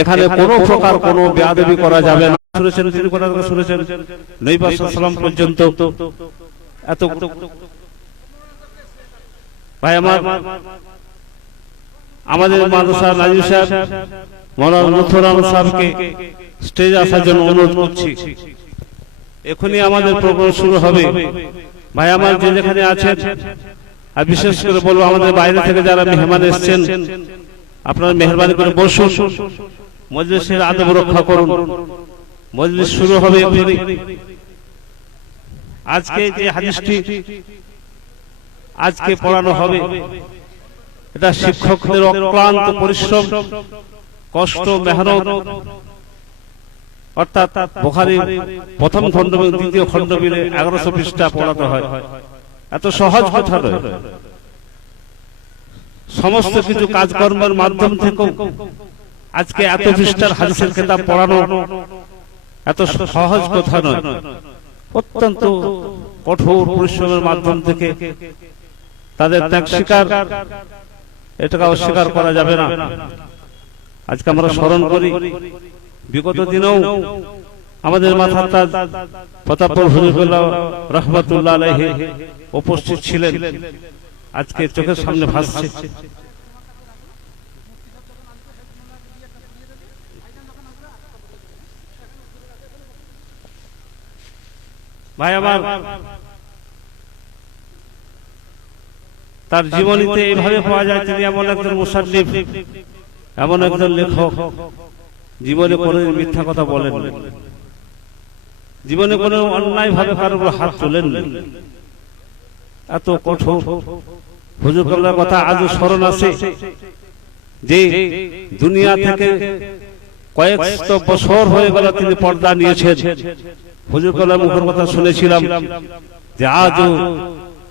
এখানে কোনো প্রকার কোনো বেয়াদবি করা যাবে না। শুনেছেন তিনি কথা শুনেছেন, নবী পাক সাল্লাল্লাহু আলাইহি ওয়াসাল্লাম পর্যন্ত এত ভাই আমার আমাদের মাদ্রাসা নাজির সাহেব মাওলানা লুৎফর রহমান সাহেবকে স্টেজে আসার জন্য অনুরোধ করছি। এখনই আমাদের প্রোগ্রাম শুরু হবে। ভাই আমার যে যেখানে আছেন, আর বিশেষ করে বলবো আমাদের বাইরে থেকে যারা মেহমান এসেছেন, আপনারা মেহরবানি করে বসুন, মজলিসের আদব রক্ষা করুন। মজলিস শুরু হবে এখনই। আজকে যে হাদিসটি আজকে পড়ানো হবে, এটা শিক্ষকদের অক্লান্ত পরিশ্রম, কষ্ট, মেহনত, অর্থাৎ বুখারীর প্রথম খণ্ড এবং দ্বিতীয় খণ্ড মিলে 1100 পৃষ্ঠা পড়াতে হয়। এত সহজ কথা নয়। সমস্ত কিছু কাজকর্মের মাধ্যম থেকে আজকে এত পৃষ্ঠার হাদিসের কিতাব পড়ানো এত সহজ কথা নয়। অত্যন্ত কঠোর পরিশ্রমের মাধ্যম থেকে তাদের ত্যাগ স্বীকার, এটাকে অস্বীকার করা যাবে না। আজকে আমরা স্মরণ করি, বিগত দিনেও আমাদের মাথার তাজ প্রতাপপুর হুজুরুল্লাহ রাহমাতুল্লাহ আলাইহি উপস্থিত ছিলেন। আজকে চোখের সামনে ভাসছে। ভাই আমার, তার জীবনীতে এইভাবে পাওয়া যায় তিনি এমন একজন মুসান্নিফ, এমন একজন লেখক, জীবনে কোনো মিথ্যা কথা বলেন, জীবনে কোনো অন্যায় ভাবে কারোর উপর হাত তোলেন। এত কঠোর হুজুর কেবলার কথা আজও স্মরণ আছে যে দুনিয়া থেকে কয়েকশত বছর হয়ে গেল তিনি পর্দা নিয়েছেন। হুজুর কেবলার মুখের কথা শুনেছিলাম যে আজও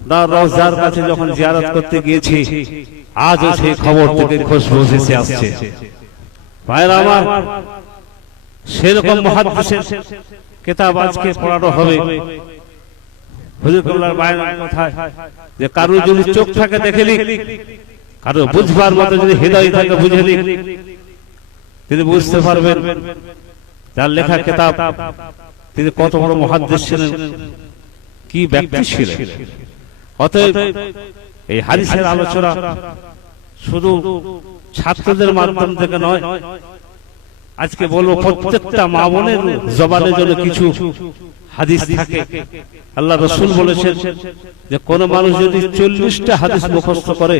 তার রওজার কাছে যখন জিয়ারত করতে গিয়েছি, আজও সেই খবর থেকে খুশবু ভেসে আসছে। ভাইরা আমার, সেরকম মুহাদ্দিসের কিতাব আজকে পড়ানো হবে। হুজুর কেবলার বায়ানের কথায় যে কারো যদি চোখ থাকে দেখে লিখ, কারো বুঝবার মতো যদি হৃদয় থাকে বুঝে লিখ, তিনি বুঝতে পারবেন যার লেখা কিতাব তিনি কত বড় মুহাদ্দিস ছিলেন, কি ব্যক্তি ছিলেন। অতএব এই হাদিসের আলোচনা শুধু ছাত্রদের মাধ্যম থেকে নয়, আজকে বলবো প্রত্যেকটা মা বোনের জবানে যেন কিছু হাদিস থাকে। আল্লাহ রাসূল বলেছেন যে কোন মানুষ যদি 40টা হাদিস মুখস্থ করে,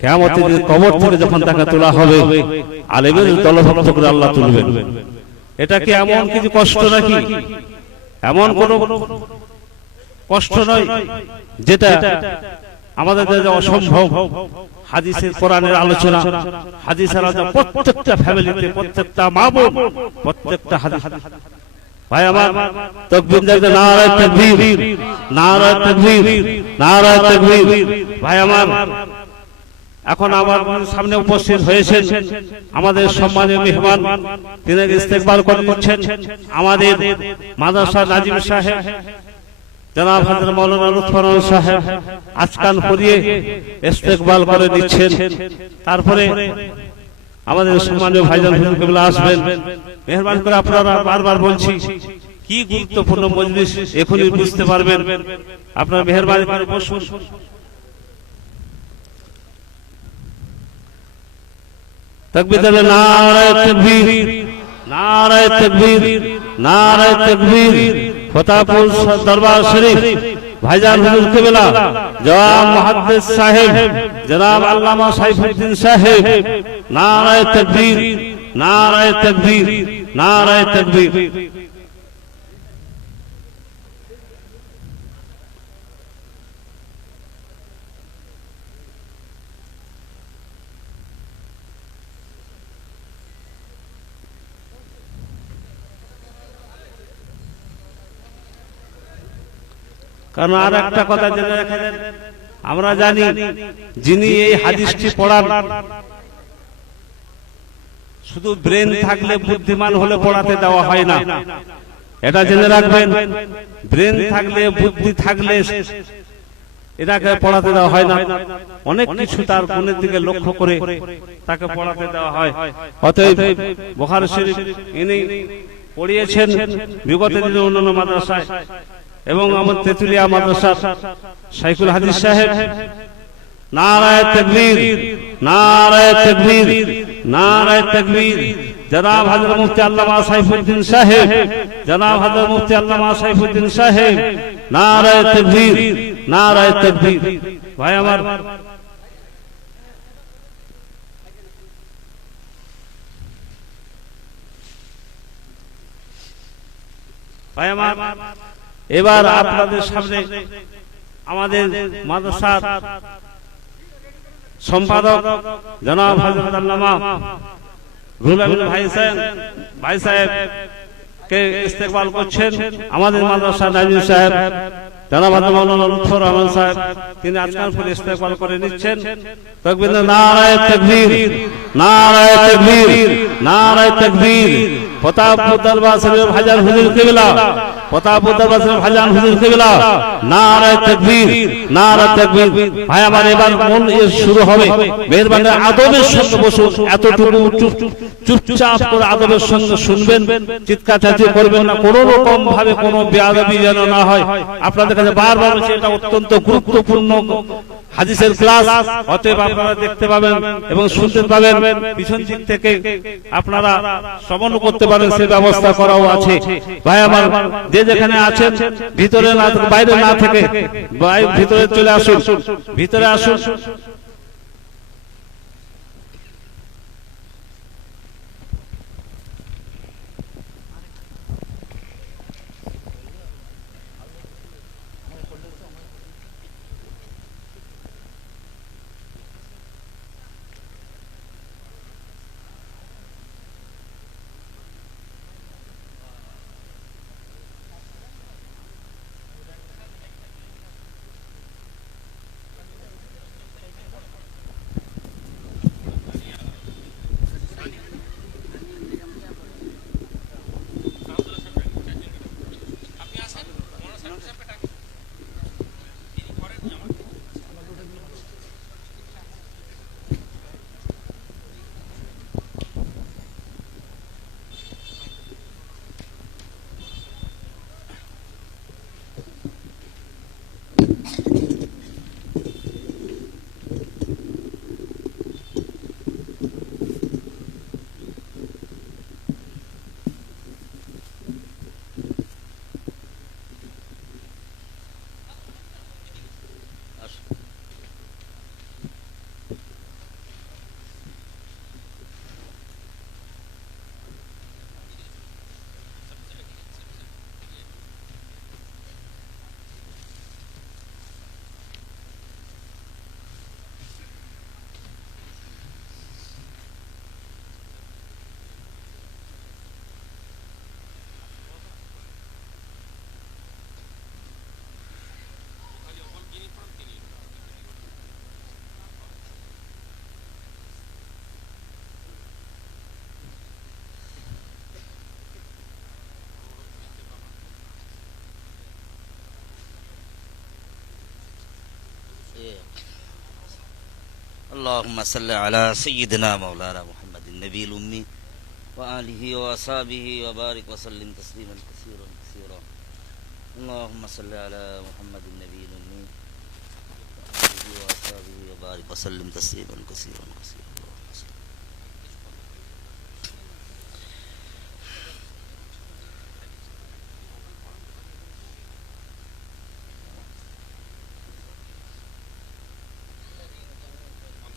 কিয়ামতের দিন কবর থেকে যখন তাকে তোলা হবে, আলেমের দলভুক্ত করে আল্লাহ তুলবেন। এটা কি এমন কিছু কষ্ট নাকি? এমন কোন কষ্ট নয় যেটা আমাদের কাছে অসম্ভব। হাদিসের কোরআনের আলোচনা, হাদিসের আলোচনা প্রত্যেকটা ফ্যামিলিতে, প্রত্যেকটা মা বোন, প্রত্যেকটা হাদিস। ভাই আমার, তাকবীর দেন, নারায়ে তাকবীর, নারায়ে তাকবীর, নারায়ে তাকবীর। ভাই আমার, এখন আমার সামনে উপস্থিত হয়েছেন আমাদের সম্মানীয় মেহমান, তিনি ইস্তেকবাল করছেন আমাদের মাদ্রাসা নাজিম সাহেব জনাব হযরত মাওলানা লুৎফর রহমান সাহেব। আজকান পরিয়ে ইস্তেকবাল করে দিচ্ছেন। তারপরে আমাদের সম্মানীয় ভাইজান হুজুর কেবলা আসবেন। মেহরবানি করে আপনারা, বারবার বলছি, কি গুরুত্বপূর্ণ মজলিস এখনই বুঝতে পারবেন। আপনারা মেহরবানি করে বসুন। তাকবীর দেন, নারায়ে তাকবীর, নারায়ে তাকবীর, নারায়ে তাকবীর। ফতাপুর দরবার শরীফ ভাইজান হুজুর কেবলা জনাব মুহাদ্দিস সাহেব জনাব আল্লামা সাইফুদ্দিন সাহেব, নারায়ে তাকবীর, নারায়ে তাকবীর, নারায়ে তাকবীর। কারণ আর একটা কথা জেনে রাখেন, আমরা জানি যিনি এই হাদিসটি পড়ান, শুধু ব্রেন থাকলে, বুদ্ধিমান হলে পড়াতে দেওয়া হয় না। এটা জেনে রাখবেন, ব্রেন থাকলে, বুদ্ধি থাকলে এটাকে পড়াতে দেওয়া হয় না। অনেক কিছু তার গুণের দিকে লক্ষ্য করে তাকে পড়াতে দেওয়া হয়। অতএব বুখারী শরীফ ইনি পড়িয়েছেন বিগত দিনে অন্যান্য মাদ্রাসায়, এবং আমার তেতুলিয়া মাদ্রাসার শাইখুল হাদিস সাহেব নারায়ে তাকবীর, নারায়ে তাকবীর, নারায়ে তাকবীর। জনাব হযরত মুফতি আল্লামা সাইফুদ্দিন সাহেব, জনাব হযরত মুফতি আল্লামা সাইফুদ্দিন সাহেব, নারায়ে তাকবীর, নারায়ে তাকবীর। ভাই আমার, ভাই আমার, এবার আপনাদের সামনে আমাদের মাদ্রাসার সম্পাদক জনাব হযরত আল্লামা রুহুল আমিন ভাই সাহেব কে ইস্তেকবাল করছেন। আমাদের মাদ্রাসার নাজিম সাহেব জনাব মাওলানা লুৎফর রহমান সাহেব, তিনি আজকাল ফুল ইস্তেকবাল করে নিচ্ছেন। তাকবীর, নারায়ে তাকবীর, নারায়ে তাকবীর, নারায়ে তাকবীর। প্রতাপপুর দরবার শরীফ হাজার হুজুর কিবলা, প্রতাপপুর দরবার শরীফ হাজার হুজুর কিবলা, নারায়ে তাকবীর, নারায়ে তাকবীর। ভাই আমার, এবার মন শুরু হবে। মেহেরবানি আদবের সঙ্গে বসুন, এতটুকু চুপচাপ করে আদবের সঙ্গে শুনবেন, চিৎকার চেঁচিয়ে করবেন না, কোনো রকম ভাবে কোনো বেয়াদবি যেন না হয়। আপনাদের কাছে বারবার বলছি, এটা অত্যন্ত গুরুত্বপূর্ণ হাদিসের ক্লাস। অতএব আপনারা দেখতে পাবেন এবং শুনতে পাবেন, পিছন দিক থেকে আপনারা শ্রবণ করতে পারেন, সে ব্যবস্থা করাও আছে। ভাই আমার, যে যেখানে আছেন ভিতরে না, বাইরে না থেকে ভিতরে চলে আসুন, ভিতরে আসুন। اللهم صل على سيدنا مولانا محمد النبي الأمي وآله وأصحابه وبارك وسلم تسليما كثيرا كثيرا. اللهم صل على محمد النبي الأمي وآله وأصحابه وبارك وسلم تسليما كثيرا كثيرا.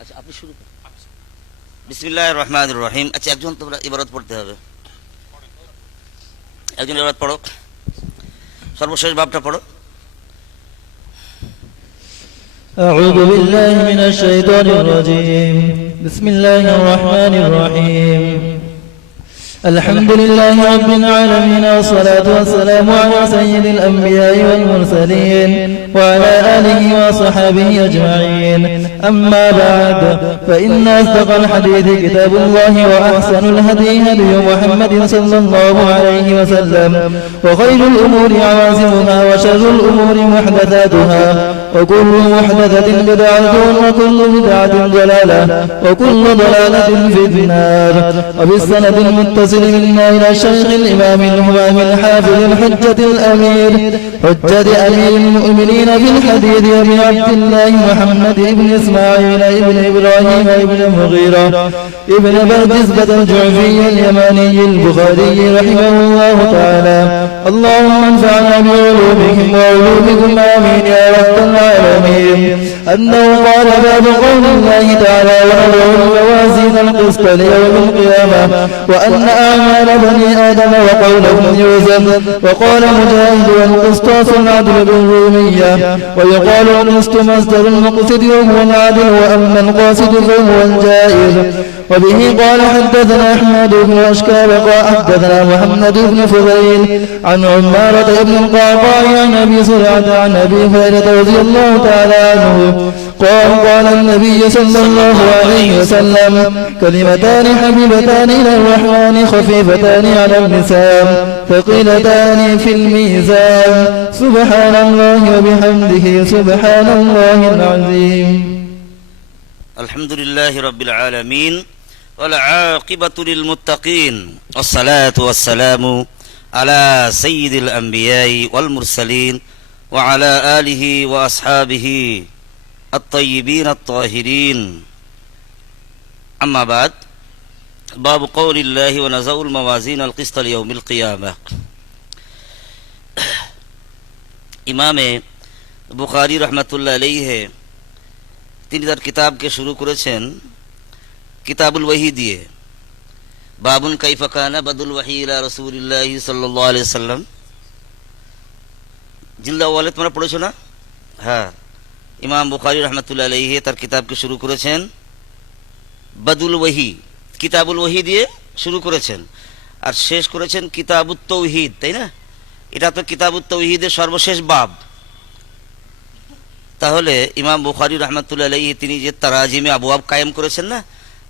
আচ্ছা, আপনি শুরু করুন। বিসমিল্লাহির রহমানির রহিম। আচ্ছা, একজন তোমরা ইবারত পড়তে হবে, একজন ইবারত পড়ো, সর্বশেষ ভাবটা পড়ো। أعوذ بالله من الشيطان الرجيم. بسم الله الرحمن الرحيم. الحمد لله رب العالمين، والصلاة والسلام على سيد الأنبياء والمرسلين وعلى آله وصحبه أجمعين. أما بعد، فإن أصدق الحديث كتاب الله، وأحسن الهدي هدي محمد صلى الله عليه وسلم، وخير الأمور عوازمها، وشر الأمور محدثاتها، وكل محدثة بدعة وكل بدعة ضلالة وكل ضلالة في النار. وبالسند المتصل منا إلى شيخ الإمام الهمام الحافظ الحجة الأمير حجة أمير المؤمنين في الحديث أبي عبد الله محمد بن إسماعيل بن إبراهيم بن مغيرة ابن بردزبة الجعفي اليماني البخاري رحمه الله تعالى. اللهم انفعنا بعلومهم وعلومكم آمين يا رب العالمين. أنه قال باب قول الله تعالى ونضع الموازين القسط ليوم القيامة وأن أعمال بني آدم وقولهم يوزن. وقال مجاهد والقسطاس العدل بالرومية ويقال القسط مصدر المقسط وهو العدل وأما القاسط فهو الجائز. وبه قال حدثنا أحمد بن أشكاب قال حدثنا محمد بن فضيل عن عمارة بن القعقاع عن أبي زرعة عن أبي هريرة رضي الله تعالى عنه قال قال النبي صلى الله عليه وسلم كلمتان حبيبتان إلى الرحمن خفيفتان على اللسان ثقيلتان في الميزان سبحان الله وبحمده سبحان الله العظيم. الحمد لله رب العالمين والعاقبة للمتقين والصلاة والسلام على سيد الأنبياء والمرسلين وعلى آله وأصحابه الطيبين الطاهرين. أما بعد باب قول الله ونزع الموازين القسط ليوم القيامة. ইমাম বুখারী রহমাতুল্লাহ আলাইহি তিনি তার কিতাবকে শুরু করেছেন কিতাবুল ওয়াহি দিয়ে। বাবুন কাইফা কানা বাদুল ওয়াহি ইলা রাসূলিল্লাহ সাল্লাল্লাহু আলাইহি ওয়াসাল্লাম। জিলদা ওয়ালে তোমরা পড়েছো না? হ্যাঁ, ইমাম বুখারী রহমাতুল্লাহ আলাইহি তার কিতাবকে শুরু করেছেন বাদুল ওয়াহি, কিতাবুল ওয়াহি দিয়ে শুরু করেছেন আর শেষ করেছেন কিতাবুত তাওহীদ, তাই না? এটা তো কিতাবুত তাওহীদের সর্বশেষ বাব। তাহলে ইমাম বুখারী রহমাতুল্লাহ আলাইহি তিনি যে তারাজিমে আবওয়াব কায়েম করেছেন না,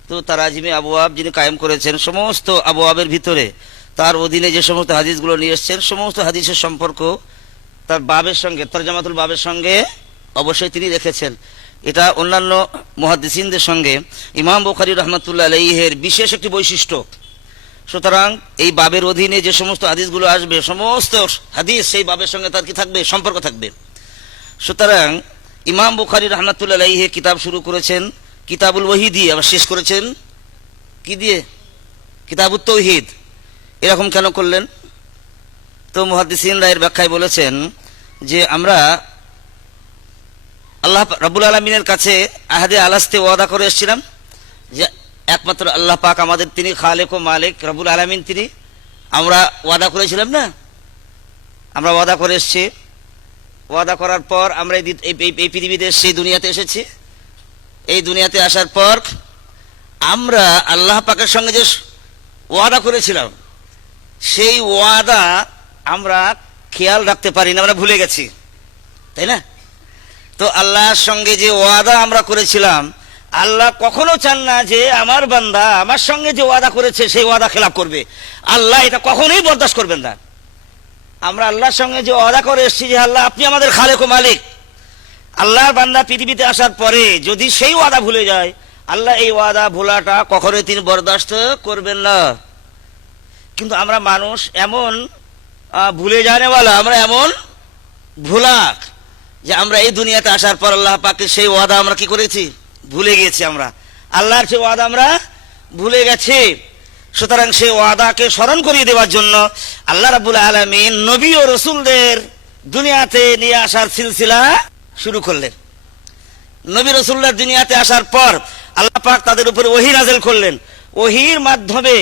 তো তারাজিমে আবওয়াব যিনি কায়েম করেছেন সমস্ত আবওয়াবের ভিতরে তার অধীনে যে সমস্ত হাদিসগুলো নিয়ে এসেছেন সমস্ত হাদিসের সম্পর্ক তার বাবের সঙ্গে, তরজামাতুল বাবের সঙ্গে অবশ্যই তিনি রেখেছেন। এটা অন্যান্য মুহাদ্দিসিনদের সঙ্গে ইমাম বুখারী রহমাতুল্লাহ আলাইহির বিশেষ একটি বৈশিষ্ট্য। সুতরাং এই বাবের অধীনে যে সমস্ত হাদিসগুলো আসবে সমস্ত হাদিস সেই বাবের সঙ্গে তার কি থাকবে? সম্পর্ক থাকবে। সুতরাং ইমাম বুখারী রহমাতুল্লাহ আলাইহি কিতাব শুরু করেছেন কিতাবুল ওয়াহি দিয়ে, আবার শেষ করেছেন কি দিয়ে? কিতাবুত তাওহীদ। এরকম কেন করলেন? তো মুহাদ্দিসিনরা এর ব্যাখ্যায় বলেছেন যে আমরা আল্লাহ রাব্বুল আলামিনের কাছে আহাদে আলাস্তে ওয়াদা করে এসেছিলাম যে একমাত্র আল্লাহ পাক আমাদের, তিনি খালেক ও মালিক রাব্বুল আলামিন তিনি। আমরা ওয়াদা করেছিলাম না, আমরা ওয়াদা করে এসেছি। ওয়াদা করার পর আমরা এই পৃথিবীতে সেই দুনিয়াতে এসেছি। এই দুনিয়াতে আসার পর আমরা আল্লাহ পাকের সঙ্গে যে ওয়াদা করেছিলাম সেই ওয়াদা আমরা খেয়াল রাখতে পারি না, আমরা ভুলে গেছি, তাই না? তো আল্লাহর সঙ্গে যে ওয়াদা আমরা করেছিলাম, আল্লাহ কখনো চান না যে আমার বান্দা আমার সঙ্গে যে ওয়াদা করেছে সেই ওয়াদা খেলাপ করবে। আল্লাহ এটা কখনোই বরদাস্ত করবেন না। আমরা আল্লাহর সঙ্গে যে ওয়াদা করে এসেছি যে আল্লাহ আপনি আমাদের খালেক ও মালিক, আল্লাহর বান্দা পৃথিবীতে আসার পরে যদি সেই ওয়াদা ভুলে যায়, আল্লাহ এই ওয়াদা ভোলাটা কখনোই তিনি বরদাস্ত করবেন না। কিন্তু আমরা মানুষ এমন ভুলে যানেওয়ালা, আমরা এমন ভোলাক যে আমরা এই দুনিয়াতে আসার পর আল্লাহ পাকের সেই ওয়াদা আমরা কি করেছি? ভুলে গেছি। আমরা আল্লাহর সেই ওয়াদা আমরা ভুলে গেছি। সুতরাং সেই ওয়াদাকে স্মরণ করিয়ে দেওয়ার জন্য আল্লাহ রাব্বুল আলামিন নবী ও রাসূলদের দুনিয়াতে নিয়ে আসার সিলসিলা শুরু করলেন। নবী রাসূলদের দুনিয়াতে আসার পর আল্লাহ পাক তাদের উপরে ওহী নাযিল করলেন। ওহীর মাধ্যমে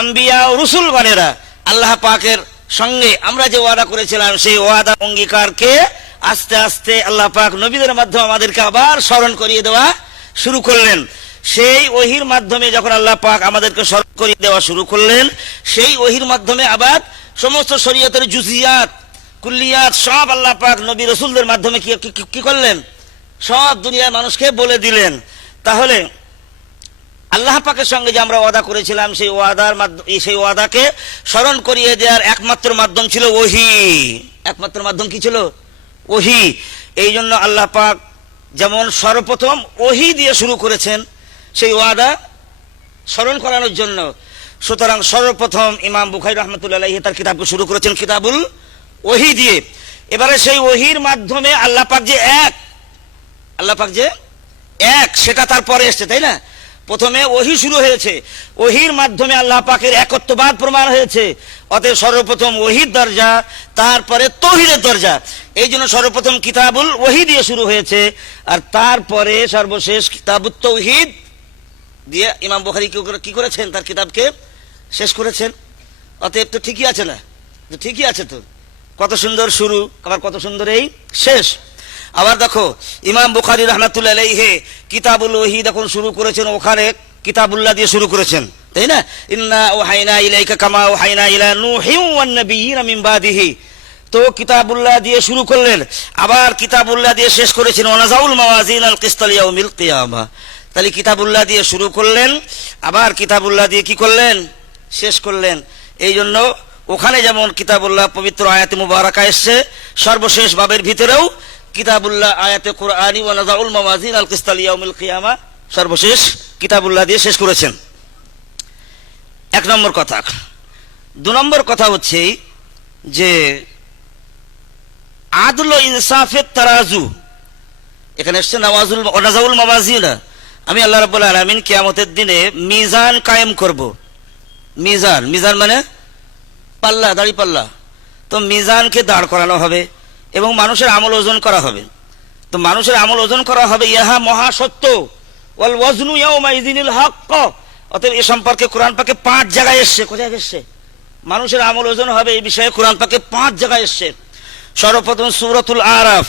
আম্বিয়া ও রাসূলগণেরা আল্লাহ পাকের সঙ্গে আমরা যে ওয়াদা করেছিলাম সেই ওয়াদা অঙ্গীকারকে আস্তে আস্তে আল্লাহ পাক নবীদের মাধ্যমে আমাদেরকে আবার স্মরণ করিয়ে দেওয়া শুরু করলেন। সেই ওহীর মাধ্যমে যখন আল্লাহ পাক আমাদেরকে স্মরণ করিয়ে দেওয়া শুরু করলেন, সেই ওহীর মাধ্যমে আবার সমস্ত শরীয়তের জুজিয়াত কুল্লিয়াত সব আল্লাহ পাক নবী রাসূলদের মাধ্যমে কি করলেন? সব দুনিয়ার মানুষকে বলে দিলেন। তাহলে আল্লাহ পাকের সঙ্গে যে আমরা ওয়াদা করেছিলাম সেই ওয়াদাকে স্মরণ করিয়ে দেওয়ার একমাত্র মাধ্যম ছিল ওহী। একমাত্র মাধ্যম কি ছিল? ওহী। এই জন্য আল্লাহ পাক যেমন সর্বপ্রথম ওহী দিয়ে শুরু করেছেন সেই ওয়াদা স্মরণ করানোর জন্য, সুতরাং সর্বপ্রথম ইমাম বুখারী রাহমাতুল্লাহি আলাইহি তার কিতাবকে শুরু করেছেন কিতাবুল ওহী দিয়ে। এবারে সেই ওহীর মাধ্যমে আল্লাহ পাক যে এক সেটা তারপরে এসছে, তাই না? প্রথমে ওহী শুরু হয়েছে, ওহীর মাধ্যমে আল্লাহ পাকের একত্ববাদ প্রমাণ হয়েছে। অতএব সর্বপ্রথম ওহীর দরজা, তারপরে তৌহিদের দরজা। এই জন্য সর্বপ্রথম কিতাবুল ওহী দিয়ে শুরু হয়েছে, আর তারপরে সর্বশেষ কিতাবুত তৌহিদ দিয়ে ইমাম বুখারী কি করেছেন, তার কিতাবকে শেষ করেছেন। অতএব তো ঠিকই আছে না? ঠিকই আছে তো, কত সুন্দর শুরু, আবার কত সুন্দর এই শেষ। আবার দেখো ইমাম বুখারী রাহমাতুল্লাহি আলাইহি কিতাবুল ওহী যখন শুরু করেছেন, ওখানে কিতাবুল্লাহ দিয়ে শুরু করেছেন, তাই না? ইন্না ওহাইনা ইলাইকা কামা ওহাইনা ইলা নূহিন ওয়ান নাবিয়্যিনা মিন বাদিহি। তো কিতাবুল্লাহ দিয়ে শুরু করলেন, আবার কিতাবুল্লাহ দিয়ে শেষ করেছেন ওয়ানাজাউল মাওয়াজিন আল কিসত লিয়াউমিল কিয়ামা। তাহলে কিতাবুল্লাহ দিয়ে শুরু করলেন, আবার কিতাবুল্লাহ দিয়ে কি করলেন, শেষ করলেন। এই জন্য ওখানে যেমন কিতাবুল্লাহ পবিত্র আয়াতে মুবারাকা এসছে, সর্বশেষ বাবের ভিতরেও কিতাবুল্লাহ আয়াতে কুরআনী ওয়ানাজাউল মাওয়াজিন আল কিসত লিয়াউমিল কিয়ামা সর্বশেষ কিতাবুল্লাহ দিয়ে শেষ করেছেন। এক নম্বর কথা। দু নম্বর কথা হচ্ছে যে আদল ও ইনসাফের তারাজু, এখানে এসছে নাজাউল মাওয়াজিন। আমি আল্লাহ রাব্বুল আলামিন কিয়ামতের দিনে মিজান কায়েম করব। মিজান মানে পাল্লা, দাড়ি পাল্লা। তো মিজানকে দাঁড় করানো হবে এবং মানুষের আমল ওজন করা হবে। তো মানুষের আমল ওজন করা হবে, ইহা মহাসত্য। ওয়াল ওয়াজনু ইয়াউমাইযিনিল হক। অতএব এ সম্পর্কে কোরআন পাকে 5 জায়গায় এসছে। কোথায় এসছে? মানুষের আমল ওজন হবে এই বিষয়ে কোরআন পাকে 5 জায়গায় এসছে। সর্বপ্রথম সূরাতুল আরাফ,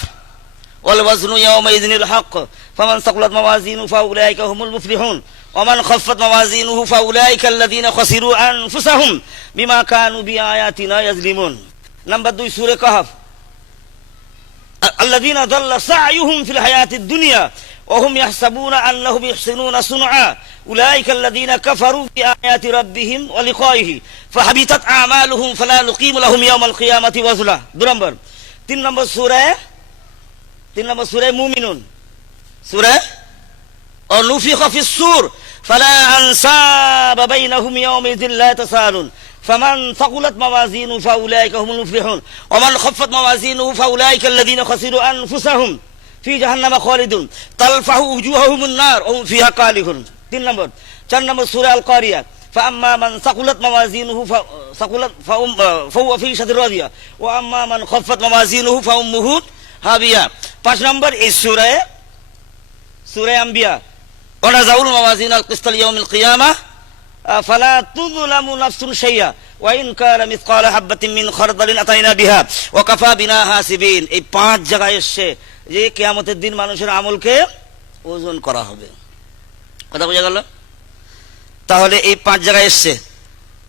ওয়াল ওয়াজনু ইয়াউমাইযিনিল হক ফামান সাকুলাত মাওয়াজিনুহু ফাউলাইকা হুমুল মুফলিহুন ওয়া মান খাফফাত মাওয়াজিনুহু ফাউলাইকা আল্লাযীনা খাসিরু আনফুসাহুম বিমা কানু বিআয়াতিনা ইয়াজলিমুন। নাম্বার 2 সূরা কাহফ, আল্লাযীনা দাল্লা সা'য়ুহুম ফিল হায়াতিদ দুনিয়া ওয়া হুম ইয়াহসাবুনা আন্নাহুম ইহসিনুনা সুনআ উলাইকা আল্লাযীনা কাফারু বিআয়াতি রাব্বিহিম ওয়া লিকাইহি ফাহাবিতাত আমালুহুম ফালা নুকিমু লাহুম ইয়াওমাল কিয়ামাতি ওয়াজলা। 2 নম্বর। 3 নম্বর সূরা মুমিনুন, সূরা অনুফিখা ফিস সূর ফালা আনসাবা বাইনাহুম ইয়াওমাইযিন লা তাসালুন ফামান সাকুলাত মাওয়াজিনুহু ফাউলাইকা হুমুল মুফলিহুন ওয়া মান খাফফাত মাওয়াজিনুহু ফাউলাইকা আল্লাযীনা খাসিরু আনফুসাহুম ফি জাহান্নামা খালিদুন তালফাহু উজুহাহুমুন নার ওয়া হুম ফিহা কালিহুন। 3 নম্বর। 4 নম্বর সূরা আল কারিয়া, ফাআম্মা মান সাকুলাত মাওয়াজিনুহু ফাহুয়া ফি শাদির রাদিয়া ওয়া আম্মা মান খাফফাত মাওয়াজিনুহু ফাউম্মুহু হাবিয়া। 5 নম্বর এই সূরা আম্বিয়া, ওয়ানাজাউল মাওয়াজিন আল কিসত লিয়াউমিল কিয়ামা ফালা তুযলামু নাফসুন শাইআ ওয়া ইন কানা মিসকালা হাববাতিন মিন খারদালিন আতাইনা বিহা ওয়া কাফা বিনা হাসিবিন। এই 5 জায়গায় এসছে যে কিয়ামতের দিন মানুষের আমলকে ওজন করা হবে। কথা বোঝা গেল? তাহলে এই 5 জায়গায় এসছে,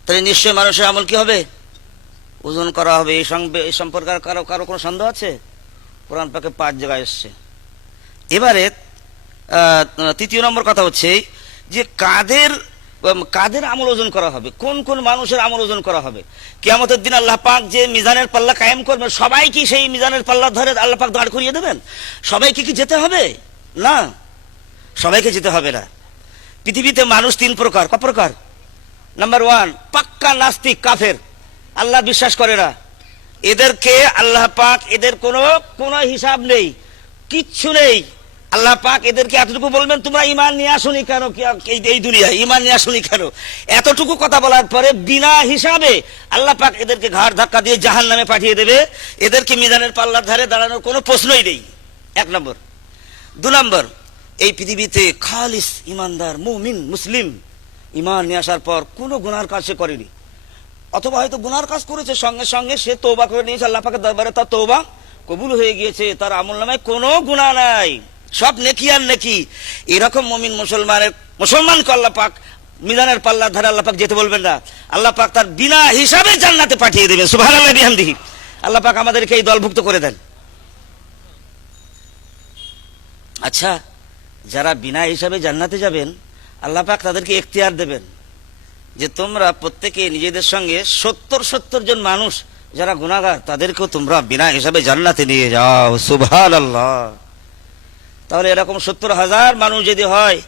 তাহলে নিশ্চয়ই মানুষের আমল কি হবে? ওজন করা হবে। এই সম্পর্কে কারো কোনো সন্দেহ আছে? কোরআন পাকে 5 জায়গায় এসছে। এবারে 3 নম্বর কথা হচ্ছে যে কাদের আমল ওজন করা হবে, কোন কোন মানুষের আমল ওজন করা হবে। কিয়ামতের দিন আল্লাহ পাক যে মিজানের পাল্লা কায়েম করবেন, সবাই কি সেই মিজানের পাল্লা ধরে আল্লাহ পাক দাঁড় করিয়ে দেবেন? সবাইকে কি যেতে হবে? না, সবাইকে যেতে হবে না। পৃথিবীতে মানুষ 3 প্রকার। ক প্রকার? নাম্বার 1, পাক্কা নাস্তিক, কাফের, আল্লাহ বিশ্বাস করে না। এদেরকে আল্লাহ পাক, এদের কোনো হিসাব নেই, কিচ্ছু নেই। আল্লাহ পাক এদেরকে এতটুকু বলবেন, তোমরা ঈমান নিয়ে আসোনি কেন এই দুনিয়ায়, ঈমান নিয়ে আসোনি কেন? এতটুকু কথা বলার পরে বিনা হিসাবে আল্লাহ পাক এদেরকে ঘাড় ধাক্কা দিয়ে জাহান্নামে পাঠিয়ে দেবে। এদেরকে মিজানের পাল্লার ধারে দাঁড়ানোর কোনো প্রশ্নই নেই। 1 নম্বর। 2 নম্বর, এই পৃথিবীতে খালিস ইমানদার মুমিন মুসলিম ঈমান নিয়ে আসার পর কোনো গুনার কাজ সে করেনি, অথবা হয়তো গুনার কাজ করেছে, সঙ্গে সঙ্গে সে তওবা করে নিয়েছে, আল্লাহ পাকের দরবারে তার তওবা কবুল হয়ে গিয়েছে, তার আমলনামায় কোনো গুনাহ নাই, সব নেকি আর নেকি। এরকম মুমিন মুসলমানকে আল্লাহ পাক মিজানের পাল্লার ধারে আল্লাহ পাক যেতে বলবেন না। আল্লাহ পাক তার বিনা হিসাবে জান্নাতে পাঠিয়ে দেবেন। সুবহানাল্লাহি বিহামদিহি। আল্লাহ পাক আমাদেরকে এই দলভুক্ত করে দেন। আচ্ছা, যারা বিনা হিসাবে জান্নাতে যাবেন, আল্লাহ পাক তাদেরকে এখতিয়ার দেবেন যে তোমরা প্রত্যেকে নিজেদের সঙ্গে 70 জন মানুষ যারা গুনাহগার তাদেরকেও তোমরা বিনা হিসাবে জান্নাতে নিয়ে যাও। সুবহানাল্লাহ। তাহলে এরকম 70,000 মানুষ যদি হয়,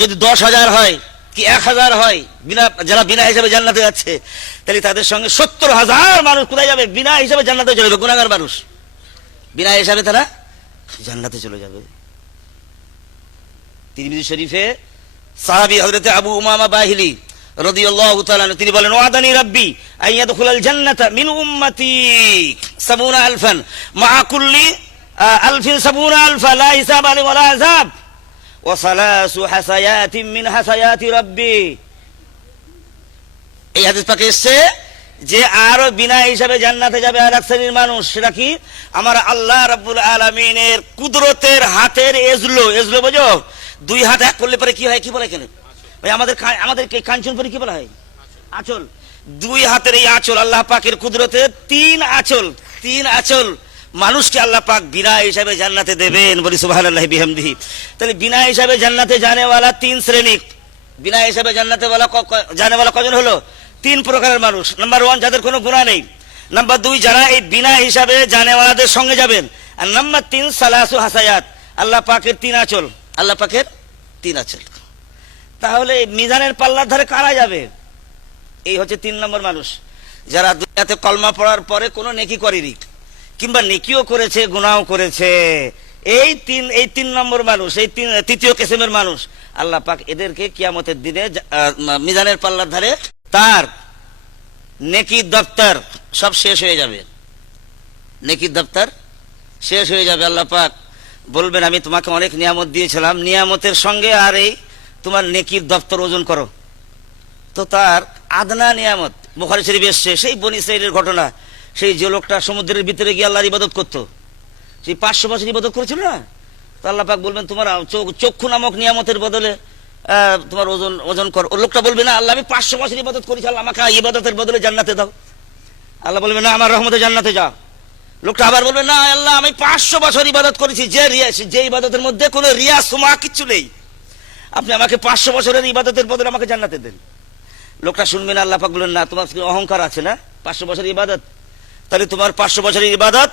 যদি 10,000 হয় কি 1,000 হয় যারা বিনা হিসাবে জান্নাতে যাচ্ছে, তাহলে তাদের সঙ্গে 70,000 মানুষ কোথায় যাবে? বিনা হিসাবে জান্নাতে চলে যাবে। গুনাহগার মানুষ বিনা হিসাবে তারা জান্নাতে চলে যাবে। তিরমিজি শরীফে সাহাবী হযরত আবু উমামা বাহিলি রাদিয়াল্লাহু তাআলা আনহু তিনি বলেন, ওয়াদানি রাব্বি আইয়াদখুলাল জান্নাতা মিন উম্মতি 70,000 মা কুল্লি আলফিন 70,000 লা হিসাব আলাইহি ওয়ালা আযাব ওয়া সালাসু হাসায়াতিন মিন হাসায়াতি রাব্বি। এই হাদিস পাকে এসেছে যে আরো বিনা হিসাবে জান্নাতে যাবে আর এক শ্রেণীর মানুষ। সেটা কি? আমার আল্লাহ রাব্বুল আলামিনের কুদরতের হাতের এজলো বুঝো, দুই হাত এক করলে পরে কি হয়? কি বলে কেন ভাই? আমাদের কাঞ্চন পরে কি বলা হয়? আঁচল। দুই হাতের এই আঁচল আল্লাহ পাকের কুদরতের তিন আঁচল মানুষকে আল্লাহ পাক বিনা হিসাবে জান্নাতে দেবেন। বলি সুবহানাল্লাহি বিহামদিহি। তাহলে বিনা হিসাবে জান্নাতে জানেওয়ালা তিন শ্রেণী। বিনা হিসাবে জানেওয়ালা কজন হলো? 3 প্রকারের মানুষ। নাম্বার 1 যাদের কোনো গুনাহ নেই। নাম্বার 2 যারা এই বিনা হিসাবে জানেওয়ালাদের সঙ্গে যাবেন। আর নাম্বার 3 সালাসু হাসায়াত, আল্লাহ পাকের 3 আঁচল। আল্লাহ পাকের 3 আঁচল। তাহলে মিজানের পাল্লার ধারে কারা যাবে? এই হচ্ছে 3 নম্বর মানুষ, যারা দুনিয়াতে কলমা পড়ার পরে কোনো নেকি করেনি, কিংবা নেকিও করেছে গুনাহও করেছে। এই 3 নম্বর মানুষ, এই 3য় কিসিমের মানুষ আল্লাহ পাক এদেরকে কিয়ামতের দিনে মিজানের পাল্লার ধারে তার নেকির দপ্তর সব শেষ হয়ে যাবে। নেকির দপ্তর শেষ হয়ে যাবে। আল্লাহ পাক বলবেন, আমি তোমাকে অনেক নিয়ামত দিয়েছিলাম, নিয়ামতের সঙ্গে আর এই তোমার নেকির দপ্তর ওজন করো। তো তার আদনা নিয়ামত বুখারী শরীফে এসেছে, সেই বনী ইসরাইলের ঘটনা। সেই যে লোকটা সমুদ্রের ভিতরে গিয়ে আল্লাহর ইবাদত করতো, সেই 500 বছর ইবাদত করেছিল না, তো আল্লাহ পাক বলবেন তোমার চক্ষু নামক নিয়ামতের বদলে তোমার ওজন কর। ও লোকটা বলবে না, আল্লাহ আমি 500 বছর ইবাদত করেছি, আল্লাহ আমাকে ইবাদতের বদলে জান্নাতে দাও। আল্লাহ বলবে না, আমার রহমতে জান্নাতে যাও। লোকটা আবার বলবে না, আল্লাহ আমি 500 বছর ইবাদত করেছি, যে ইবাদতের মধ্যে কোনো রিয়া সুমা কিচ্ছু নেই, আপনি আমাকে 500 বছরের ইবাদতের বদলে আমাকে জান্নাতে দেন। লোকটা শুনবে না। আল্লাহ পাক বললেন, না, তোমার অহংকার আছে না 500 বছরের ইবাদত, তাহলে তোমার 500 বছরের ইবাদত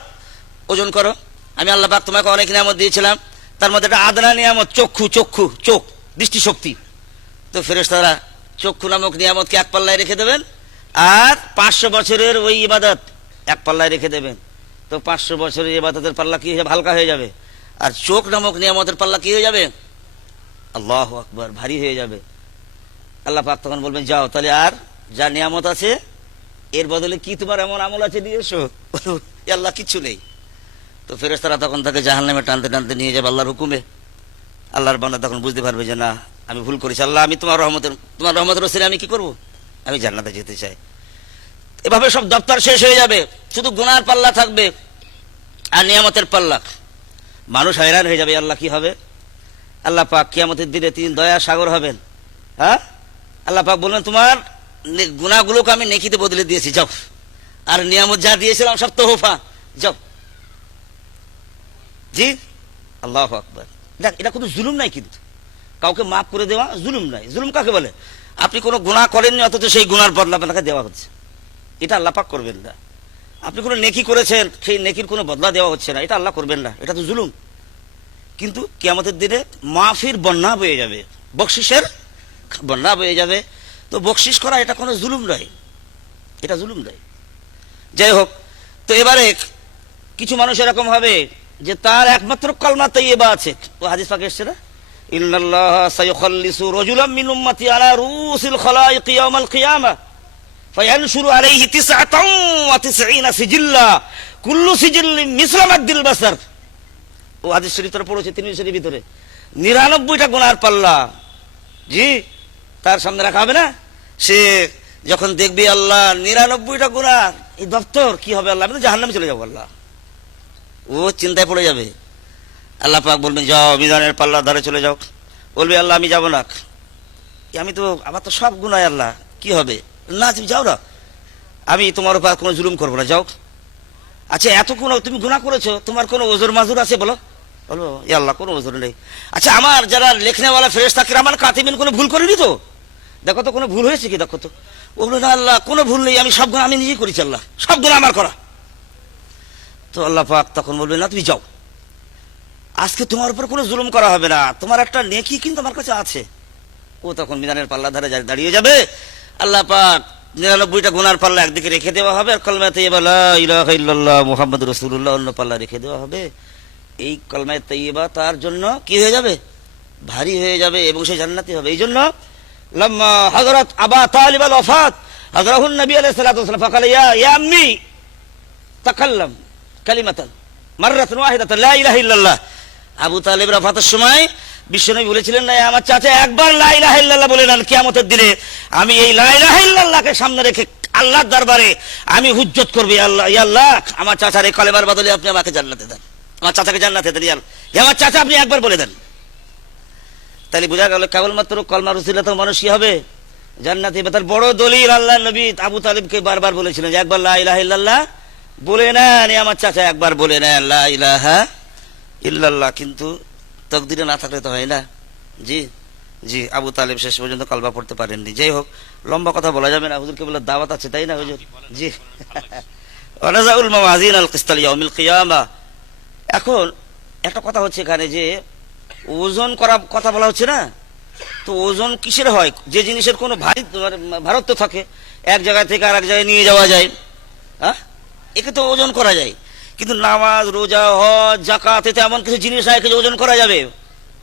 ওজন করো। আমি আল্লাহ পাক তোমাকে অনেক নিয়ামত দিয়েছিলাম, তার মধ্যে একটা আদনা নিয়ামত চোখ দৃষ্টিশক্তি। তো ফেরেশতারা চক্ষু নামক নিয়ামতকে এক পাল্লায় রেখে দেবেন, আর 500 বছরের ওই ইবাদত এক পাল্লায় রেখে দেবেন। তো 500 বছরের ইবাদতের পাল্লা কি হয়ে হালকা হয়ে যাবে, আর চোখ নামক নিয়ামতের পাল্লা কি হয়ে যাবে? আল্লাহু আকবার, ভারী হয়ে যাবে। আল্লাহ পাক তখন বলবেন, যাও তাহলে আর যা নিয়ামত আছে এর বদলে কি তোমার এমন আমল আছে দিয়ে এসো। আল্লাহ কিচ্ছু নেই। তো ফেরেশতারা তখন তাকে জাহান্নামে টানতে টানতে নিয়ে যাবে আল্লাহর হুকুমে। আল্লাহর বান্দা তখন বুঝতে পারবে যে না, আমি ভুল করেছি, আল্লাহ আমি তোমার রহমতের ওসিলায় আমি কি করব? আমি জান্নাতে যেতে চাই। এভাবে সব দপ্তর শেষ হয়ে যাবে, শুধু গুনার পাল্লা থাকবে আর নিয়ামতের পাল্লা। মানুষ হয়রান হয়ে যাবে। আল্লাহ কি হবে? আল্লাহ পাক কিয়ামতের দিনে তিনি দয়া সাগর হবেন। হ্যাঁ, আল্লাহ পাক বলবেন, তোমার গুনাহগুলোকে আমি নেকিতে বদলে দিয়েছি, যাও, আর নিয়ামত যা দিয়েছিলাম সব তোহফা, যাও। জি, আল্লাহু আকবার। দেখ, এটা কোনো জুলুম নাই, কিন্তু কাউকে মাফ করে দেওয়া জুলুম নাই। জুলুম কাকে বলে? আপনি কোনো গুনাহ করেননি, অথচ সেই গুনার বদলা আপনাকে দেওয়া হচ্ছে, এটা আল্লাহ পাক করবেন না। আপনি কোনো নেকি করেছেন, সেই নেকির কোনো বদলা দেওয়া হচ্ছে না, এটা আল্লাহ করবেন না, এটা তো জুলুম। কিন্তু কিয়ামতের দিনে মাফির বন্যা বয়ে যাবে, বকশিসের বন্যা বয়ে যাবে। তো বকশিস করা এটা কোনো জুলুম নয়, এটা জুলুম নয়। যাই হোক, তো এবারে কিছু মানুষ এরকম হবে যে তার একমাত্র কলমা তাইয়্যিবা আছে। ও হাদিস পাকে এসেছে না, ইন্নাল্লাহ সায়ুখাল্লিসু রাজুলাম মিন উম্মতি আলা রুসিল খালাইক ইয়াউমাল কিয়ামা ফায়ানশুরু আলাইহি 99 সিজিল্লা কুল্লু সিজিল্লিন মিসলা মাদ্দিল বাসার। ও হাদিস শরীফ তোরা পড়েছে তিরমিজি শরীফের ভিতরে। 99টা গুনার পাল্লা, জি, তার সামনে রাখা হবে না। সে যখন দেখবি আল্লাহ 99টা গুনাহ, এই দপ্তর কি হবে? আল্লাহ, আমি তো জাহান্নামে চলে যাবো। আল্লাহ, ও চিন্তায় পড়ে যাবে। আল্লাহ পাক বলবেন, যাও মিজানের পাল্লার ধারে চলে যাও। বলবে, আল্লাহ আমি যাবো না, আমি তো আমার তো সব গুনাহ, আল্লাহ কি হবে? না, তুমি যাও না, আমি তোমার উপর কোনো জুলুম করবো না, যাও। আচ্ছা, এত কোনো তুমি গুনাহ করেছো, তোমার কোনো ওজর মাজুর আছে? বলো, বলো, আল্লাহ কোনো ওজর নেই। আচ্ছা, আমার যারা লেখনেওয়ালা ফেরেশতা কিরামান কাতিবিন কোনো ভুল করেনি তো? দেখো তো কোনো ভুল হয়েছে কি, দেখো তো। ও বলল না আল্লাহ কোনো ভুল নেই, আমি সব গুনাহ আমি নিজেই করেছি আল্লাহ, সব গুনাহ আমার করা। তো আল্লাহ পাক তখন বলবেন না তুমি যাও, আজকে তোমার উপর কোনো জুলুম করা হবে না, তোমার একটা নেকি কিন্তু আমার কাছে আছে। ও তখন মিজানের পাল্লার ধারে দাঁড়িয়ে যাবে, আল্লাহ পাক 99টা গুনার পাল্লা একদিকে রেখে দেওয়া হবে, আর কলমা তাইয়্যিবা লা ইলাহা ইল্লাল্লাহ মুহাম্মাদুর রাসূলুল্লাহ অন্য পাল্লা রেখে দেওয়া হবে। এই কলমা তাইয়্যিবা তার জন্য কি হয়ে যাবে, ভারী হয়ে যাবে, এবং সে জান্নাতি হবে। এই জন্য লাম্মা হযরত আবা তালিব আল ওয়াফাত হযরতুন নবী আলাইহিস সালাতু ওয়াস সালাম ফাকাল ইয়া আম্মি তাকাল্লাম কালিমাতান মাররাতান ওয়াহিদাতান লা ইলাহা ইল্লাল্লাহ। আবু তালিব ওয়াফাতের সময় বিশ্বনবী বলেছিলেন না আমার চাচা একবার লা ইলাহা ইল্লাল্লাহ বলে নেন, কিয়ামতের দিনে আমি এই লা ইলাহা ইল্লাল্লাহকে সামনে রেখে আল্লাহর দরবারে আমি হুজ্জত করব, আল্লাহ ইয়া আল্লাহ আমার চাচার এই কলেমার বদলে আপনি আমাকে জান্নাতে দেন, আমার চাচাকে জান্নাতে দেন, ইয়া আমার চাচা আপনি একবার বলে দেন। তাহলে বোঝা গেল কেবলমাত্র কলমার উসিলাতে মানুষ কি হবে, জান্নাতি হবে। তার বড় দলিল আল্লাহ নবী আবু তালিবকে বারবার বলেছিলেন যে একবার লা ইলাহা ইল্লাল্লাহ বলে নেন, আমার চাচা একবার বলে নেন লা ইলাহা ইল্লাল্লাহ। কিন্তু তকদিরে না থাকলে তো হয় না। জি জি, আবু তালিব শেষ পর্যন্ত কলমা পড়তে পারেননি। যাই হোক, লম্বা কথা বলা যাবে না, হুজুরকে বলে দাওয়াত আছে তাই না হুজুর? জি। ওয়ানাজাউল মাওয়াজিন আল কিসতাল ইয়াউমিল কিয়ামা। এখন একটা কথা হচ্ছে এখানে যে ওজন করা কথা বলা হচ্ছে না, তো ওজন কিসের হয়? যে জিনিসের কোনো ভারত্ব থাকে, এক জায়গা থেকে আর এক জায়গায় নিয়ে যাওয়া যায়, হ্যাঁ, একে তো ওজন করা যায়। কিন্তু নামাজ, রোজা, হজ, যাকাত, এতে এমন কিছু জিনিস হয় যে ওজন করা যাবে,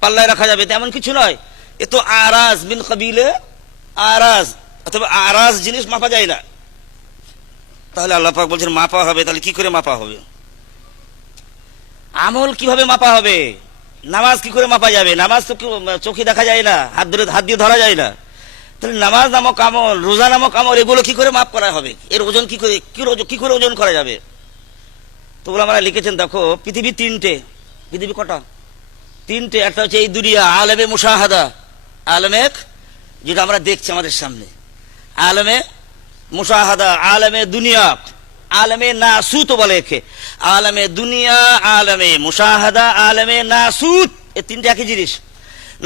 পাল্লায় রাখা যাবে, তেমন কিছু নয়। এ তো আরাজ বিন কাবিলে আরাজ, অথবা আরাজ জিনিস মাপা যায় না। তাহলে আল্লাহ পাক বলছেন মাপা হবে, তাহলে কি করে মাপা হবে? আমল কিভাবে মাপা হবে? নামাজ কি করে মাপা যাবে? নামাজ তো চোখে দেখা যায় না, হাত দিয়ে ধরা যায় না। তাহলে নামাজ নামক আমল, রোজা নামক আমল, এগুলো কি করে মাপ করা হবে? এর ওজন কি করে ওজন করা যাবে? তো ওলামারা লিখেছেন দেখো, পৃথিবী তিনটে। পৃথিবী কটা? তিনটে। একটা হচ্ছে এই দুনিয়া, আলেমে মুশাহাদা, আলেমে যেটা আমরা দেখছি আমাদের সামনে, আলেমে মুশাহাদা, আলেমে দুনিয়া, আলেমে নাসুত বলে একে। আলেমে দুনিয়া, আলেমে মুশাহাদা, আলেমে নাসুত, এই তিনটে একই জিনিস।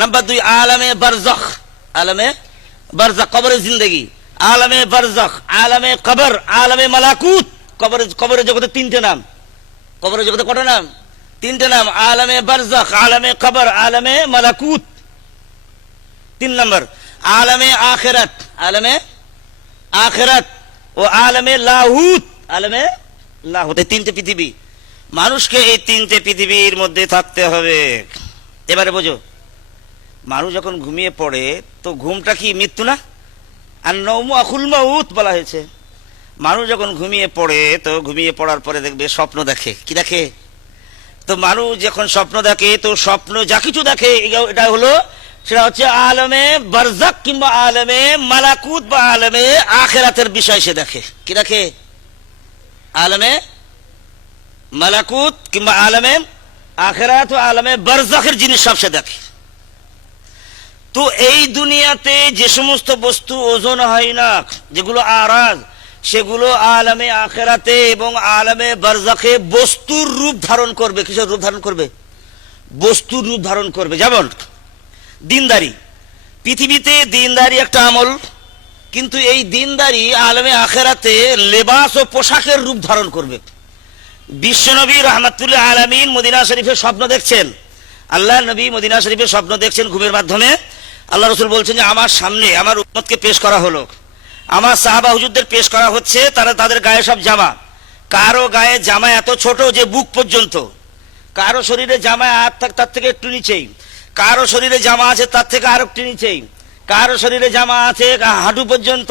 নাম্বার 2 আলেমে বারজাখ, আলেমে বারজাখ কবরের জিন্দেগি, আলেমে বারজাখ, আলেমে কবর, আলেমে মালাকুত। কবরের জগতে তিনটে নাম। কবরের জগতে কটা নাম? তিনটে নাম, আলেমে বারজাখ, আলেমে কবর, আলেমে মালাকুত। 3 নম্বর আলেমে আখিরাত, আলেমে আখিরাত ও আলেমে লাহুত, আলেমে লাহুত। এই তিনটে পৃথিবী। মানুষকে এই তিনটে পৃথিবীর মধ্যে থাকতে হবে। এবারে বোঝো, মানুষ যখন ঘুমিয়ে পড়ে তো ঘুমটা কি মৃত্যু না? আর নওমু আখুল মাউত বলা হয়েছে। মানুষ যখন ঘুমিয়ে পড়ে তো ঘুমিয়ে পড়ার পরে দেখবে স্বপ্ন দেখে। কি দেখে? তো মানুষ যখন স্বপ্ন দেখে তো স্বপ্ন যা কিছু দেখে এটা হলো, সেটা হচ্ছে আলেমে বারজাক কিংবা আলেমে মালাকুত বা আলেমে আখিরাতের বিষয় সে দেখে। কি দেখে? আলেমে মালাকুত কিংবা আলেমে আখিরাত ও আলেমে বারজাখের জিনিস সব সে দেখে। তো এই দুনিয়াতে যে সমস্ত বস্তু ওজন হয় না, যেগুলো আরাজ, সেগুলো আলেমে আখিরাতে এবং আলেমে বারজাখে বস্তুর রূপ ধারণ করবে। কিসের রূপ ধারণ করবে? বস্তুর রূপ ধারণ করবে। যেমন দিনদারি, পৃথিবীতে দিনদারি একটা আমল, কিন্তু এই দিনদারি আলেমে আখিরাতে লেবাস ও পোশাকের রূপ ধারণ করবে। বিশ্বনবী রাহমাতুল্লাহ আলামিন মদিনা শরীফে স্বপ্ন দেখছেন। আল্লাহ নবী মদিনা শরীফে স্বপ্ন দেখছেন ঘুমের মাধ্যমে। আল্লাহ রাসূল বলছেন যে আমার সামনে আমার উম্মতকে পেশ করা হলো, আমার সাহাবা হুজুরদের পেশ করা হচ্ছে, তাদের গায়ে সব জামা। কারো গায়ে জামা এত ছোট যে বুক পর্যন্ত, কারো শরীরে জামা তার থেকে একটু নিচেই, কারো শরীরে জামা আছে তার থেকে আর একটু নিচেই, কারো শরীরে জামা আছে হাঁটু পর্যন্ত,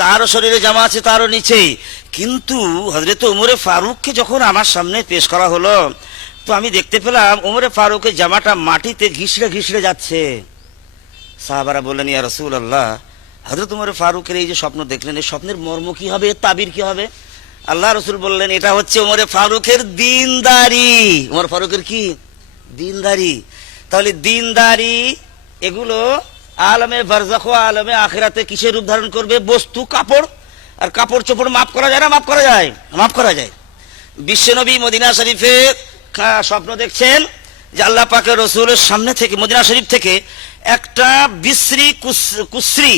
কারো শরীরে জামা আছে তারও নিচেই। কিন্তু হযরত ওমরে ফারুককে যখন আমার সামনে পেশ করা হলো তো আমি দেখতে পেলাম ওমরে ফারুকের জামাটা মাটিতে ঘিসড়ে ঘিসড়ে যাচ্ছে। সাহাবারা বললেন ইয়া রাসূলুল্লাহ, হযরত ওমরে ফারুকের এই যে স্বপ্ন দেখলেন, এই স্বপ্নের মর্ম কি হবে, তাবির কি হবে? আল্লাহ রাসূল বললেন এটা হচ্ছে ওমরে ফারুকের দিনদারি। ওমর ফারুকের কি? দিনদারি। তাহলে দিনদারি এগুলো আলেমে বারজাখ ও আলেমে আখিরাতে কিসের রূপ ধারণ করবে? বস্তু, কাপড়। আর কাপড় চোপড় মাপ করা যায় না? মাপ করা যায়, মাপ করা যায়। বিশ্বনবী মদিনা শরীফে স্বপ্ন দেখছেন যে আল্লাহ পাকের রাসূলের সামনে থেকে, মদিনা শরীফ থেকে একটা বিশ্রী কুশ্রী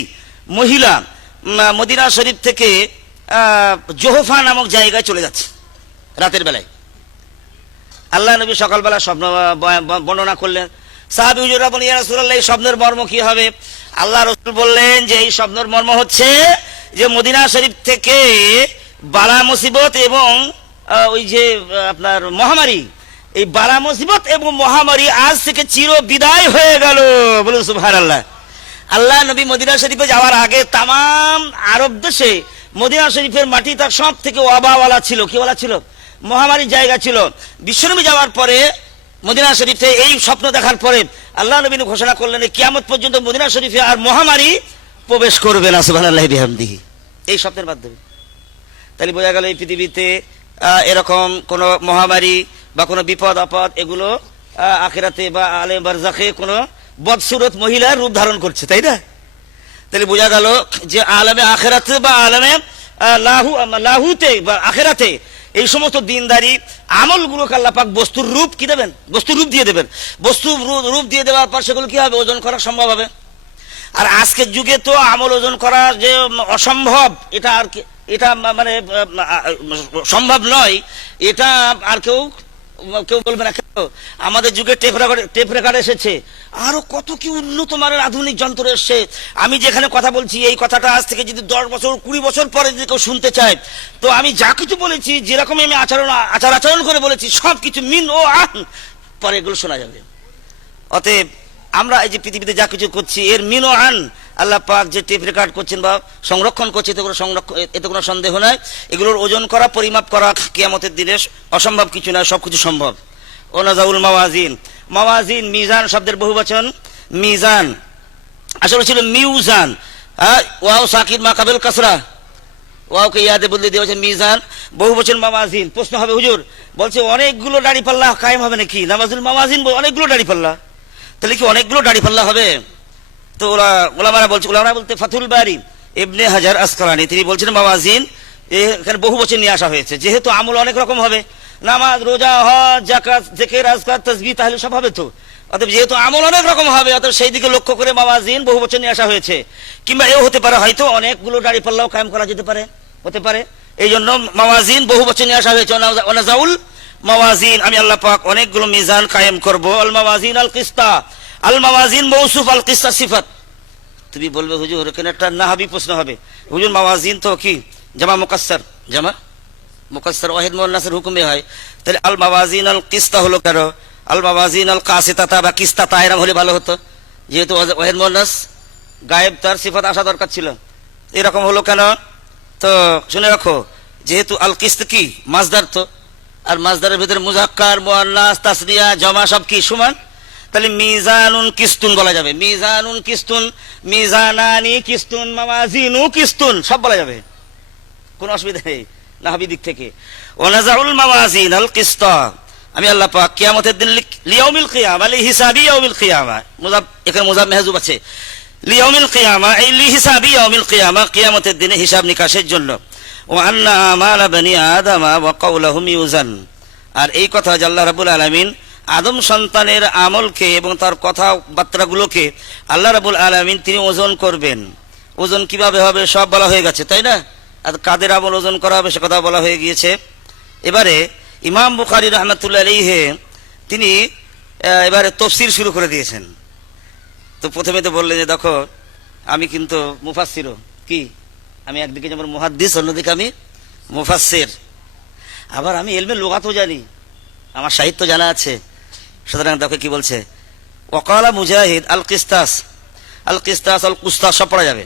মহিলা মদিনা শরীফ থেকে জোহফা নামক জায়গায় চলে যাচ্ছে রাতের বেলায়। আল্লাহ নবী সকালবেলা স্বপ্ন বর্ণনা করলেন। সাহাবী হুজুররা বলেন, ইয়া রাসূলুল্লাহ, এই স্বপ্নের মর্ম কি হবে? আল্লাহ রাসূল বললেন যে এই স্বপ্নের মর্ম হচ্ছে যে মদিনা শরীফ থেকে বালা মুসিবত এবং ওই যে আপনার মহামারী, এই বালা মুসিবত এবং মহামারী আজ থেকে চির বিদায় হয়ে গেল। বলুন সুবহানাল্লাহ। আল্লাহ নবী মদিনা শরীফে যাওয়ার আগে তামাম আরব দেশে মদিনা শরীফের মাটি তার সব থেকে ওয়াবাওয়ালা ছিল। কি বলা ছিল? মহামারীর জায়গা ছিল। বিশ্বনবী যাওয়ার পরে মদিনা শরীফে এই স্বপ্ন দেখার পরে আল্লাহ নবী ঘোষণা করলেন কিয়ামত পর্যন্ত মদিনা শরীফে আর মহামারী প্রবেশ করবে না। সুবহানাল্লাহি বিহামদিহি। এই স্বপ্নের মাধ্যমে তাহলে বোঝা গেল এই পৃথিবীতে এরকম কোন মহামারী বা কোনো বিপদ আপদ এগুলো আখিরাতে বা আলেম বারজাখে কোনো বদসুরত মহিলার রূপ ধারণ করছে, তাই না? তাহলে বোঝা গেল যে আলেমে আখিরাতে বা আলেমে লাহুতে বা আখিরাতে এই সমস্ত দিনদারি আমলগুলোকে আল্লাহ পাক বস্তুর রূপ কি দেবেন? বস্তুর রূপ দিয়ে দেবেন। বস্তুর রূপ দিয়ে দেওয়ার পর সেগুলো কি হবে? ওজন করা সম্ভব হবে। আর আজকের যুগে তো আমল ওজন করা যে অসম্ভব, এটা আর এটা মানে সম্ভব নয়, এটা আর কেউ বলবে না। কেন? আমাদের যুগে টেপ রেকর্ড এসেছে, আরো কত কি উন্নত মানের আধুনিক যন্ত্র এসছে। আমি যেখানে কথা বলছি এই কথাটা আজ থেকে যদি 10 বছর 20 বছর পরে যদি কেউ শুনতে চায়, তো আমি যা কিছু বলেছি, যেরকম আমি আচরণ করে বলেছি, সবকিছু মিন ও আন পরে এগুলো শোনা যাবে। অতএব আমরা এই যে পৃথিবীতে যা কিছু করছি এর মিন ও আন আল্লাহ পাক যে টেপ রেকর্ড করছেন বা সংরক্ষণ করছে, এতে কোনো সন্দেহ নাই। এগুলোর ওজন করা, পরিমাপ করা কিয়ামতের দিনে অসম্ভব কিছু নয়, সবকিছু সম্ভব। ও নাজাউল মাওয়াজিন, মাওয়াজিন মিজান শব্দের বহুবচন মিজান, আসলে ছিল মিউজান। ওয়াও সাকির মা কাবেল কাসরা, ওয়াওকে ইয়াদে বদলে দেওয়া হয়েছে মিজান, বহুবচন মাওয়াজিন। প্রশ্ন হবে হুজুর, বলছে অনেকগুলো দাড়ি পাল্লা কায়েম হবে নাকি? নামাজুল মাওয়াজিন অনেকগুলো দাড়ি পাল্লা, তাহলে কি অনেকগুলো দাড়ি পাল্লা হবে? তো ওলামারা বলতে ফাতুল বারি ইবনে হাজার আসকালানি তিনি বলছেন মাওয়াজিন এখানে বহু বচন নিয়ে আসা হয়েছে, যেহেতু আমল অনেক রকম হবে, নামাজ, রোজা, হজ, যাকাত, জিকির, আজকার, তাসবিহ, তাহলিল সব হবে তো। অতএব যেহেতু আমল অনেক রকম হবে, অতএব সেই দিকে লক্ষ্য করে মাওয়াজিন বহু বচন নিয়ে আসা হয়েছে। কিংবা এও হতে পারে হয়তো অনেকগুলো দাড়ি পাল্লাও কায়েম করা যেতে পারে, হতে পারে। এই জন্য মাওয়াজিন বহু বচন নিয়ে আসা হয়েছে। ওয়ানাজাউল মাওয়াজিন, আমি আল্লাহ পাক অনেকগুলো মিজান কায়েম করব। আল মাওয়াজিন আল কিসতা, আল মাওয়াজিন মৌসুফ, আল কিসতা সিফাত। তুমি বলবে হুজুর এখানে একটা নাহাবি প্রশ্ন হবে, হুজুর মাওয়াজিন তো কি জামা মুকাসসার, জামা মুকাসসার ওয়াহিদ মুআন্নাসের হুকুমে হয়, তাহলে আল মাওয়াজিন আল কিসতা হলো কেন? আল মাওয়াজিন আল কাসিতাতা বা কিসতাতা এরকম হলে ভালো হতো, যেহেতু ওয়াহিদ মুআন্নাস গায়েব, তার সিফাত আসা দরকার ছিল। এরকম হলো কেন? তো শুনে রাখো, যেহেতু আল কিস্ত কি মাজদার, তো আর মাজদারের ভিতরে মুযাক্কার, মুআন্নাস, তাসনিয়া, জমা সব কি সমান, তাহলে মিজানুন কিস্তুন বলা যাবে। মিজানুন কিস্তুন, মিজানানি কিস্তুন, মাওয়াজিনু কিস্তুন সব বলা যাবে, কোনো অসুবিধা নেই নাহবি দিক থেকে। ওয়ানাজাউল মাওয়াজিন আল কিসতা, আমি আল্লাহ পাক কিয়ামতের দিন লিয়াউমিল কিয়ামা লিহিসাবি ইয়াউমিল কিয়ামা, এখানে মুযাব মেহজুব আছে, লিয়াউমিল কিয়ামা এই লিহিসাবি ইয়াউমিল কিয়ামা, কিয়ামতের দিনে হিসাব নিকাশের জন্য। ওয়া আন্না আমালা বনি আদামা ওয়া কাওলাহুম ইউজান, আর এই কথা যে আল্লাহ রাব্বুল আলামিন আদম সন্তানের আমলকে এবং তার কথাবার্তাগুলোকে আল্লাহ রাব্বুল আলামিন তিনি ওজন করবেন। ওজন কিভাবে হবে সব বলা হয়ে গেছে, তাই না? আর কাদের আমল ওজন করা হবে সে কথা বলা হয়ে গিয়েছে। এবারে ইমাম বুখারী রাহমাতুল্লাহ আলাইহি তিনি এবারে তাফসীর শুরু করে দিয়েছেন। তো প্রথমে তো বললেন যে দেখো আমি কিন্তু মুফাসসিরও, কি আমি একদিকে যেমন মুহাদ্দিস, অন্যদিকে আমি মুফাসসির, আবার আমি ইলমে লুগাতও জানি, আমার সাহিত্য জানা আছে। সুতরাং দেখো কি বলছে, ওয়াকালা মুজাহিদ আল কিস্তাস, আল কিস্তাস আল কুস্তাস সব পড়া যাবে।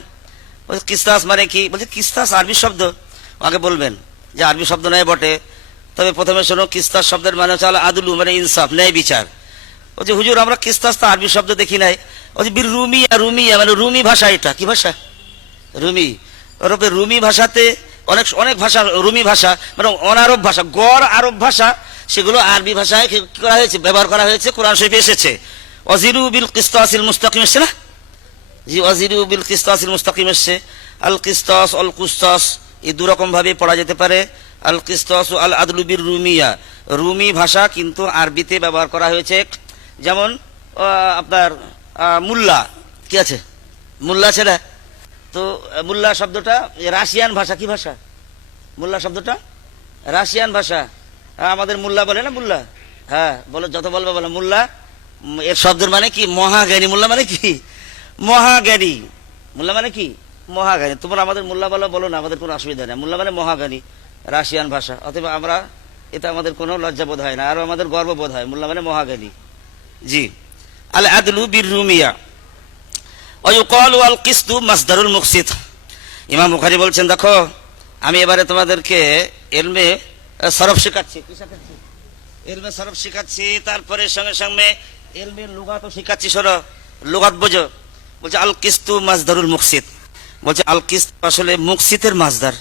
কিস্তাস মানে কি? বলছে কিস্তাস আরবি শব্দ, আগে বলবেন যে আরবি শব্দ নয় বটে, তবে প্রথমে শোনো কিস্তাস শব্দের মানে হচ্ছে আল আদলু, মানে ইনসাফ, ন্যায় বিচার। বলছে হুজুর আমরা কিস্তাস তো আরবি শব্দ দেখি নাই। বলছে বির রুমিয়া, রুমিয়া মানে রুমি ভাষা, এটা কি ভাষা? রুমি। ওরপে রুমি ভাষাতে অনেক অনেক ভাষা, রুমি ভাষা মানে অনারব ভাষা, গড় আরব ভাষা, সেগুলো আরবি ভাষায় কি করা হয়েছে, ব্যবহার করা হয়েছে, কোরআন শরীফে এসেছে। ওয়াজিরু বিল কিসতাসিল মুস্তাকিম এসছে না? জি, ওয়াজিরু বিল কিসতাসিল মুস্তাকিম এসছে। আল কিসতাস আল কুস্তাস এই দুরকম ভাবে পড়া যেতে পারে। আল কিসতাস আল আদলু বির রুমিয়া, রুমি ভাষা কিন্তু আরবিতে ব্যবহার করা হয়েছে। যেমন আপনার মুল্লা, কি আছে? মুল্লা আছে না? তো মুল্লা শব্দটা রাশিয়ান ভাষা, কি ভাষা? মুল্লা শব্দটা রাশিয়ান ভাষা। আমাদের মুল্লা বলে না, মুল্লা, হ্যাঁ বলো, যত বলবে বলো মুল্লা। এর শব্দের মানে কি? মহাজ্ঞানী। মুল্লা মানে কি? মহাজ্ঞানী। মুল্লা মানে কি? মহাজ্ঞানী। তোমরা আমাদের মুল্লা বলো না, আমাদের কোনো অসুবিধা নেই। মুল্লা মানে মহাজ্ঞানী, রাশিয়ান ভাষা। অতএব আমরা, এটা আমাদের কোনো লজ্জাবোধ হয় না, আরো আমাদের গর্ববোধ হয়। মুল্লা মানে মহাজ্ঞানী। জি। আল আদলু বির রুমিয়া ওয়ায়ুকালু আল কিসতু মাসদারুল মুকসিত। ইমাম বুখারী বলছেন, দেখো আমি এবারে তোমাদেরকে ইলমে সরফ শেখাচ্ছি। কি শেখাচ্ছি? ইলমে সরফ শেখাচ্ছি। তারপরে সঙ্গে সঙ্গে ইলমে লুগাতও শেখাচ্ছি। সরো, লুগাত বোঝো। বলছে আল কিসতু মাসদারুল মুকসিত। বলছে আল কিস্ত আসলে মুকসিতের মাসদার।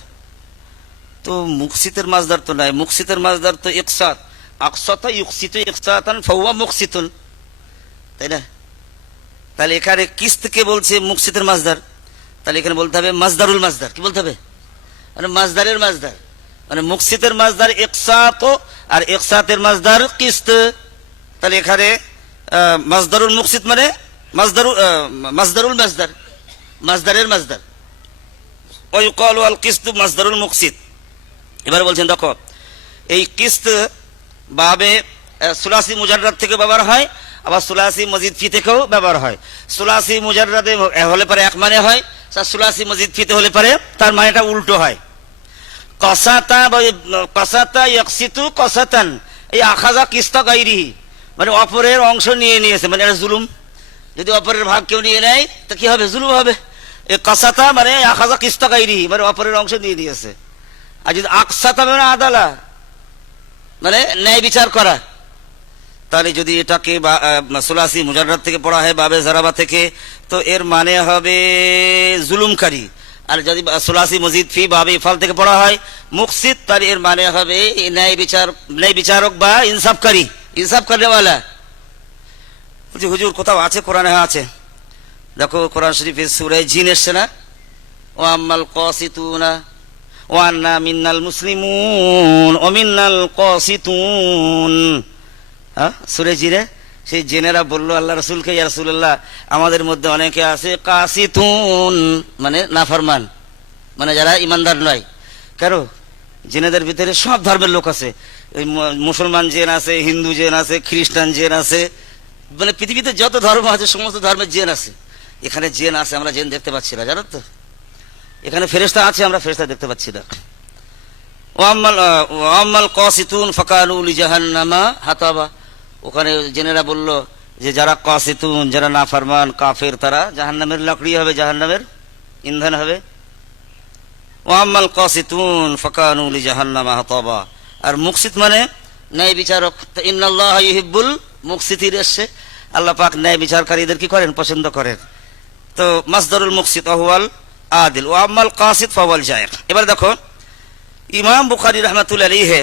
তো মুকসিতের মাসদার তো নাই, মুকসিতের মাসদার তো ইকসাত। আকসাতা ইউকসিতু ইকসাতান ফাহুয়া মুকসিতুন, তাই না? তাহলে এখানে কিস্তকে বলছে মুকসিতের মাসদার, তাহলে এখানে বলতে হবে মাসদারুল মাসদার। কি বলতে হবে? মানে মাসদারের মাসদার, মানে মুকসিতের মাসদার ইকসাত আর ইকসাতের মাসদার কিস্ত। তাহলে এখানে মাসদারুল মুকসিত মানে মাসদারুল মাসদার, মাসদারের মাসদার। ওয়ায়ুকালু আল কিস্তু মাসদারুল মুকসিত। এবার বলছেন দেখো, এই কিস্ত বাবে সুলাসি মুজাররাদ থেকে ব্যবহার হয়, আবার সুলাসি মজিদ ফি থেকেও ব্যবহার হয়। সুলাসি মুজাররাদে হলে পরে এক মানে হয়, সুলাসি মজিদ ফিতে হলে পরে তার মানেটা উল্টো হয়। কসাতা বা কসাতা ইয়াকসিতু কসাতান, এই আখাযা কিস্তা গায়রিহি, মানে অপরের অংশ নিয়ে নিয়েছে, মানে এটা জুলুম। যদি অপরের ভাগ কেউ নিয়ে নেয় তো কি হবে? জুলুম হবে। এই কসাতা মানে আখাযা কিস্তা গায়রিহি, মানে অপরের অংশ নিয়ে নিয়েছে। আর যদি আকসাতা মানে আদালা, মানে ন্যায় বিচার করা, তাহলে যদি এটাকে সুলাসি মুজাররাদ থেকে পড়া হয়, বাবে জারাবা থেকে, তো এর মানে হবে জুলুমকারী। আর যদি সুলাসি মজিদ ফি বাবে ইফাল থেকে পড়া হয় মুকসিত, তাহলে এর মানে হবে ন্যায় বিচারক বা ইনসাফকারী, ইনসাফ করেওয়ালা। বলছি হুজুর কোথাও আছে কোরআনে? হ্যাঁ আছে। দেখো কোরআন শরীফের সূরা জিন এসছে না, ও আম্মাল কাসিতুনা ওয়া আন্না মিন্নাল মুসলিমুন ওয়া মিন্নাল কাসিতুন। হ্যাঁ, সূরা জিনে সেই জেনেরা বললো আল্লাহ রাসূলকে, ইয়া রাসূলুল্লাহ আমাদের মধ্যে অনেকে আছে কাসিতুন, মানে নাফরমান, মানে যারা ইমানদার নয়। কেন? জেনেদের ভিতরে সব ধর্মের লোক আছে, মুসলমান জেন আছে, হিন্দু জেন আছে, খ্রিস্টান জেন আছে, মানে পৃথিবীতে যত ধর্ম আছে সমস্ত ধর্মের জেন আছে। এখানে জেন আছে, আমরা জেন দেখতে পাচ্ছি না, জানো তো? এখানে ফেরেশতা আছে, আমরা ফেরেশতা দেখতে পাচ্ছি না। ওয়া আম্মাল কাসিতুন ফাকানু লিজাহান্নামা হাতাবা। ওখানে জেনেরা বলল যে যারা কাসিতুন, যারা নাফরমান কাফের, তারা জাহান্নামের লাকড়ি হবে, জাহান্নামের ইন্ধন হবে। ওয়া আম্মাল কাসিতুন ফাকানু লিজাহান্নামা হাতাবা। আর মুকসিত মানে ন্যায় বিচারক। ইন্নাল্লাহা ইউহিব্বুল মুকসিতিন এসছে, আল্লাহ পাক ন্যায় বিচারকারীদের কি করেন? পছন্দ করেন। তো মাসদারুল মুকসিত হুয়াল আদিল, ওয়া আম্মাল কাসিত ফাওয়াল জায়ের। এবার দেখো ইমাম বুখারী রাহমাতুল্লাহি আলাইহি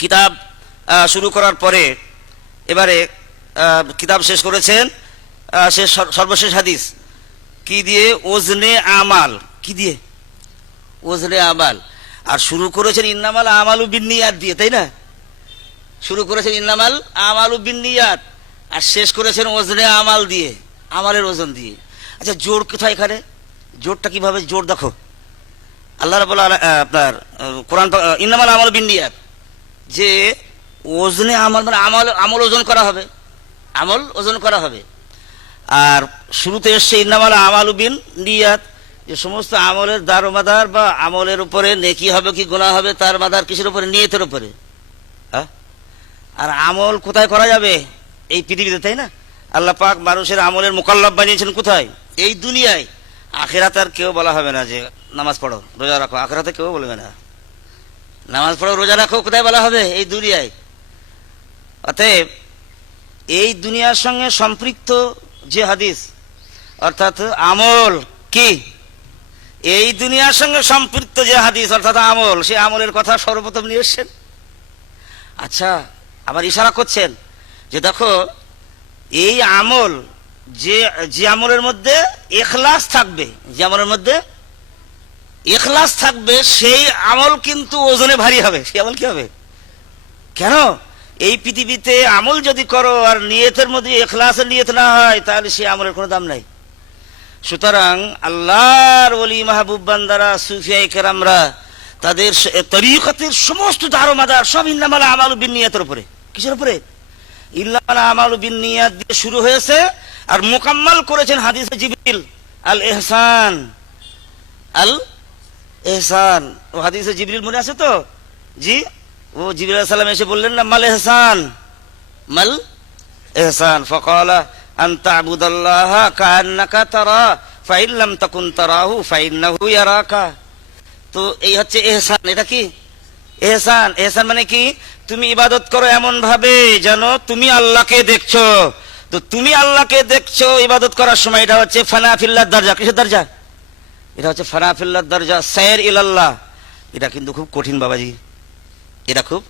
কিতাব শুরু করার পরে এবারে কিতাব শেষ করেছেন, সর্বশেষ হাদিস কি দিয়ে? ওজনে আমাল। কি দিয়ে? ওজনে আমাল। আর শুরু করেছেন ইন্নামাল আমালু বিন্নিয়াত দিয়ে, তাই না? শুরু করেছেন ইন্নামাল আমালু বিন্নিয়াত, আর শেষ করেছেন ওজনে আমাল দিয়ে, আমালের ওজন দিয়ে। আচ্ছা জোর কোথায় এখানে? জোরটা কিভাবে? জোর দেখো, আল্লাহ রাব্বুল আপনার কোরআন ইন্নামাল আমালু বিন্নিয়াত, যে ওজনে আমাল মানে আমল ওজন করা হবে, আমল ওজন করা হবে। আর শুরুতে এসছে ইন্নামাল আমালু বিন্নিয়াত, যে সমস্ত আমলের দারোমাদার বা আমলের উপরে নেকি হবে কি গুনাহ হবে তার মাদার কিসের উপরে? নিয়তের উপরে। হ্যাঁ, আর আমল কোথায় করা যাবে? এই পৃথিবীতে, তাই না? আল্লাহ পাক মানুষের আমলের মুকাল্লাফ বানিয়েছেন কোথায়? এই দুনিয়ায়। আখিরাতে আর কেউ বলা হবে না যে নামাজ পড়ো রোজা রাখো, আখিরাতে কেউ বলবে না নামাজ পড়ো রোজা রাখো। কোথায় বলা হবে? এই দুনিয়ায়। অতএব এই দুনিয়ার সঙ্গে সম্পৃক্ত যে হাদিস, অর্থাৎ আমল কি, এই দুনিয়ার সঙ্গে সম্পৃক্ত যে হাদিস অর্থাৎ আমল, সে আমলের কথা সর্বপ্রথম নিয়ে এসছেন। আচ্ছা, আবার ইশারা করছেন যে দেখো এই আমল, যে আমলের মধ্যে ইখলাস থাকবে, যে আমলের মধ্যে ইখলাস থাকবে, সেই আমল কিন্তু ওজনে ভারী হবে। সেই আমল কি হবে? কেন? এই পৃথিবীতে আমল যদি করো আর নিয়তের মধ্যে ইখলাসের নিয়ত না হয়, তাহলে সেই আমলের কোনো দাম নাই। সুতরাং আল্লাহর ওলি মাহবুব বান্দারা সুফিয়ায়ে কেরামরা তাদের তরিকতের সমস্ত দারোমাদার সব ইন্নামাল আমালু বিন্নিয়াতের উপরে। কিসের উপরে? ইন্নামাল আমালু বিন্নিয়াত দিয়ে শুরু হয়েছে, আর মোকাম্মাল করেছেন হাদিসে জিবরিল আল ইহসান। আল ইহসান, ও হাদিসে জিবরিল মনে আছে তো? জি, ও জিবরিল আলাইহিস সালাম এসে বললেন না, মাল ইহসান, মাল ইহসান ফাকালা আন তা'বুদাল্লাহা কাআন্নাকা তারা ফাইন লাম তাকুন তারাহু ফাইন্নাহু ইয়ারাকা। তো এই হচ্ছে ইহসান। এটা কি ইহসান? ইহসান মানে কি? তুমি ইবাদত করো এমন ভাবে যেন তুমি আল্লাহকে দেখছো। তো তুমি আল্লাহকে দেখছো ইবাদত করার সময়, এটা হচ্ছে ফানা ফিল্লাহ দরজা। কিসের দরজা? এটা হচ্ছে ফানা ফিল্লাহ দরজা, সাইর ইলাল্লাহ। এটা কিন্তু খুব কঠিন বাবাজি, এটা খুব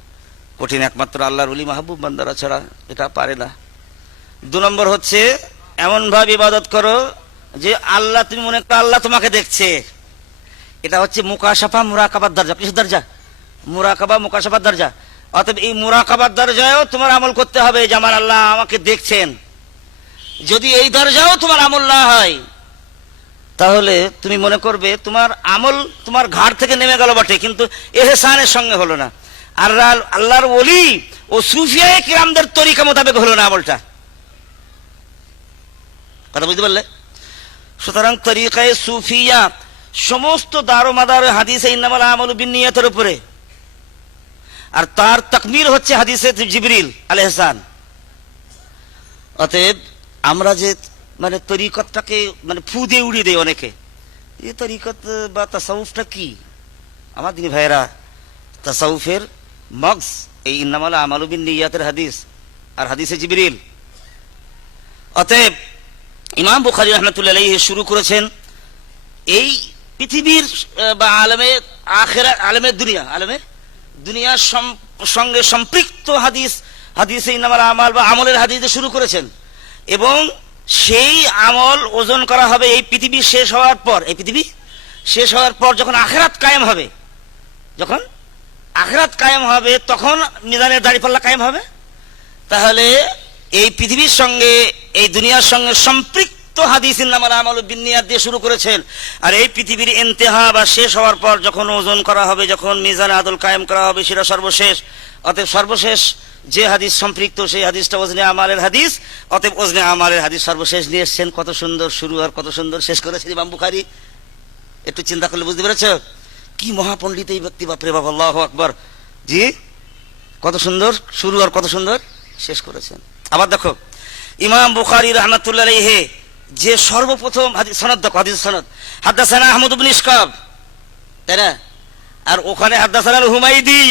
কঠিন, একমাত্র আল্লাহর ওলি মাহবুব বান্দারা ছাড়া এটা পারে না। 2 নম্বর হচ্ছে এমন ভাবে ইবাদত করো যে আল্লাহ, তুমি মনে করো আল্লাহ তোমাকে দেখছে। এটা হচ্ছে মুকাশাফা মুরাকাবার দরজা। কিসের দরজা? মুরাকাবা মুকাশাফার দরজা। অতএব এই মুরাকাবার দরজায়ও তোমার আমল করতে হবে যে আমার আল্লাহ আমাকে দেখছেন। যদি এই দরজাও তোমার আমল না হয়, তাহলে তুমি মনে করবে তোমার আমল তোমার ঘাট থেকে নেমে গেল বটে, কিন্তু ইহসানের সঙ্গে হলো না। আর আল্লাহর ওলি ও সুফিয়ায়ে কিরামদের তরিকা মোতাবেক হলো না আমলটা। কথা বুঝতে পারলে? সুতরাং তরিকায়ে সুফিয়া সমস্ত দারোমাদার হাদিসে ইন্নামাল আমালু বিন্নিয়াতের উপরে, আর তার তাকমিল হচ্ছে হাদিসে জিবরিল আল ইহসান। অতএব আমরা যে মানে তরিকতটাকে মানে ফু দিয়ে উড়িয়ে দেয় অনেকে, এই তরিকত বা তাসাউফটা কি? আমার দিনী ভাইয়েরা, তাসাউফের মগজ এই ইন্নামাল আমালু বিন্নিয়াতের হাদিস আর হাদিসে জিবরিল। অতএব ইমাম বুখারী রাহমাতুল্লাহি আলাইহি শুরু করেছেন এই পৃথিবীর বা আলেমে আখিরাত, আলেমে দুনিয়ার সঙ্গে সম্পৃক্ত হাদিসে ইন্নামাল আমাল বা আমলের হাদিস শুরু করেছেন, এবং সেই আমল ওজন করা হবে এই পৃথিবী শেষ হওয়ার পর। এই পৃথিবী শেষ হওয়ার পর যখন আখিরাত কায়েম হবে, যখন আখিরাত কায়েম হবে তখন মিজানের দাঁড়িপাল্লা কায়েম হবে। তাহলে এই পৃথিবীর সঙ্গে এই দুনিয়ার সঙ্গে সম্পৃক্ত হাদিস ইন্নামাল আমালু বিন্নিয়াত দিয়ে শুরু করেছেন, আর এই পৃথিবীর ইন্তেহা বা শেষ হওয়ার পর যখন ওজন করা হবে, যখন মিজান আদল কায়েম করা হবে, সেটা সর্বশেষ। অতএব সর্বশেষ যে হাদিস সম্পৃক্ত সেই হাদিসটা ওজনে আমালের হাদিস। অতএব ওজনে আমালের হাদিস সর্বশেষ নিয়ে এসছেন। কত সুন্দর শুরু আর কত সুন্দর শেষ করেছেন ইমাম বুখারী। একটু চিন্তা করলে বুঝতে পেরেছ কি মহাপণ্ডিত এই ব্যক্তি, বাপরে বাপ, আল্লাহু আকবার। জি, কত সুন্দর শুরু আর কত সুন্দর শেষ করেছেন। আবার দেখো ইমাম বুখারী রাহমাতুল্লাহি আলাইহি যে সর্বপ্রথম হাদিস সনদ, দেখো হাদিস সনদ, হাদাসানা আহমদ ইবনে ইসকাব, তাই না? আর ওখানে হাদাসানা আল হুমাইদি,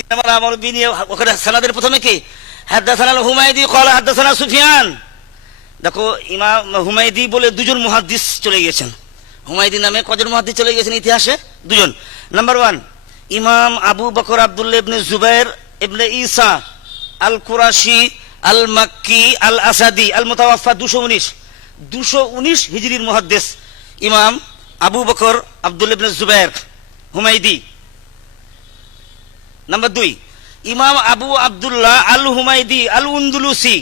ইন্নামাল আমালু বিন্নিয়াত, ওখানে সনদের প্রথমে কি হাদাসানা আল হুমাইদি ক্বালা হাদাসানা সুফিয়ান। দেখো ইমাম হুমাইদি বলে 2 জন মুহাদ্দিস চলে গিয়েছেন। হুমাইদি নামে কজন মুহাদ্দিস চলে গিয়েছেন ইতিহাসে? 2 জন। নাম্বার 1 ইমাম আবু বকর আব্দুল্লাহ ইবনে জুবাইর ইবনে ঈসা আল কুরাশি আল মাক্কি আল আসাদি আল মুতাওয়াফা 219 হিজরির মুহাদ্দিস ইমাম আবু বকর আব্দুল্লাহ ইবনে জুবাইর হুমাইদি। নাম্বার 2 ইমাম আবু আব্দুল্লাহ আল হুমাইদি আল উন্দুলুসি।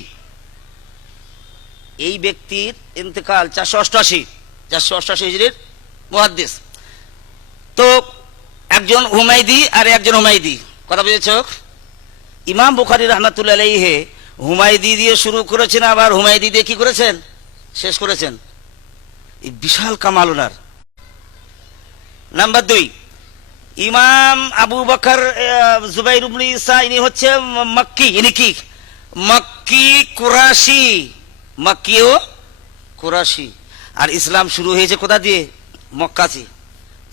এই ব্যক্তির ইন্তেকাল 488 হিজরির মুহাদ্দিস। তো একজন হুমাইদি আর একজন হুমাইদি, কথা বুঝেছ? ইমাম বুখারী রাহমাতুল্লাহি আলাইহি হুমাইদি দিয়ে শুরু করেছেন, আবার হুমাইদি দিয়ে কি করেছেন? শেষ করেছেন। এই বিশাল কামাল ওনার। নাম্বার 2 ইমাম আবু বকর জুবাইর ইবনে ঈসা, ইনি হচ্ছে মক্কি। ইনি কি মক্কি কুরাশি, মক্কি ও কুরাশি। আর ইসলাম শুরু হয়েছে কোথা দিয়ে? মক্কা থেকে।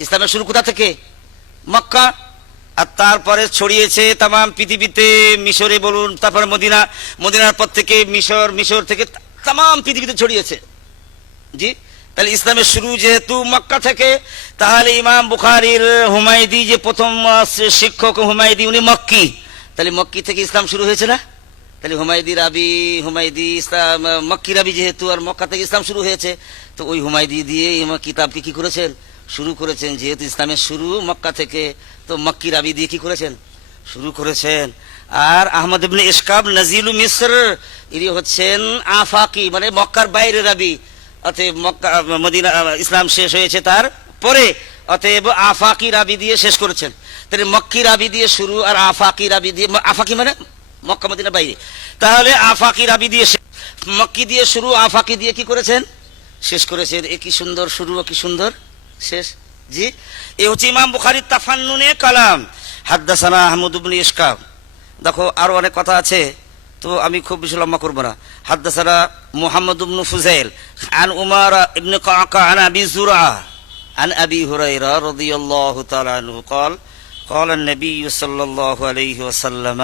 ইসলামের শুরু কোথা থেকে? মক্কা। আর তারপরে ছড়িয়েছে তামাম পৃথিবীতে, মিশরে বলুন, তারপরে মদিনার পর থেকে মিশর থেকে তামাম পৃথিবীতে ছড়িয়েছে। জি, তাহলে ইসলামের শুরু যেহেতু মক্কা থেকে, তাহলে ইমাম বুখারীর হুমাইদি যে প্রথম শিক্ষক হুমাইদি, উনি মক্কি। তাহলে মক্কি থেকে ইসলাম শুরু হয়েছে না? তাহলে হুমাইদি ইসলাম মক্কি রাবি যেহেতু, আর মক্কা থেকে ইসলাম শুরু হয়েছে, তো ওই হুমাইদি দিয়ে কিতাবকে কি করেছেন? শুরু করেছেন। যেহেতু ইসলামের শুরু মক্কা থেকে, তো মক্কি রাবি দিয়ে কি করেছেন? শুরু করেছেন। আর আহমদ ইবনে ইসকাব নাজিলু মিসর, ইনি হচ্ছেন আফাকি, মানে মক্কার বাইরে রাবি। অতএব মক্কা মদিনা ইসলাম শেষ হয়েছে তার পরে, অতএব আফাকি রাবি দিয়ে শেষ করেছেন। তাহলে মক্কি রাবি দিয়ে শুরু আর আফাকি রাবি দিয়ে, আফাকি মানে মক্কা মদিনার বাইরে, তাহলে আফাকি রাবি দিয়ে মক্কি দিয়ে শুরু, আফাকি দিয়ে কি করেছেন, শেষ করেছেন। এ কি সুন্দর শুরু, কি সুন্দর শেষ। জি, এ হচ্ছে ইমাম বুখারীর তাফান্নুনে কালাম। হাদ্দাসানা আহমদ ইবনে ইসকাব। দেখো আরো অনেক কথা আছে, তো আমি খুব বেশি লম্বা করবো না। হাদ্দাসানা মুহাম্মদ ইবনে ফুজাইল আন উমার ইবনে কাকা আন আবি যুরআ আন আবি হুরায়রা রাদিয়াল্লাহু তাআলা আনহু قال قال النبي صلى الله عليه وسلم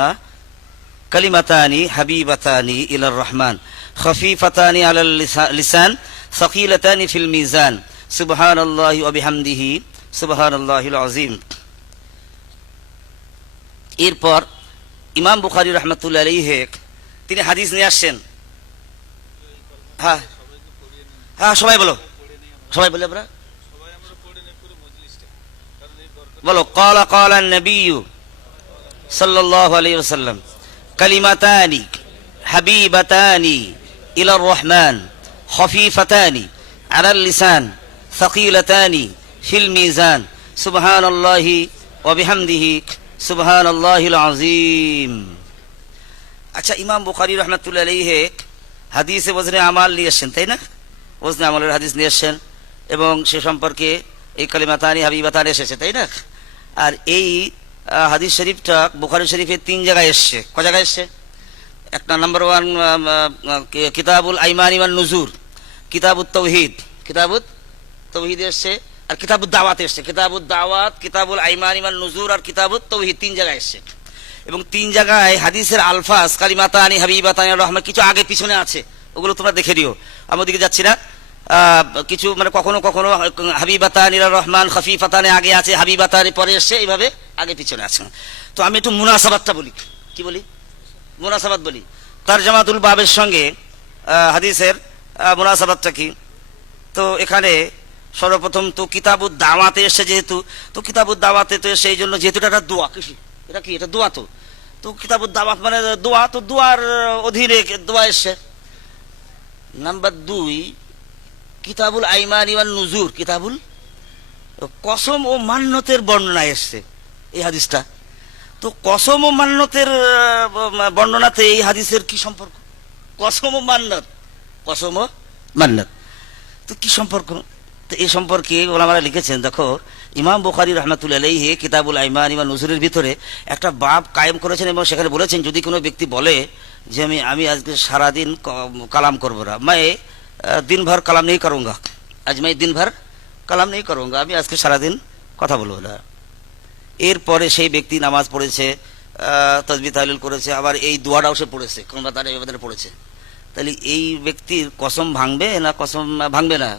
كلمتان حبيبتان إلى الرحمن خفيفتان على اللسان ثقيلتان في الميزان سبحان الله وبحمده سبحان الله العظيم। এরপর ইমাম বুখারী রাহমাতুল্লাহ আলাইহি তিনি হাদিস নিয়ে আসছেন। হ্যাঁ হ্যাঁ, সবাই বলো, সবাই বলে আমরা বলো। قال قال النبي صلى الله عليه وسلم كلمتان حبيبتان إلى الرحمن خفيفتان على اللسان ثقيلتان في الميزان سبحان الله وبحمده سبحان الله العظيم। আচ্ছা, ইমাম বুখারী রাহমাতুল্লাহ আলাইহি হাদিসে ওজনে আমাল নিয়ে এসেছেন, তাই না? ওজনে আমলের হাদিস নিয়ে এসেছেন এবং সে সম্পর্কে এই কালিমাতানি হাবিবাতানি এসেছে, তাই না? আর এই হাদিস শরীফটা বুখারী শরীফে 3 জায়গায় এসছে। ক জায়গায় এসছে? একটা নাম্বার 1 কিতাবুল আইমানি ওয়ান নুজুর, কিতাবুত তাওহীদ, কিতাবুত তাওহীদ এসছে, আর কিতাবুদ দাওয়াত এসছে। কিতাবুদ দাওয়াত, কিতাবুল আইমানি ওয়ান নুজুর আর কিতাবুত তাওহীদ 3 জায়গায় এসছে। এবং 3 জায়গায় হাদিসের আলফাজ কালিমাতানি হাবিবাতানি রহমান কিছু আগে পিছনে আছে, ওগুলো তোমরা দেখে দিও। আমি ওদিকে যাচ্ছি না। কিছু মানে কখনো কখনো হাবিবাতানি রহমান খফিফাতানি আগে আছে, হাবিবাতানি পরে এসছে, এইভাবে আগে পিছনে আছে। তো আমি একটু মুনাসাবাতটা বলি। কি বলি? মুনাসাবাত বলি। তারজামাতুল বাবের সঙ্গে হাদিসের মুনাসাবাতটা কি? তো এখানে সর্বপ্রথম তো কিতাবুদ দাওয়াতে এসছে, যেহেতু তো কিতাবুদ দাওয়াতে তো সেই জন্য, যেহেতু এটা একটা দোয়া, কৃষি এটা কি, এটা দোয়া। তো কিতাবুদ দাওয়াত মানে দোয়া, তো দোয়ার অধীনে দোয়া এসছে। নাম্বার 2 কিতাবুল আইমানি ওয়ান নুজুর, কিতাবুল কসম ও মান্নতের বর্ণনা এসছে এই হাদিসটা। তো কসম ও মান্নতের বর্ণনাতে এই হাদিসের কি সম্পর্ক? কসম ও মান্নত, কসম ও মান্নত, তো কি সম্পর্ক? তো এই সম্পর্কে ওলামারা লিখেছেন। দেখো, ইমাম বুখারী রাহমাতুল্লাহ আলাইহি কিতাবুল আইমানি ওয়ান নুজুরের ভিতরে একটা বাব কায়েম করেছেন এবং সেখানে বলেছেন, যদি কোনো ব্যক্তি বলে যে আমি আজকে সারাদিন কালাম করবো না, मैं दिन भर कलाम नहीं करूंगा, आज मैं दिन भर कलाम नहीं करूंगा, আমি আজকে সারাদিন কথা বলবো না। এরপরে সেই ব্যক্তি নামাজ পড়েছে, তাসবিহ তাহলিল করেছে, আবার এই দোয়াটাও সে পড়েছে, কোনবাতারে এবারে পড়েছে, তাহলে এই ব্যক্তির কসম ভাঙবে না কসম ভাঙবে না?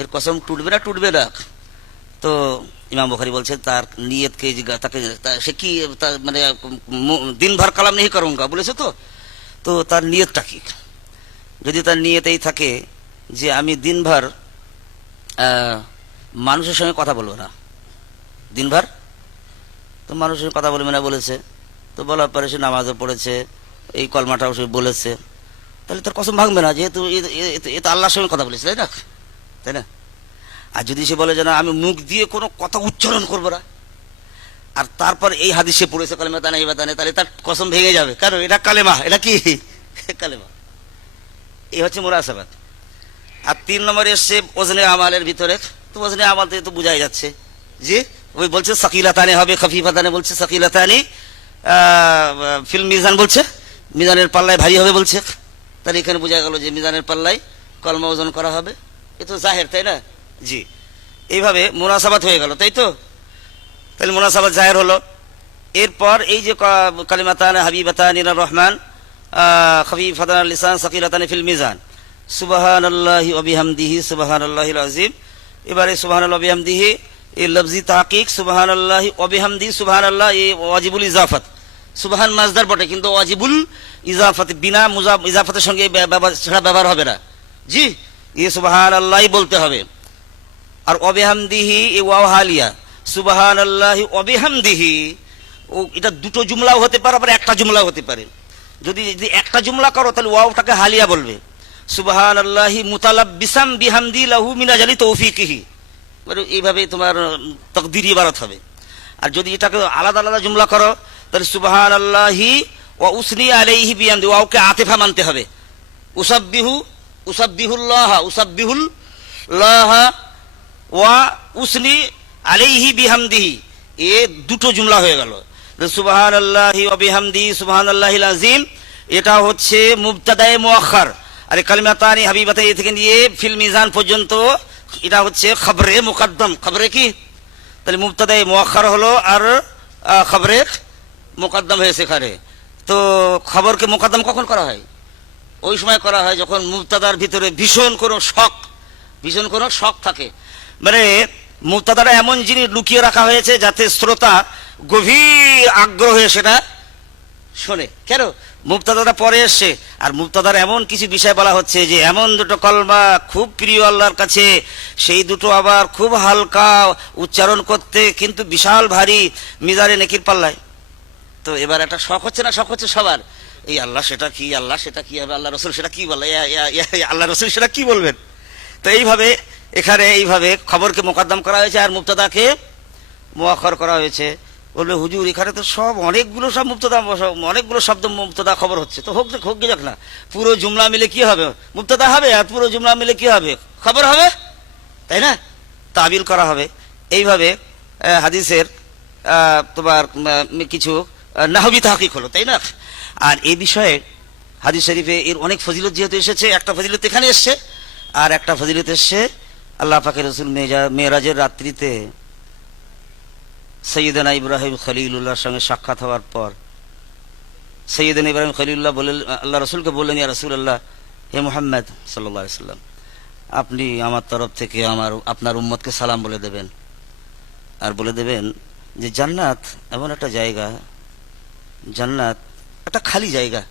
এর কসম টুটবে না টুটবে না? তো ইমাম বুখারী বলছে তার নিয়তকে, তাকে সে কি মানে দিন ভর কালাম नहीं करूंगा বলেছে, তো তার নিয়তটা কি? যদি তার নিয়তেই থাকে যে আমি দিনভর মানুষের সঙ্গে কথা বলবো না, দিনভর তো মানুষের সঙ্গে কথা বলবে না বলেছে, তো বলার পরে সে নামাজও পড়েছে, এই কলমাটাও সে বলেছে, তাহলে তার কসম ভাঙবে না, যেহেতু এ তো আল্লাহর সঙ্গে কথা বলেছে, তাই না? আর যদি সে বলে যে না, আমি মুখ দিয়ে কোনো কথা উচ্চারণ করবো না, আর তারপর এই হাদিসে পড়েছে কালেমাতানি হাবিবাতানি, তাহলে তার কসম ভেঙে যাবে, কারণ এটা কালেমা, এটা কি কালেমা। এই হচ্ছে মুনাসাবাত। আর 3 নম্বরে এসছে ওজনে আমালের ভিতরে। তো ওজনে আমাল থেকে তো বোঝাই যাচ্ছে যে ওই বলছে সাকিলাতানি হবে, খফিফাতানি বলছে, সাকিলাতানি ফিল মিজান বলছে, মিজানের পাল্লায় ভারী হবে বলছে, তাহলে এখানে বোঝা গেল যে মিজানের পাল্লায় কলমা ওজন করা হবে। এ তো জাহের, তাই না? জি, এইভাবে মুনাসাবাত হয়ে গেল, তাই তো? তাহলে মুনাসাবাত জাহের হলো। এরপর এই যে কালিমাতানি হাবিবাতানি ইলার রহমান খফিফাতান আলাল লিসান সাকিলাতানি ফিল মিজান সুবহানাল্লাহি ওয়া বিহামদিহি সুবহানাল্লাহিল আযীম। এবারে সুবহানাল্লাহি ওয়া বিহামদিহি এই লফজি তাহকিক, সুবহানাল্লাহি ওয়া বিহামদিহি, সুবহানাল্লাহ এই ওয়াজিবুল ইজাফাত, সুবহান মাজদার বটে, কিন্তু ওয়াজিবুল ইজাফাত বিনা ইজাফাতের সঙ্গে ছাড়া ব্যবহার হবে না। জি, এই সুবহানাল্লাহি বলতে হবে। আর ওয়া বিহামদিহি এই ওয়াও হালিয়া, সুবহানাল্লাহি ওয়া বিহামদিহি, ও এটা দুটো জুমলাও হতে পারে, আবার একটা জুমলাও হতে পারে। যদি একটা জুমলা করো তাহলে ওয়াওটাকে হালিয়া বলবে, সুবহানাল্লাহি মুতালাব্বিসাম বিহামদি লাহু মিন আজলি তৌফিকিহি, মানে এইভাবে তোমার তাকদীরি ইবারত হবে। আর যদি এটাকে আলাদা আলাদা জুমলা করো তাহলে সুবহানাল্লাহি ওয়া উসনি আলাইহি বিহামদি, ওয়াওকে আতিফা মানতে হবে। উসাব্বিহুল্লাহ ওয়া উসনি আলাইহি বিহামদিহি, এ দুটো জুমলা হয়ে গেল। সুবহানাল্লাহি ওয়া বিহামদিহি সুবহানাল্লাহিল আযীম, এটা হচ্ছে মুবতাদায়ে মুআখখার। আর কালিমাতানি হাবিবাতানি থেকে নিয়ে ফিল মিজান পর্যন্ত এটা হচ্ছে খবরে মুকদ্দম। খবরে কি তাহলে মুবতাদায়ে মুআখখার হলো আর খবরে মুকদ্দম হয়েছে এখানে। তো খবরকে মুকদ্দম কখন করা হয়? ওই সময় করা হয় যখন মুবতাদার ভিতরে ভীষণ কোনো শক থাকে, মানে মুবতাদাটা এমন জিনিস লুকিয়ে রাখা হয়েছে যাতে শ্রোতা গভীর আগ্রহে সেটা শোনে। কেন? মুবতাদাটা পরে এসছে, আর মুবতাদার এমন কিছু বিষয় বলা হচ্ছে যে এমন দুটো কলমা খুব প্রিয় আল্লাহর কাছে, সেই দুটো আবার খুব হালকা উচ্চারণ করতে কিন্তু বিশাল ভারী মিজারে নেকির পাল্লায়। তো এবার একটা শখ হচ্ছে না, শখ হচ্ছে সবার, এই আল্লাহ সেটা কি, আল্লাহ সেটা কি হবে, আল্লাহ রসুল সেটা কি বলে, আল্লাহ রসুল সেটা কি বলবেন। তো এইভাবে এখানে এইভাবে খবরকে মোকদ্দম করা হয়েছে আর মুবতাদাকে মুআখখার করা হয়েছে। বলবে হুজুর এখানে তো সব অনেকগুলো মুবতাদা, অনেকগুলো শব্দ মুবতাদা খবর হচ্ছে, তো হোক যাক না, পুরো জুমলা মিলে কি হবে, মুবতাদা হবে, আর পুরো জুমলা মিলে কি হবে, খবর হবে, তাই না? তাবিল করা হবে। এইভাবে হাদিসের তোমার কিছু নাহবি তাহকিক হলো, তাই না? আর এই বিষয়ে হাদিস শরীফে এর অনেক ফজিলত যেহেতু এসেছে, একটা ফজিলত এখানে এসছে আর একটা ফজিলত এসছে আল্লাহ পাকের রাসূল মেরাজের রাত্রিতে সৈয়দনা ইব্রাহিম খলিলুল্লাহর সঙ্গে সাক্ষাৎ হওয়ার পর সৈয়দনা ইব্রাহিম খলিলুল্লাহ বললেন, আল্লাহ রসুলকে বললেন, ইয়া রাসূলুল্লাহ, হে মুহাম্মদ সাল্লাল্লাহু আলাইহি সাল্লাম, আপনি আমার তরফ থেকে আপনার উম্মতকে সালাম বলে দেবেন, আর বলে দেবেন যে জান্নাত এমন একটা জায়গা, জান্নাত একটা খালি জায়গা,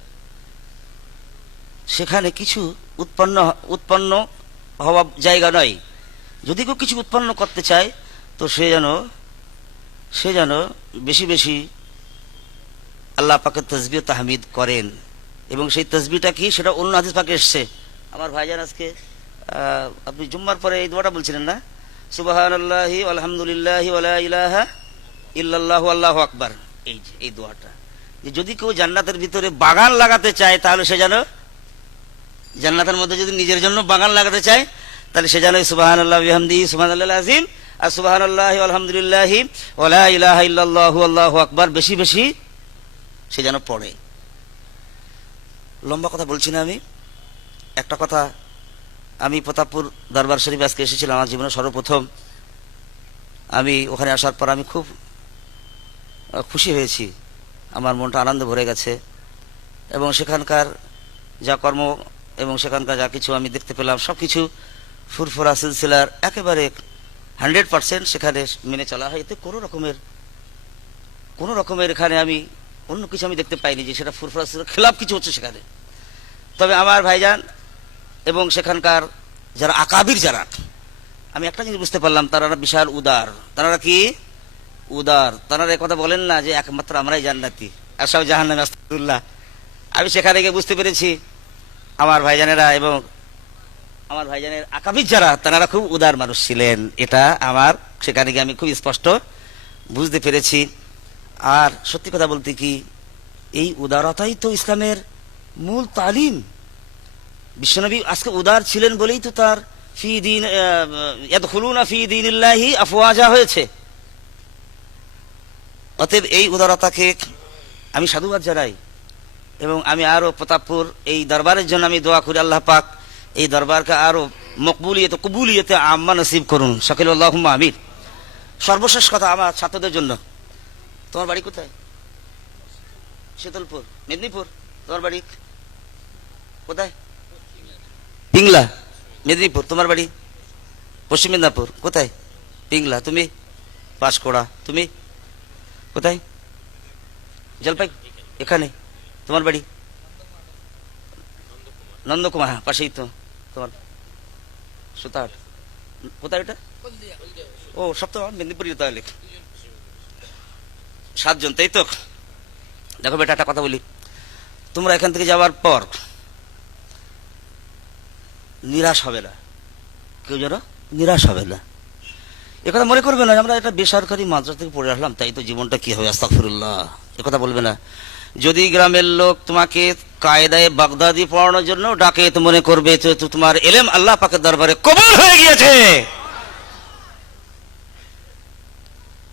সেখানে কিছু উৎপন্ন হওয়া জায়গা নয়। যদি কেউ কিছু উৎপন্ন করতে চায় তো সে যেন বেশি বেশি আল্লাহ পাকের তাসবিহ তাহমিদ করেন। এবং সেই তাসবিহটা কি, সেটা অন্য হাদিস পাকে এসছে। আমার ভাইজান আজকে আপনি জুম্মার পরে এই দোয়াটা বলছিলেন না, সুবহানাল্লাহি আলহামদুলিল্লাহি ওয়া লা ইলাহা ইল্লাল্লাহু আল্লাহু আকবার, এই দোয়াটা, যে যদি কেউ জান্নাতের ভিতরে বাগান লাগাতে চায় তাহলে সে যেন জান্নাতের মধ্যে যদি নিজের জন্য বাগান লাগাতে চায় তাহলে সে যেন সুবহানাল্লাহি ওয়া বিহামদিহি সুবহানাল্লাহিল আযীম আর সুবহানাল্লাহি আলহামদুলিল্লাহি ওয়া লা ইলাহা ইল্লাল্লাহু আল্লাহু আকবার বেশি বেশি সে যেন পড়ে। লম্বা কথা বলছি না, আমি একটা কথা, আমি প্রতাপপুর দরবার শরীফ আজকে এসেছিলাম, আমার জীবনে সর্বপ্রথম। আমি ওখানে আসার পর আমি খুব খুশি হয়েছি, আমার মনটা আনন্দ ভরে গেছে, এবং সেখানকার যা কর্ম এবং সেখানকার যা কিছু আমি দেখতে পেলাম সব কিছু ফুরফুরা সিলসিলার একেবারে 100% সেখানে মেনে চলা হয়। এতে কোনো রকমের এখানে আমি অন্য কিছু আমি দেখতে পাইনি যে সেটা ফুরফুরা সিলসিলার খেলাফ কিছু হচ্ছে সেখানে। তবে আমার ভাইজান এবং সেখানকার যারা আকাবির, যারা, আমি একটা জিনিস বুঝতে পারলাম, তারা বিশাল উদার। তারা কি উদার? তারা কথা বলেন না যে একমাত্র আমরাই জান্নাতি আর সব জাহান্নামী, আস্তাগফিরুল্লাহ। আমি সেখানে গিয়ে বুঝতে পেরেছি আমার ভাইজানেরা এবং আমার ভাইজানের আকাবির যারা, তারা খুব উদার মানুষ ছিলেন। এটা আমার সেখানে গিয়ে আমি খুব স্পষ্ট বুঝতে পেরেছি। আর সত্যি কথা বলতে কি, এই উদারতাই তো ইসলামের মূল তালিম। বিশ্বনবী আজকে উদার ছিলেন বলেই তো তার ফি দিন ইয়াদখুলুনা ফি দীনিল্লাহি আফওয়াজা হয়েছে। অতএব এই উদারতাকে আমি সাধুবাদ জানাই, এবং আমি আরো প্রতাপপুর এই দরবারের জন্য আমি দোয়া করি, আল্লাহ পাক এই দরবারকে আরো কবুলিয়তে আম্মা নসিব করুন, সকলে আল্লাহুম্মা আমিন। সর্বশেষ কথা আমার ছাত্রদের জন্য, তোমার বাড়ি কোথায়? শীতলপুর, মেদিনীপুর। তোমার বাড়ি কোথায়? পিংলা, মেদিনীপুর। তোমার বাড়ি পশ্চিম মেদিনীপুর। কোথায়? পিংলা। তুমি? পাঁশকুড়া। তুমি কোথায়? জলপাই, এখানে। তোমার বাড়ি? নন্দকুমার। হ্যাঁ, পাশেই তো তোমার সুতাহাট। কোথায় এটা? ও, সব তো মেদিনীপুরই তাহলে। 7 জন, তাই তো? দেখো বেটা, একটা কথা বলি, তোমরা এখান থেকে যাওয়ার পর নিরাশ হবে না, কেউ যেন নিরাশ হবে না। একথা মনে করবে না আমরা একটা বেসরকারি মাদ্রাসা থেকে পড়ে আসলাম তাই তো জীবনটা কি হবে, আস্তাগফিরুল্লাহ, একথা বলবে না। যদি গ্রামের লোক তোমাকে কায়দায়ে বাগদাদি পড়ানোর জন্য ডাকে, তো মনে করবে তো তোমার ইলম আল্লাহ পাকের দরবারে কবুল হয়ে গিয়েছে,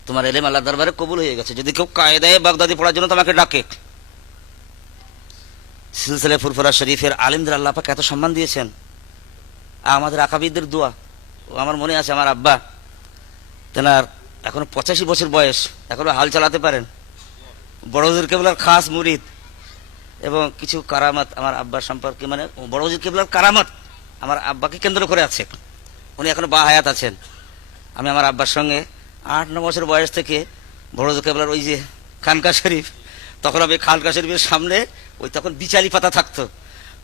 তোমার ইলম আল্লাহর দরবারে কবুল হয়ে গেছে। যদি কেউ কায়দায়ে বাগদাদি পড়ার জন্য তোমাকে ডাকে, সিলসিলা ফুরফুরা শরীফের আলিমদের আল্লাহ পাক এত সম্মান দিয়েছেন। আমাদের আকাবিরদের দোয়া, আমার মনে আছে আমার আব্বা, তেনার এখনো 85 বছর বয়স, এখনো হাল চালাতে পারেন, বড় হুজুর কেবলার খাস মুরিদ, এবং কিছু কারামত আমার আব্বার সম্পর্কে, মানে বড় হুজুর কেবলার কারামত আমার আব্বাকে কেন্দ্র করে আছে। উনি এখনো বা হায়াত আছেন। আমি আমার আব্বার সঙ্গে 8-9 বছর বয়স থেকে বড় হুজুর কেবলার ওই যে খানকা শরীফ, তখন আমি খানকা শরীফের সামনে ওই তখন বিচালি পাতা থাকতো,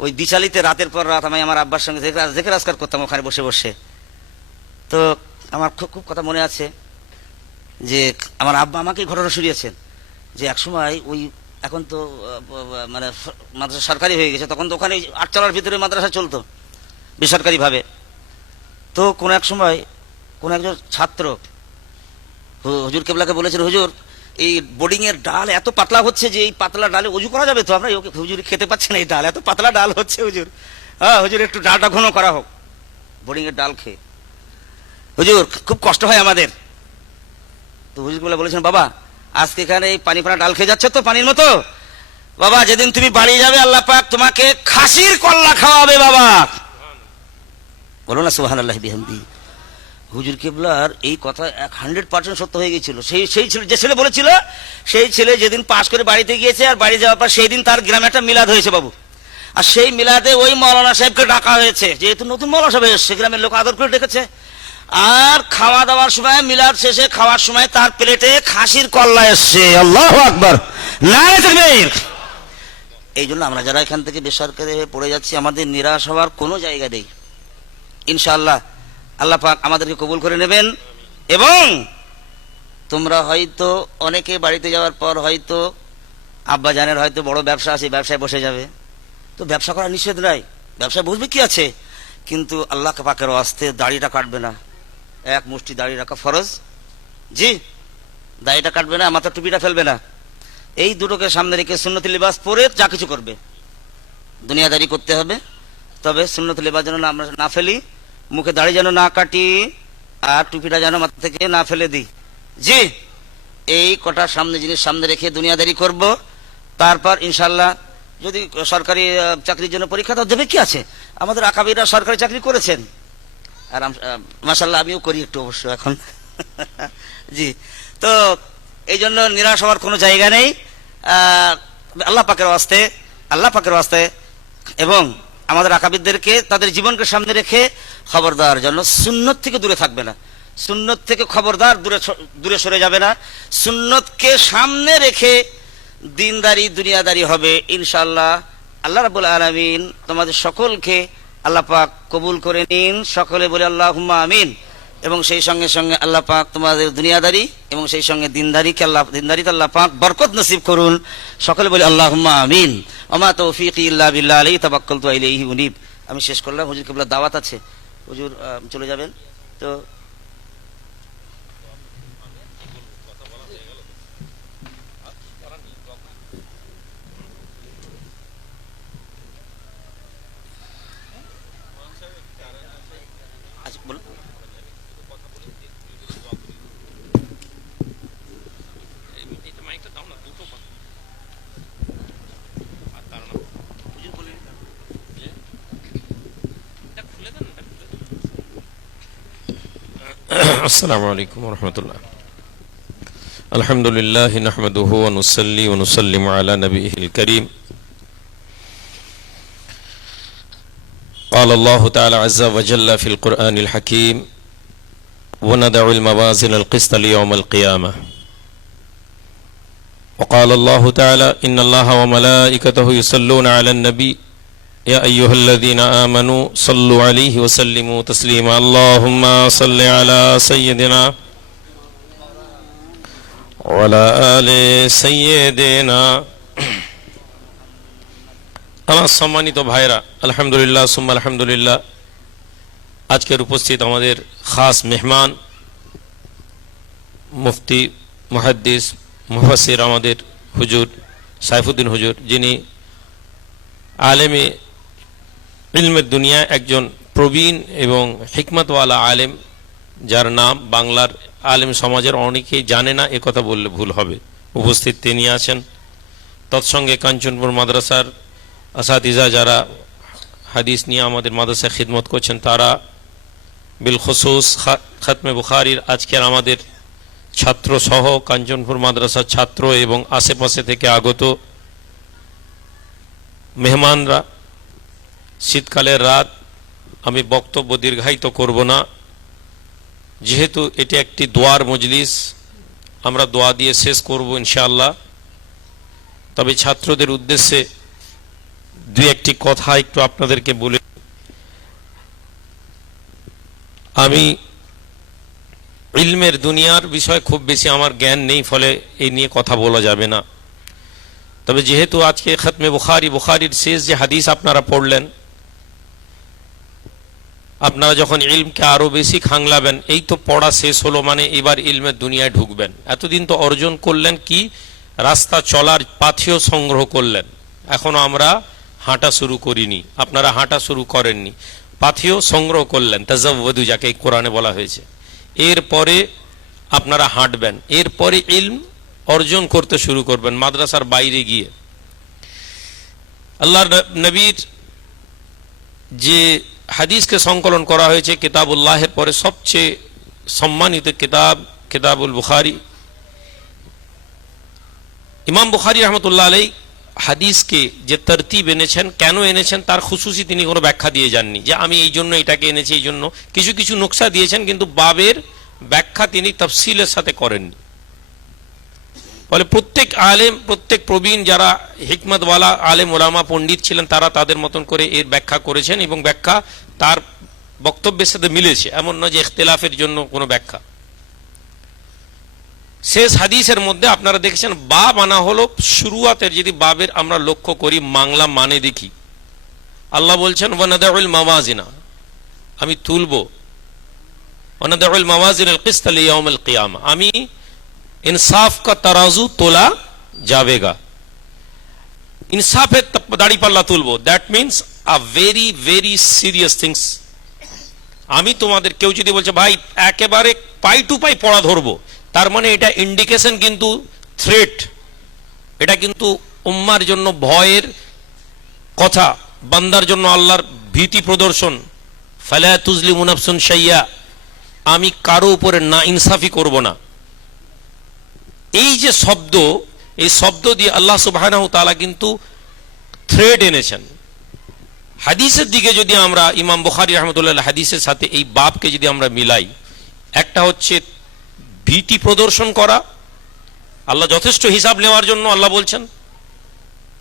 ওই বিচালিতে রাতের পর রাত আমি আমার আব্বার সঙ্গে জেকের আজকার করতাম ওখানে বসে বসে। তো আমার খুব কথা মনে আছে যে আমার আব্বা আমাকে ঘটনা শুনিয়েছেন যে একসময় ওই, এখন তো মানে মাদ্রাসা সরকারি হয়ে গেছে, তখন তো ওখানে 8 তলার ভিতরে মাদ্রাসা চলতো বেসরকারিভাবে। তো কোন এক সময় কোন একজন ছাত্র হুজুর কেবলাকে বলেছেন, হুজুর এই বোর্ডিং এর ডাল এত পাতলা হচ্ছে যে এই পাতলা ডালে অজু করা যাবে তো? আমরা ওকে হুজুর খেতে পাচ্ছি না, এই ডাল এত পাতলা ডাল হচ্ছে হুজুর, হ্যাঁ হুজুর একটু ডালটা ঘন করা হোক, বোর্ডিং এর ডাল খেয়ে হুজুর খুব কষ্ট হয় আমাদের। তো হুজুর কেবলা বলেছেন, বাবা আজকে এখানে এই পানি পানা ডাল খেয়ে যাচ্ছে তো পানির মতো, বাবা যেদিন তুমি বাড়ি যাবে আল্লাহ পাক তোমাকে খাসির কল্লা খাওয়াবে বাবা। বলো না সুবহানাল্লাহি বিহামদি। হুজুর কেবলার এই কথা 100% সত্য হয়ে গিয়েছিল। সেই যে ছেলে বলেছিল, সেই ছেলে যেদিন পাশ করে বাড়িতে গিয়েছে, আর বাড়ি যাওয়ার পর সেই দিন তার গ্রামে একটা মিলাদ হয়েছে বাবু, আর সেই মিলাদে ওই মাওলানা সাহেবকে ডাকা হয়েছে, যেহেতু নতুন মাওলানা সাহেব এসেছে, গ্রামের লোক আদর করে ডেকেছে। আর খাওয়া দাওয়ার সময়, মিলাদ শেষে খাওয়ার সময় তার প্লেটে খাসির কল্লা এসছে। আল্লাহু আকবার, নারে তাকবীর। এই জন্য আমরা যারা এখান থেকে বেসরকারি হয়ে পড়ে যাচ্ছি, আমাদের নিরাশ হওয়ার কোনো জায়গা নেই। ইনশাআল্লাহ আল্লাহ পাক আমাদেরকে কবুল করে নেবেন। এবং তোমরা হয়তো অনেকে বাড়িতে যাওয়ার পর হয়তো আব্বা জানের হয়তো বড় ব্যবসা আছে, ব্যবসায় বসে যাবে, তো ব্যবসা করা নিষেধ নাই, ব্যবসায় বুঝবে কি আছে, কিন্তু আল্লাহ পাকের ওয়াস্তে দাড়িটা কাটবে না, এক মুষ্টি দাড়ি রাখা ফরজ, জি দাড়িটা কাটবে না, মাথার টুপিটা ফেলবে না, এই দুটোকে সামনে রেখে সুন্নতি লিবাস পরে যা কিছু করবে। দুনিয়াদারি করতে হবে, তবে সুন্নতি লিবাস যেন আমরা না ফেলি, মুখে দাড়ি যেন না কাটি, আর টুপিটা যেন মাথা থেকে না ফেলে দিই, জি এই কটা সামনে জিনিস সামনে রেখে দুনিয়াদারি করব। তারপর ইনশাল্লাহ যদি সরকারি চাকরির জন্য পরীক্ষা তো দেবে, কি আছে, আমাদের আকাবিরা সরকারি চাকরি করেছেন, আর মাশাআল্লাহ আমিও করি একটু অবশ্য এখন জি। তো এই জন্য নিরাশ হওয়ার কোনো জায়গা নেই, আল্লাহ পাকের ওয়াস্তে, আল্লাহ পাকের ওয়াস্তে। এবং আমাদের আকাবিরদেরকে তাদের জীবনকে সামনে রেখে খবরদার যেন সুন্নত থেকে দূরে থাকবে না, সুন্নত থেকে খবরদার দূরে সরে যাবে না, সুন্নতকে সামনে রেখে দিনদারি দুনিয়াদারি হবে ইনশাআল্লাহ। আল্লাহ রাব্বুল আলামিন তোমাদের সকলকে আল্লাহ পাক কবুল করে নিন, সকলে বলে আল্লাহুম্মা আমিন। এবং সেই সঙ্গে সঙ্গে আল্লাহ পাক তোমাদের দুনিয়াদারি এবং সেই সঙ্গে দিনদারিকে দিনদারিতে আল্লাহ পাক বরকত নসিব করুন, সকলে বলে আল্লাহুম্মা আমিন। ওমা তৌফিকি ইল্লা বিল্লাহ আলাইহি তাওয়াক্কালতু ওয়া ইলাইহি উনীব। আমি শেষ করলাম, হুজুর কেবলা দাওয়াত আছে, হুজুর চলে যাবেন তো। السلام عليكم ورحمة الله. الحمد لله نحمده ونصلي ونسلم على نبيه الكريم. قال الله تعالى عز وجل في القرآن الحكيم: وندع الموازين القسط ليوم القيامة. وقال الله تعالى: إن الله وملائكته يصلون على النبي يا أيها الذين آمنوا صلوا عليه وسلموا تسليما. اللهم صل على سيدنا وعلى آل سيدنا. আমার সম্মানিত ভাইরা, আলহামদুলিল্লাহ সুম্মা আলহামদুলিল্লাহ, আজকের উপস্থিত আমাদের খাস মেহমান মুফতি মুহাদ্দিস মুফাসসির আমাদের হুজুর সাইফুদ্দিন হুজুর, যিনি আলেমে ইলমের দুনিয়া একজন প্রবীণ এবং হিকমতওয়ালা আলেম, যার নাম বাংলার আলেম সমাজের অনেকেই জানে না, একথা বললে ভুল হবে। উপস্থিত তিনি আছেন। তৎসঙ্গে কাঞ্চনপুর মাদ্রাসার আসাতিজা যারা হাদিস নিয়ে আমাদের মাদ্রাসায় খিদমত করছেন, তারা বিলখুসুস খতমে বুখারীর আজকের আমাদের ছাত্র সহ কাঞ্চনপুর মাদ্রাসার ছাত্র এবং আশেপাশে থেকে আগত মেহমানরা। শীতকালের রাত, আমি বক্তব্য দীর্ঘায়িত করব না, যেহেতু এটি একটি দোয়ার মজলিস, আমরা দোয়া দিয়ে শেষ করব ইনশাআল্লাহ। তবে ছাত্রদের উদ্দেশ্যে দুই একটি কথা একটু আপনাদেরকে বলে, আমি ইলমের দুনিয়ার বিষয়ে খুব বেশি আমার জ্ঞান নেই, ফলে এই নিয়ে কথা বলা যাবে না। তবে যেহেতু আজকে খতমে বুখারীর শেষ যে হাদিস আপনারা পড়লেন, আপনারা যখন ইলমকে আরো বেশি খাংলাবেন, এই তো পড়া শেষ হলো মানে এবার ইলমের দুনিয়ায় ঢুকবেন। এতদিন তো অর্জন করলেন কি, রাস্তা চলার পাথেয় সংগ্রহ করলেন, এখনো আমরা হাঁটা শুরু করিনি, আপনারা হাঁটা শুরু করেননি, পাথেয় সংগ্রহ করলেন, তাজাওয়াদু যাকে কোরআনে বলা হয়েছে। এরপরে আপনারা হাঁটবেন, এরপরে ইলম অর্জন করতে শুরু করবেন মাদ্রাসার বাইরে গিয়ে। আল্লাহর নবীর যে হাদিসকে সংকলন করা হয়েছে কিতাবুল্লাহের পরে সবচেয়ে সম্মানিত কিতাব কিতাবুল বুখারী, ইমাম বুখারী রহমতুল্লাহ আলাইহি হাদিসকে যে তরতিব এনেছেন, কেন এনেছেন তার খুশুসি তিনি কোনো ব্যাখ্যা দিয়ে যাননি, যে আমি এই জন্য এটাকে এনেছি, এই জন্য কিছু কিছু নকশা দিয়েছেন, কিন্তু বাবের ব্যাখ্যা তিনি তফসিলের সাথে করেননি। ফলে প্রত্যেক আলেম, প্রত্যেক প্রবীণ যারা হিকমতওয়ালা আলেম ওলামা পণ্ডিত ছিলেন, তারা তাদের মতন করে এর ব্যাখ্যা করেছেন এবং ব্যাখ্যা তার বক্তব্যের সাথে মিলেছে, এমন নয় যে ইখতিলাফের জন্য কোনো ব্যাখ্যা। শেষ হাদিসের মধ্যে আপনারা দেখেছেন বাব আনা হলো, শুরুয়াতের যদি বাবের আমরা লক্ষ্য করি বাংলা মানে দেখি, আল্লাহ বলছেন ওয়ানাদাউল মাওয়াজিনা, আমি তুলব, ওয়ানাদাউল মাওয়াজিনাল কিসত লিয়াউমিল কিয়ামা, আমি ইনসাফ का तराजू तोला जाएगा, ইনসাফের দাড়ি পাল্লা তুলবো। That means a very very serious things. আমি তোমাদের, কেউ যদি বলছে ভাই একেবারে পাই টু পাই পড়া ধরবো, তার মানে এটা ইন্ডিকেশন কিন্তু থ্রেট, এটা কিন্তু উম্মার জন্য ভয়ের কথা, বান্দার জন্য আল্লাহর ভীতি প্রদর্শন। ফালা তুজলিমু নাফসুন শাইয়া, আমি কারো উপরে না ইনসাফি করব না। এই যে শব্দ, এই শব্দ দিয়ে আল্লাহ সুবহানাহু ওয়া তাআলা কিন্তু থ্রেড এনেছেন। হাদিসের দিকে যদি আমরা ইমাম বুখারী রাহমাতুল্লাহ হাদিসের সাথে এই বাবকে যদি আমরা মিলাই, একটা হচ্ছে ভীতি প্রদর্শন করা, আল্লাহ যথেষ্ট হিসাব নেওয়ার জন্য আল্লাহ বলছেন,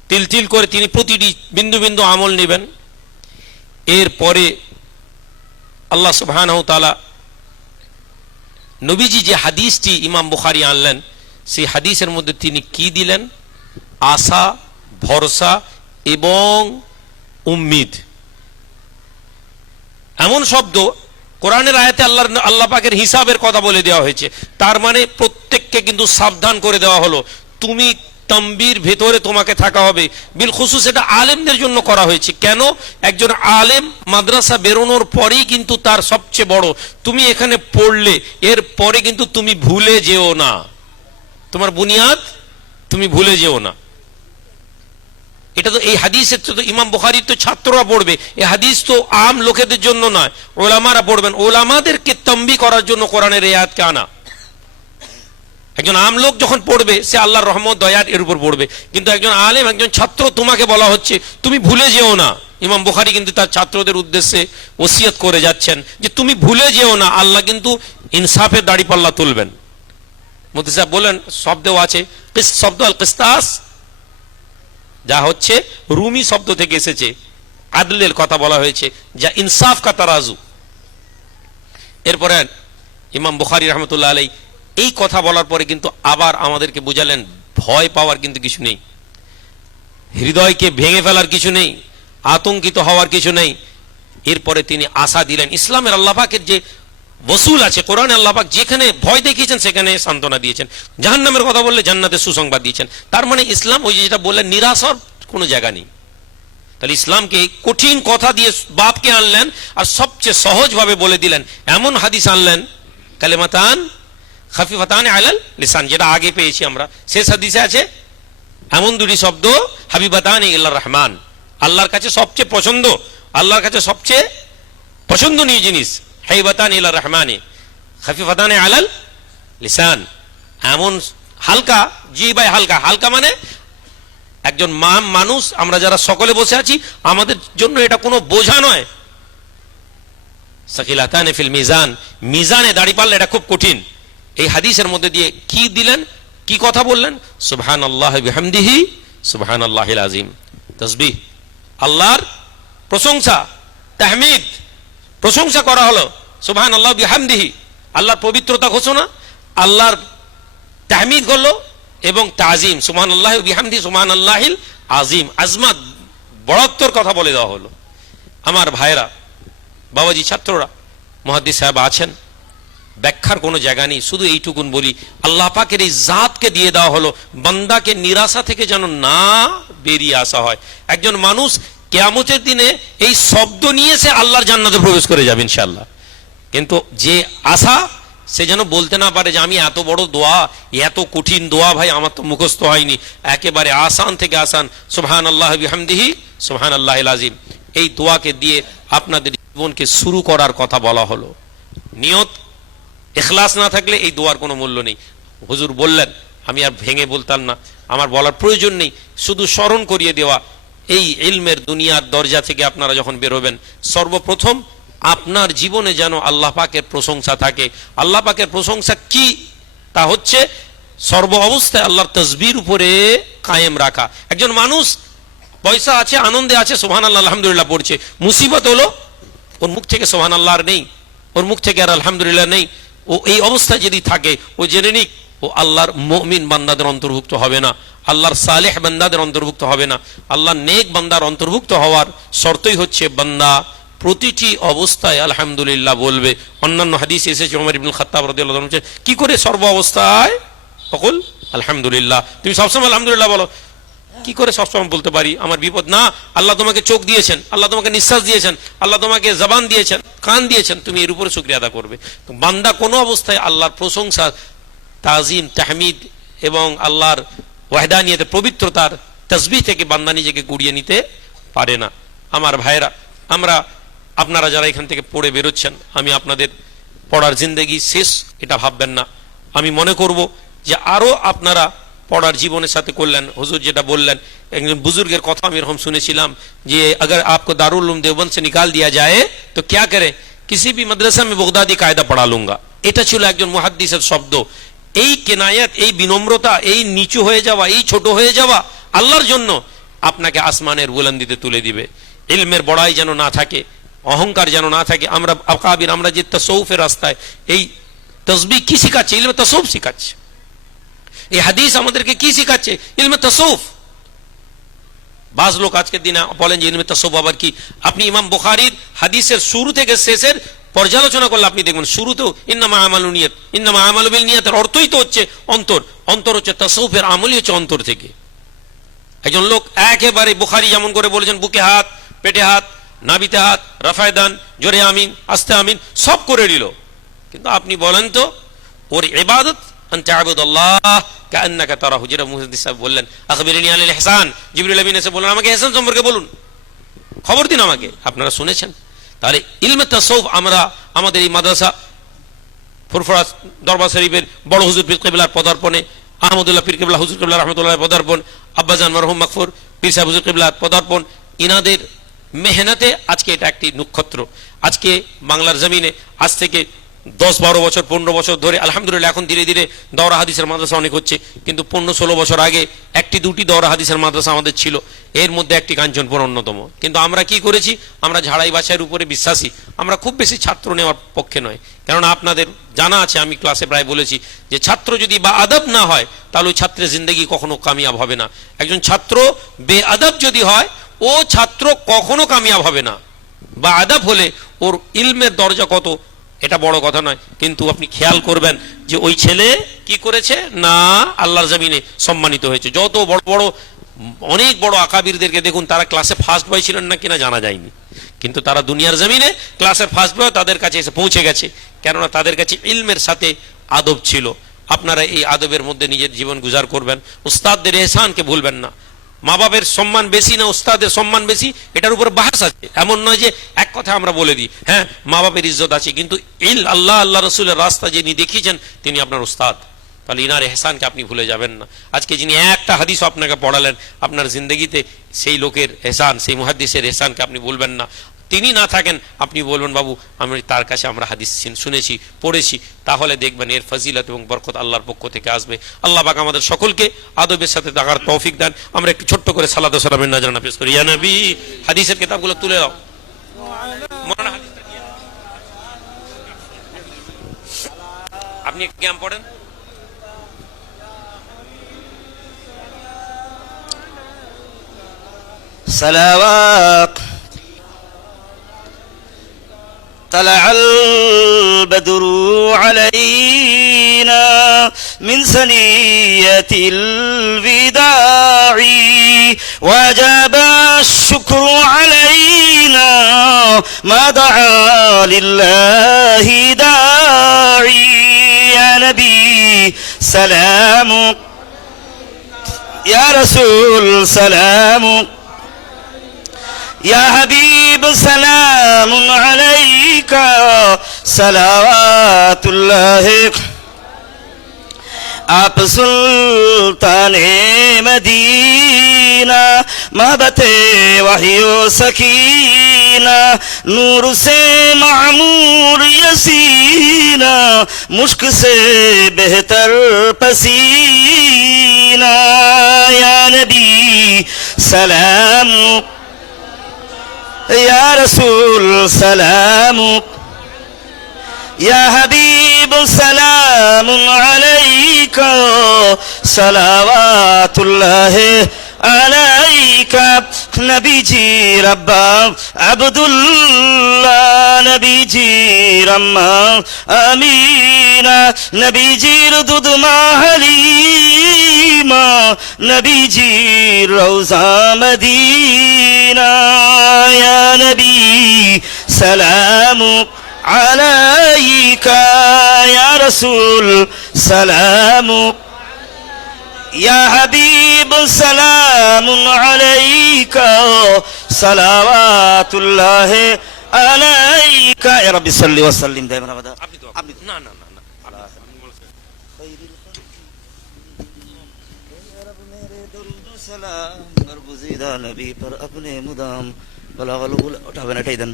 তিল তিল করে তিনি প্রতিটি বিন্দু বিন্দু আমল নেবেন। এরপরে আল্লাহ সুবহানাহু ওয়া তাআলা নবীজি যে হাদিসটি ইমাম বুখারী আনলেন, সেই হাদিসের মধ্যে তিনি কি দিলেন, আশা, ভরসা এবং উম্মিদ। এমন শব্দ কোরআনের আয়াতে আল্লাহ পাকের হিসাবের কথা বলে দেওয়া হয়েছে, তার মানে প্রত্যেককে কিন্তু সাবধান করে দেওয়া হলো, তুমি তাম্বির ভেতরে তোমাকে থাকা হবে। বিল খুসুস এটা আলেমদের জন্য করা হয়েছে। কেন? একজন আলেম মাদ্রাসা বেরোনোর পরেই কিন্তু তার সবচেয়ে বড়, তুমি এখানে পড়লে এর পরে কিন্তু তুমি ভুলে যেও না, তোমার বুনিয়াদ তুমি ভুলে যেও না। এটা তো এই হাদিসের তো ইমাম বুখারীর তো ছাত্ররা পড়বে, এই হাদিস তো আম লোকেদের জন্য নয়, ওলামারা পড়বেন। ওলামাদেরকে তাম্বি করার জন্য কোরআনের এই আয়াতকে আনা। একজন আম লোক যখন পড়বে সে আল্লাহর রহমত দয়া এর উপর পড়বে, কিন্তু একজন আলেম, একজন ছাত্র, তোমাকে বলা হচ্ছে তুমি ভুলে যেও না। ইমাম বুখারী কিন্তু তার ছাত্রদের উদ্দেশ্যে ওসিয়ত করে যাচ্ছেন যে তুমি ভুলে যেও না, আল্লাহ কিন্তু ইনসাফের দাড়িপাল্লা তুলবেন। মুফতি সাহেব বলেন শব্দও আছে, কিস শব্দ আল কিস্তাস, যা হচ্ছে রুমি শব্দ থেকে এসেছে, আদলের কথা বলা হয়েছে, যা ইনসাফ কা তারাজু। এরপরে ইমাম বুখারী রাহমাতুল্লাহ আলাইহি এই কথা বলার পরে কিন্তু আবার আমাদেরকে বুঝালেন ভয় পাওয়ার কিন্তু কিছু নেই, হৃদয়কে ভেঙে ফেলার কিছু নেই, আতঙ্কিত হওয়ার কিছু নেই। এরপরে তিনি আশা দিলেন। ইসলামের আল্লাহ পাকের যে ওসুল আছে, কোরআনে আল্লাহ পাক যেখানে ভয় দেখিয়েছেন সেখানে সান্ত্বনা দিয়েছেন, জাহান্নামের কথা বললে জান্নাতের সুসংবাদ দিয়েছেন। তার মানে ইসলাম ওই যেটা বললেন নিরাশার কোনো জায়গা নেই। তাহলে ইসলামকে কঠিন কথা দিয়ে বাপকে আনলেন আর সবচেয়ে সহজভাবে বলে দিলেন। এমন হাদিস আনলেন কালেমাতান খাফিফাতান আলাল লিসান, যেটা আগে পেয়েছি আমরা, শেষ হাদিসে আছে এমন দুটি শব্দ হাবিবাতান ইলার রহমান, আল্লাহর কাছে সবচেয়ে পছন্দ, আল্লাহর কাছে সবচেয়ে পছন্দনীয় জিনিস, হাবিবাতান ইলার রহমানে খাফিফাতান আলাল লিসান, এমন হালকা, জি ভাই হালকা, হালকা মানে একজন মানুষ আমরা যারা সকলে বসে আছি আমাদের জন্য এটা কোনো বোঝা নয়। সাকিলাতানে ফিল মিজান, মিজানে দাঁড়ি পারলে এটা খুব কঠিন। এই হাদিসের মধ্যে দিয়ে কি দিলেন, কি কথা বললেন? সুবহানাল্লাহি বিহামদিহি সুবহানাল্লাহিল আযীম, তাসবিহ, আল্লাহর প্রশংসা, তাহমিদ, প্রশংসা করা হলো, সুবহানাল্লাহি বিহামদিহি, আল্লাহর পবিত্রতা ঘোষণা, আল্লাহর তাহমিদ করলো এবং তাজিম, সুবহানাল্লাহি বিহামদিহি সুবহানাল্লাহিল আযীম, আজমাত, বড়ত্বর কথা বলে দেওয়া হলো। আমার ভাইরা, বাবাজি, ছাত্ররা, মুহাদ্দিস সাহেব আছেন, ব্যাখ্যার কোনো জায়গা নেই, শুধু এইটুকুন বলি, আল্লাহ পাকের এই জাতকে দিয়ে দেওয়া হলো বান্দাকে নিরাশা থেকে যেন না বেরিয়ে আসা হয়। একজন মানুষ কিয়ামতের দিনে এই শব্দ নিয়ে সে আল্লাহর জান্নাতে প্রবেশ করে যাবে ইনশাআল্লাহ, কিন্তু যে আশা সে যেন বলতে না পারে যে আমি এত বড় দোয়া, এত কঠিন দোয়া ভাই আমার তো মুখস্থ হয়নি, একেবারে আসান থেকে আসান সুবহানাল্লাহি বিহামদিহি সুবহানাল্লাহিল আযীম, এই দোয়াকে দিয়ে আপনাদের জীবনকে শুরু করার কথা বলা হলো। নিয়ত ইখলাস না থাকলে এই দোয়ার কোনো মূল্য নেই। হুজুর বললেন, আমি আর ভেঙে বলতাম না, আমার বলার প্রয়োজন নেই, শুধু স্মরণ করিয়ে দেওয়া। এই ইলমের দুনিয়ার দরজা থেকে আপনারা যখন বেরোবেন, সর্বপ্রথম আপনার জীবনে যেন আল্লাহ পাকের প্রশংসা থাকে। আল্লাহ পাকের প্রশংসা কি? তা হচ্ছে সর্ব অবস্থায় আল্লাহর তাসবিহর উপরে কায়েম রাখা। একজন মানুষ পয়সা আছে, আনন্দে আছে, সুবহানাল্লাহ আলহামদুলিল্লাহ পড়ছে, মুসিবত হলো ওর মুখ থেকে সুবহানাল্লাহ আর নেই, ওর মুখ থেকে আর আলহামদুলিল্লাহ নেই, ও এই অবস্থায় যদি থাকে ও জেনে নিক ও আল্লাহর মুমিন বান্দাদের অন্তর্ভুক্ত হবে না, আল্লাহর সালেহ বান্দাদের অন্তর্ভুক্ত হবে না। আল্লাহর নেক বান্দার অন্তর্ভুক্ত হওয়ার শর্তই হচ্ছে বান্দা প্রতিটি অবস্থায় আলহামদুলিল্লাহ বলবে। অন্যান্য হাদিসে এসেছে ওমর ইবনুল খাত্তাব রাদিয়াল্লাহু আনহু কি করে সর্ব অবস্থায় বকুল আলহামদুলিল্লাহ, তুমি সবসময় আলহামদুলিল্লাহ বলো। কি করে সবসময় বলতে পারি? আমার বিপদ না, আল্লাহ তোমাকে চোখ দিয়েছেন, আল্লাহ তোমাকে নিঃশ্বাস দিয়েছেন, আল্লাহ তোমাকে জবান দিয়েছেন, কান দিয়েছেন, তুমি এর উপরে শুকরিয়া আদা করবে। তো বান্দা কোনো অবস্থায় আল্লাহর প্রশংসা, তাজিম, তাহমিদ এবং আল্লাহর ওয়াহদানিয়তের পবিত্রতার তাসবিহ থেকে বান্দা নিজেকে গুড়িয়ে নিতে পারে না। আমার ভাইরা, আপনারা যারা এখান থেকে পড়ে বেরোচ্ছেন, আমি আপনাদের পড়ার জিন্দেগি শেষ এটা ভাববেন না। আমি মনে করব যে আরো আপনারা পড়ার জীবনের সাথে করলেন। হুজুর যেটা বললেন, একজন বুজুর্গের কথা আমি এরকম শুনেছিলাম যে अगर आपको दारुल उलूम देवबंद से निकाल दिया जाए तो क्या करें, किसी भी मदरसा में बगदादी कायदा पढ़ा लूंगा। এটা ছিল একজন মুহাদ্দিসের শব্দ। এই কেনায়াত, এই বিনম্রতা, এই নিচু হয়ে যাওয়া, এই ছোট হয়ে যাওয়া আল্লাহর জন্য আপনাকে আসমানের বুলন্দিতে তুলে দিবে। ইলমের বড়াই যেন না থাকে, অহংকার যেন না থাকে। আমরা আকাবির, আমরা যে তাসাউফের রাস্তায়, এই তাসবিহ কি শিখাচ্ছে? ইলমে তাসাউফ শিখাচ্ছে। এই হাদিস আমাদেরকে কি শিখাচ্ছে? ইলমে তাসাউফ। বাজ লোক আজকের দিনে বলেন যে ইলমে তাসাউফ আবার কি? আপনি ইমাম বুখারীর হাদিসের শুরু থেকে শেষের পর্যালোচনা করলে আপনি দেখবেন শুরুতেও ইন্নামা আমালু নিয়াত, ইন্নামা আমালু বিল নিয়াতের অর্থই তো হচ্ছে অন্তর। অন্তর হচ্ছে তাসাউফের আমলই হচ্ছে অন্তর থেকে। একজন লোক একেবারে বুখারী যেমন করে বলেছেন বুকে হাত, পেটে হাত, নাভিতে হাত, রাফায়ে দান, জোরে আমিন, আস্তে আমিন সব করে দিল, কিন্তু আপনি বলেন তো ওর ইবাদত আন তা'বুদাল্লাহ কাআন্নাকা তারাহু, যেটা মুহাদ্দিস সাহেব বললেন আখবিরনি আনিল ইহসান, জিবরিল আমিন এসে বললেন আমাকে ইহসান সম্পর্কে বলুন, খবর দিন আমাকে। আপনারা শুনেছেন। তাহলে ইলমে তাসাউফ আমরা আমাদের এই মাদ্রাসা ফুরফুরা দরবার শরীফের বড় হুজুর পীর কিবলার পদার্পণে, আহমদুল্লাহ পীর কিবলা হুজুর কিবলা রাহমাতুল্লাহ পদার্পণ, আব্বাজান মরহুম মাগফুর পীর সাহেব হুজুর কিবলার পদার্পণ, ইনাদের মেহনতে আজকে এটা একটি নক্ষত্র। আজকে বাংলার জমিনে আজ থেকে 10-12 বছর 15 বছর ধরে আলহামদুলিল্লাহ এখন ধীরে ধীরে দওরা হাদিসের মাদ্রাসা অনেক হচ্ছে, কিন্তু 15-16 বছর আগে একটি দুটি দওরা হাদিসের মাদ্রাসা আমাদের ছিল। এর মধ্যে একটি কাঞ্চনপুর অন্যতম। কিন্তু আমরা কি করেছি? আমরা ঝাড়াই বাছাইয়ের উপরে বিশ্বাসী। আমরা খুব বেশি ছাত্র নেওয়ার পক্ষে নয়, কেননা আপনাদের জানা আছে, আমি ক্লাসে প্রায় বলেছি যে ছাত্র যদি বা আদব না হয় তাহলে ওই ছাত্রের জিন্দগি কখনো কামিয়াব হবে না। একজন ছাত্র বেআদব যদি হয় ও ছাত্র কখনো কামিয়াব হবে না। বা আদাব হলে ওর ইলমের দরজা কত এটা বড় কথা নয়, কিন্তু আপনি খেয়াল করবেন যে ওই ছেলে কি করেছে না আল্লাহর জমিনে সম্মানিত হয়েছে। যত বড় বড় অনেক বড় আকাবিরদেরকে দেখুন, তারা ক্লাসে ফার্স্ট বয় ছিলেন না কিনা জানা যায়নি, কিন্তু তারা দুনিয়ার জমিনে ক্লাসের ফার্স্ট বয় তাদের কাছে এসে পৌঁছে গেছে, কেননা তাদের কাছে ইলমের সাথে আদব ছিল। আপনারা এই আদবের মধ্যে নিজের জীবন গুজার করবেন। উস্তাদদের এহসানকে ভুলবেন না। মা বাবের সম্মান বেশি না উস্তাদের সম্মান বেশি, এটার উপর বাহাস আছে। এমন নয় যে এক কথা আমরা বলে দিই হ্যাঁ মা বাবের ইজ্জত আছে, কিন্তু আল্লাহ আল্লাহ রসুলের রাস্তা যিনি দেখিয়েছেন তিনি আপনার উস্তাদ, তাহলে ইনার এহসানকে আপনি ভুলে যাবেন না। আজকে যিনি একটা হাদিস আপনাকে পড়ালেন, আপনার জিন্দগিতে সেই লোকের এহসান, সেই মুহাদ্দিসের এহসানকে আপনি ভুলবেন না। তিনি না থাকেন আপনি বলবেন বাবু আমি তার কাছে আমরা হাদিস শুনেছি পড়েছি, তাহলে দেখবেন এর ফজিলত এবং বরকত আল্লাহর পক্ষ থেকে আসবে। আল্লাহ পাক আমাদের সকলকে আদবের সাথে থাকার তৌফিক দেন। আমরা একটু ছোট্ট করে সালাত ও সালামের নাজরানা পেশ করি। ইয়া নবী, হাদিসের কিতাবগুলো তুলে দাও। মরানা হাদিসটা নিয়ে আপনি একটু জ্ঞান পড়েন। صلوات طلع البدر علينا من ثنية الوداع وجب الشكر علينا ما دعا لله داعي يا نبي سلام يا رسول سلام يا حبيب سلام عليك صلوات الله आप सुल्तान मदीना महबत वहियो सकीना नूर से मामूर यसीना मुश्क से बेहतर पसीना या नबी सलाम या रसूल सलाम या हबीब सलाम अलैका सलावातुल्लाह अलैका नबी जी रब्बा अब्दुल्लाह नबी जी रम्मा अमीना नबी जी रुदुदमा हलीमा नबी जी रौजा मदीना या नबी सलाम عليك يا رسول سلام يا حبيب سلام عليك صلوات الله عليك يا رب صل وسلم دائما ابدا না না না না خير الخلق يا رب मेरे दरूद सलाम कर गुज़ीदा नबी पर अपने मुदाम बलाग उल उठावेन এটাই দেন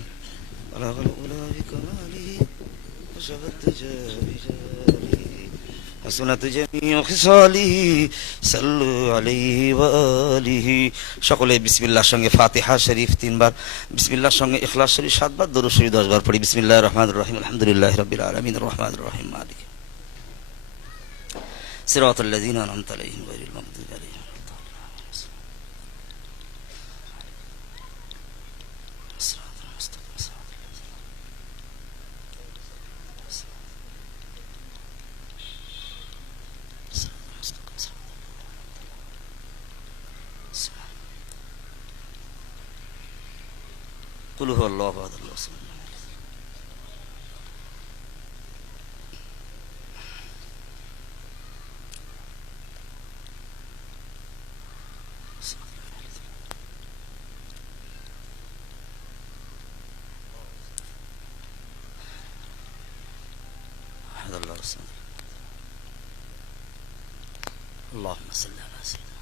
بلغ الأولى بكماله وشفت جابجاله حسنت جميع خصاله صلوا عليه وآله সকলে বিসমিল্লাহর সঙ্গে ফাতিহা শরীফ 3 বার, বিসমিল্লাহর সঙ্গে ইখলাস শরীফ 7 বার, দরুদ শরীফ 10 বার পড়ি। বিসমিল্লাহির রহমানির রহিম আলহামদুলিল্লাহি রাব্বিল আলামিন আর রহমানির রহিম মালিক সিরাতাল লাযিনা আন'আমতা আলাইহিম গায়রিল মাগদুবি আলাইহিম قل هو الله احد الله الصمد احد الله الصمد اللهم صل على سيدنا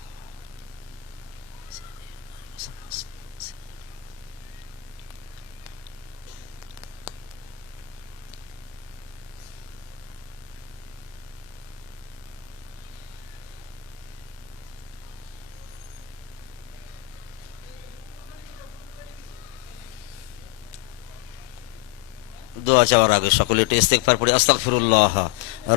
দোয়া চাওয়ার আগে সকলে একটু ইস্তেগফার পড়ি। আস্তাগফিরুল্লাহ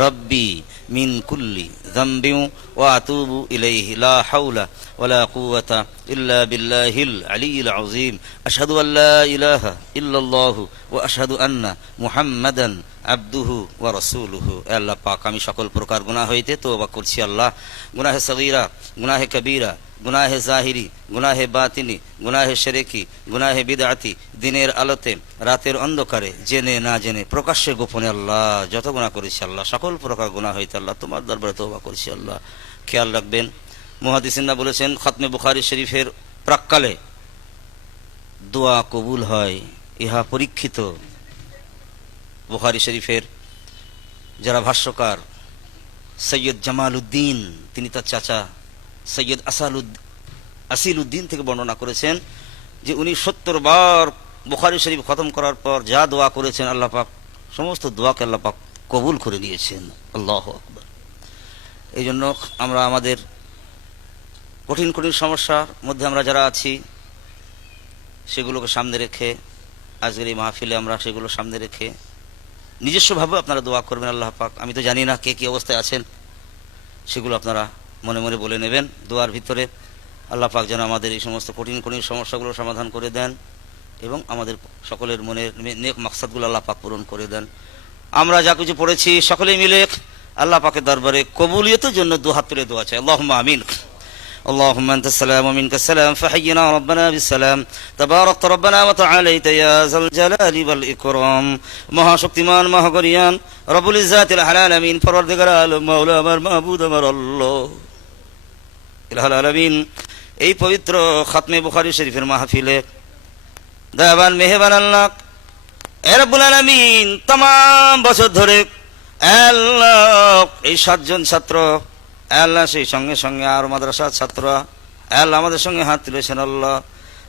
রাব্বি মিন কুল্লি যামবিন ওয়া আতুবু ইলাইহি লা হাওলা ওয়ালা কুওয়াতা ইল্লা বিল্লাহিল আলিয়্যিল আযীম। আশহাদু আল্লা ইলাহা ইল্লাল্লাহু ওয়া আশহাদু আন্না মুহাম্মাদান আবদুহু ওয়া রাসূলুহু। আল্লাহ পাক, আমি সকল প্রকার গুনাহ হইতে তওবা করছি আল্লাহ। গুনাহে সগীরা, গুনাহে কবীরা, গুনাহে জাহিরি, গুনাহে বাতিনি, গুনাহে শিরকি, গুনাহে বিদআতি, দিনের আলোতে রাতের অন্ধকারে, জেনে না জেনে, প্রকাশ্যে গোপনে আল্লাহ যত গুনাহ করেছি আল্লাহ, সকল প্রকার গুনাহ হইতে আল্লাহ তোমার দরবারে তওবা করছি আল্লাহ। খেয়াল রাখবেন, মুহাদ্দিসিনরা বলেছেন খতমে বুখারী শরীফের প্রাক্কালে দোয়া কবুল হয়, ইহা পরীক্ষিত। বুখারী শরীফের যারা ভাষ্যকার সৈয়দ জামাল উদ্দিন, তিনি তার চাচা সৈয়দ আসিল উদ্দিন থেকে বর্ণনা করেছেন যে উনি 70 বার বুখারী শরীফ খতম করার পর যা দোয়া করেছেন আল্লাহ পাক সমস্ত দোয়াকে আল্লাহ পাক কবুল করে নিয়েছেন। আল্লাহু আকবার। এই জন্য আমরা আমাদের কঠিন কঠিন সমস্যার মধ্যে আমরা যারা আছি সেগুলোকে সামনে রেখে, আজকের এই মাহফিলে আমরা সেগুলো সামনে রেখে নিজস্বভাবে আপনারা দোয়া করবেন। আল্লাহ পাক, আমি তো জানি না কে কী অবস্থায় আছেন, সেগুলো আপনারা মনে মনে বলে নেবেন। দোয়ার ভিতরে আল্লাহ পাক যেন আমাদের এই সমস্ত কঠিন কঠিন সমস্যাগুলো সমাধান করে দেন এবং আমাদের সকলের মনের নেক মাকসাদগুলো আল্লাহ পাক পূরণ করে দেন। আমরা যা কিছু পড়েছি সকলেই মিলে আল্লাহ পাকের দরবারে কবুলিয়তের জন্য দুহাত তুলে দোয়া চাই। আল্লাহুম্মা আমিন। اللهم أنت السلام ومنك السلام فحينا ربنا بالسلام تبارك ربنا وتعاليت يا ذا الجلال والإكرام। মহাশক্তিমান মহাগরিয়ান রব্বুল ইজ্জাতিল আলামিন, পরওয়ারদিগার আলম, মাওলা আমার, মাহবুব আমার আল্লাহ ইলাহুল আলামিন, এই পবিত্র খতমে বুখারী শরীফের মাহফিলে দয়াবান মেহেরবান আল্লাহ এ রব্বুল আলামিন तमाम বছর ধরে আল্লাহ এই 7 জন ছাত্র আল্লাহ, সেই সঙ্গে সঙ্গে আর মাদ্রাসার ছাত্ররা আল্লাহ আমাদের সঙ্গে হাত তুলেছেন আল্লাহ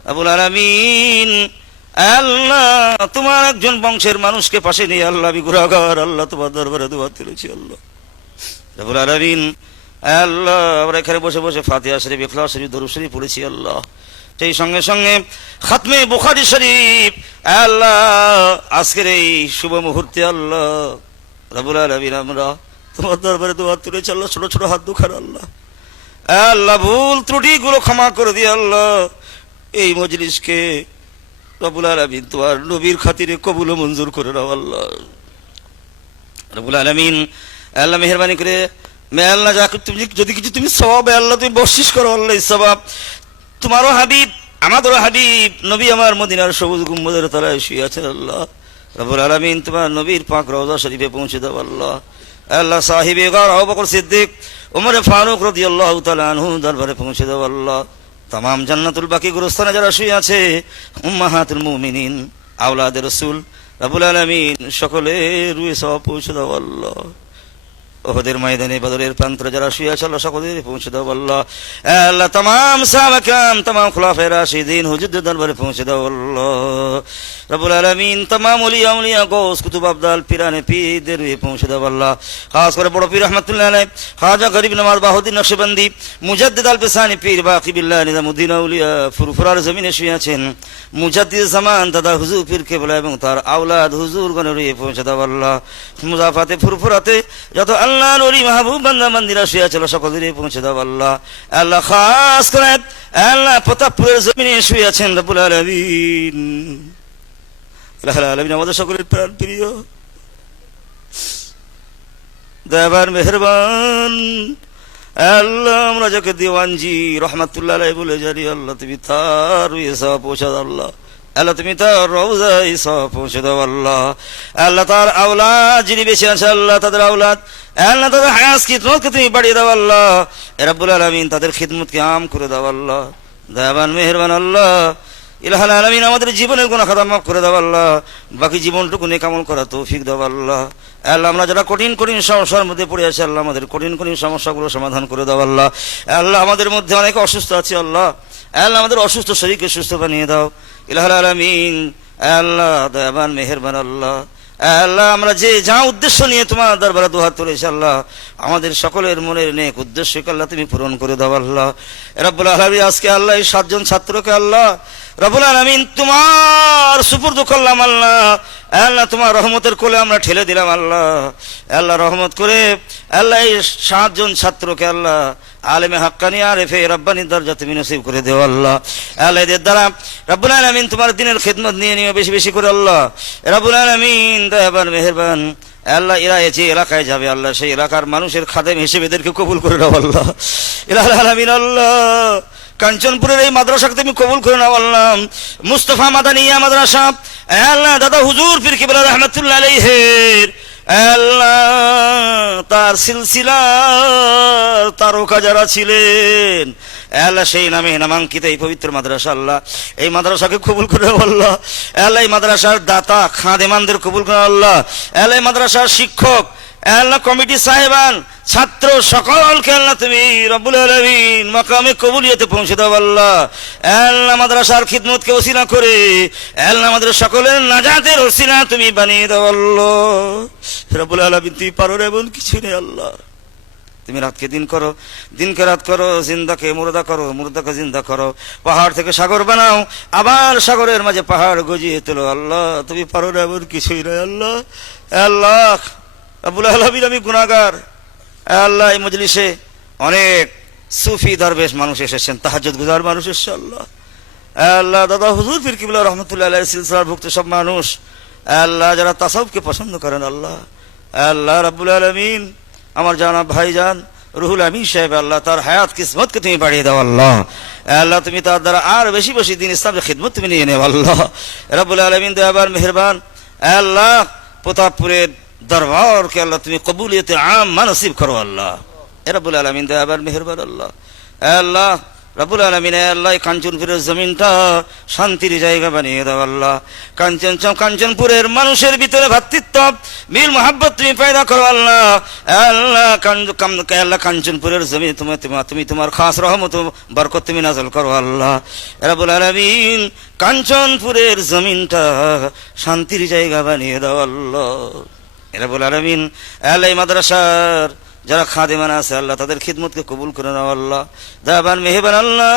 রব্বুল আলামিন। আল্লাহ তোমার একজন বংশের মানুষকে পাশে নিয়ে আল্লাহ আমি গুনাহগার আল্লাহ তোমার দরবারে দোয়া তুলেছি আল্লাহ রব্বুল আলামিন। আল্লাহ আমরা এখানে বসে বসে ফাতিহা শরীফ, ইখলাস শরীফ, দরুদ শরীফ পড়েছি আল্লাহ, সেই সঙ্গে সঙ্গে খতমে বুখারী শরীফ আল্লাহ আজকের এই শুভ মুহূর্তে আল্লাহ রব্বুল আলামিন আমরা তোমার দরবারে দোয়া তুলেছি আল্লাহ। ছোট ছোট হাত দুখার আল্লাহ, আল্লাহ ভুল ত্রুটিগুলো ক্ষমা করে দিয়ে আল্লাহ এই মজলিসকে রব্বুল আলামিন তোমার নবীর খাতিরে কবুল ও মঞ্জুর করে নাও আল্লাহ রব্বুল আলামিন। আল্লাহ মেহেরবানি করে আল্লাহ যা তুমি যদি কিছু তুমি সওয়াব আল্লাহ তুমি বখশিশ করো আল্লাহ, এই সওয়াব তোমারও হাবিব আমাদেরও হাবিব নবী আমার মদিনার সবুজ গুম্বদের তলায় শুয়ে আছেন আল্লাহ রব্বুল আলামিন, তোমার নবীর পাক রওজা শরীফে পৌঁছে দাও আল্লাহ। আল্লাহ সাহিবে গার আবু বকর সিদ্দিক, ওমর ফারুক রাদিয়াল্লাহু তাআলা আনহু দরবারে পৌঁছে দাও আল্লাহ। तमाम জান্নাতুল বাকি গুরুস্থানে যারা শুয়ে আছে উম্মাহাতুল মুমিনিন, আওলাদে রাসূল রব্বুল আলামিন সকলের রুহে সওয়াব পৌঁছে দাও আল্লাহ। ওহদের ময়দানে, বদরের প্রান্তরে যারা শুয়ে আছে আল্লাহ সকলের পৌঁছে দাও আল্লাহ। আল্লাহ तमाम সাহাবা کرام, तमाम খুলাফায়ে রাশিদিন হুজুরদের দরবারে পৌঁছে দাও আল্লাহ রব্বুল আলামিন। तमाम ওলিয়া উলিয়া গৌস কুতুব আবদাল পিরানে পীরদের পৌঁছে দাও আল্লাহ। খাস করে বড় পীর রহমাতুল্লাহ আলাইহি খাজা গরিব নওয়াজ বাহুদ্দিন নকশবন্দি মুজাদ্দিদ আল পেশানি পীর বাকি বিল্লাহ নিজামুদ্দিন আউলিয়া ফুরফুরার জমিনে শুয়ে আছেন মুজাদ্দিদ জামান দাদা হুজুর পীর কেবলা এবং তার আওলাদ হুজুর গণের পৌঁছে দাও আল্লাহ। মুজাফাতে ফুরফুরাতে যত আল্লাহ নবী মাহবুব বান্দা বান্দিরা শুয়ে আছে সকলেরই পৌঁছে দাও আল্লাহ। আল্লাহ খাস করে আল্লাহ প্রতাপপুরের জমিনে শুয়ে আছেন রব্বুল আলামিন আলামিন আমাদের সকলের প্রাণ প্রিয় দয়াবান মেহেরবান আল্লাহ, আমরা যাকে দিওয়ানজি রহমাতুল্লাহ আলাইহি বলে জানি আল্লাহ তুমি তার সওয়াব পৌঁছে দাও আল্লাহ। আল্লাহ তুমি তার রওজায় সওয়াব পৌঁছে দাও আল্লাহ। আল্লাহ তার আওলাদ যিনি বেঁচে আছে আল্লাহ তাদের আওলাদ আল্লাহ তাদের হায়াত খিদমতকে তুমি বাড়িয়ে দাও আল্লাহ রব্বুল আলামিন, তাদের খিদমতকে আম করে দাও আল্লাহ। দয়াবান মেহেরবান আল্লাহ ইলাহুল আলামিন আমাদের জীবনের গুনাহ খাতা মাফ করে দাও আল্লাহ, বাকি জীবনটুকু নেক আমল করার তৌফিক দাও আল্লাহ। আল্লাহ আমরা যারা কঠিন কঠিন সমস্যার মধ্যে পড়ে আছি আল্লাহ আমাদের কঠিন কঠিন সমস্যাগুলো সমাধান করে দাও আল্লাহ। আল্লাহ আমাদের মধ্যে অনেক অসুস্থ আছে আল্লাহ, আল্লাহ আমাদের অসুস্থ শরীরকে সুস্থ বানিয়ে দাও ইলাহুল আলামিন। আল্লাহ দয়াবান মেহেরবান আল্লাহ, আল্লাহ আমরা যে যা উদ্দেশ্য নিয়ে তোমার দরবারে দুহাত তুলেছি আল্লাহ আমাদের সকলের মনের নেক উদ্দেশ্যকে আল্লাহ তুমি পূরণ করে দাও আল্লাহ রব্বুল আলামিন। আজকে আল্লাহ এই 7 জন ছাত্রকে আল্লাহ রব্বুল আলামিন তোমার সুপুর্দ করলাম আল্লাহ। আল্লাহ তোমার রহমতের কোলে আমরা ঠেলে দিলাম আল্লাহ। আল্লাহ রহমত করে আল্লাহ এই 7 জন ছাত্রকে আল্লাহ আলেমে হাক্কানি আরেফে রব্বানি দরজা তুমি নসিব করে দেও আল্লাহ। আল্লাহ এদের দ্বারা রব্বুল আলামিন তোমার দিনের খিদমত নিয়ে নিও বেশি বেশি করে আল্লাহ। রব্বুল আলামিন দয়াবান মেহেরবান আল্লাহ, এরা যে এলাকায় যাবে আল্লাহ সেই এলাকার মানুষের খাদেম হিসেবে এদেরকে কবুল করে নাও আল্লাহ। ইলাহুল আলামিন আল্লাহ, কাঞ্চনপুরের এই মাদ্রাসাকে তুমি কবুল করে নাও আল্লাহ। মুস্তাফা মাদানিয়া মাদ্রাসা আল্লাহ দাদা হুজুর পীর কিবলা রাহমাতুল্লাহ আলাইহির আল্লাহ তার সিলসিলার তারকা যারা ছিলেন আল্লাহ সেই নামে নামাঙ্কিত এই পবিত্র মাদ্রাসা আল্লাহ, এই মাদ্রাসাকে কবুল করে আল্লাহ। আল্লাহ এই মাদ্রাসার দাতা খাদেমানদের কবুল করে আল্লাহ। আল্লাহ এই মাদ্রাসার শিক্ষক আল্লাহ, কমিটি সাহেবান, ছাত্র সকলকে আল্লাহ তুমি রব্বুল আলামিন মাকামে কবুলিয়তে পৌঁছে দাও আল্লাহ। আল্লাহ মাদ্রাসার খিদমতকে ওসিলা করে আল্লাহ আমাদের সকলের নাজাতের ওসিলা তুমি বানিয়ে দাও আল্লাহ। রব্বুল আলামিন তুমি পারো এমন কিছু নেই আল্লাহ। তুমি রাতকে দিন করো, দিনকে রাত করো, জিন্দাকে মুর্দা করো, মুর্দাকে জিন্দা করো, পাহাড় থেকে সাগর বানাও, আবার সাগরের মাঝে পাহাড় গজিয়ে তোলো আল্লাহ। তুমি পারো এমন কিছুই নয় আল্লাহ। আল্লাহ রব্বুল আলামিন আমি গুনাহগার আল্লাহ। এই মজলিসে অনেক সুফি দরবেশ মানুষ এসেছেন, তাহাজ্জুদ গুজার মানুষ এসেছে আল্লাহ। আল্লাহ দাদা হুজুর পীর কিবলা রহমাতুল্লাহ আলাইহির সিলসিলার ভুক্ত সব মানুষ আল্লাহ যারা তাসাউফকে পছন্দ করেন আল্লাহ। আল্লাহ রব্বুল আলামিন আমার জানা ভাইজান রুহুল আমিন সাহেব আল্লাহ তার হায়াত কিসমতকে তুমি বাড়িয়ে দাও আল্লাহ। আল্লাহ তুমি তার দ্বারা আর বেশি বেশি দিন ইসলামের খিদমত তুমি নিয়ে নেও আল্লাহ। রব্বুল আলামিন দয়াবান মেহেরবান আল্লাহ প্রতাপপুরের দরবারকে আল্লাহ তুমি কবুলিয়তে আম্মা নসিব করো আল্লাহ। রব্বুল আলামিন দয়াবান মেহেরবান আল্লাহ। আল্লাহ রব্বুল আলামিন আল্লাহ কাঞ্চনপুরের জমিনটা শান্তির জায়গা বানিয়ে দাও আল্লাহ। কাঞ্চনপুরের মানুষের ভিতরে ভ্রাতৃত্ব মিল মোহাব্বত তুমি পয়দা করো আল্লাহ। আল্লাহ আল্লাহ কাঞ্চনপুরের জমিন তুমি তোমার খাস রহমত বরকত তুমি নাযিল করো আল্লাহ। রব্বুল আলামিন কাঞ্চনপুরের জমিনটা শান্তির জায়গা বানিয়ে দাও আল্লাহ। রব্বুল আলামিন আল্লাহ মাদ্রাসার যারা খাদেমান আছে আল্লাহ তাদের খিদমতকে কবুল করে নাও আল্লাহ। দয়াবান মেহেরবান আল্লাহ।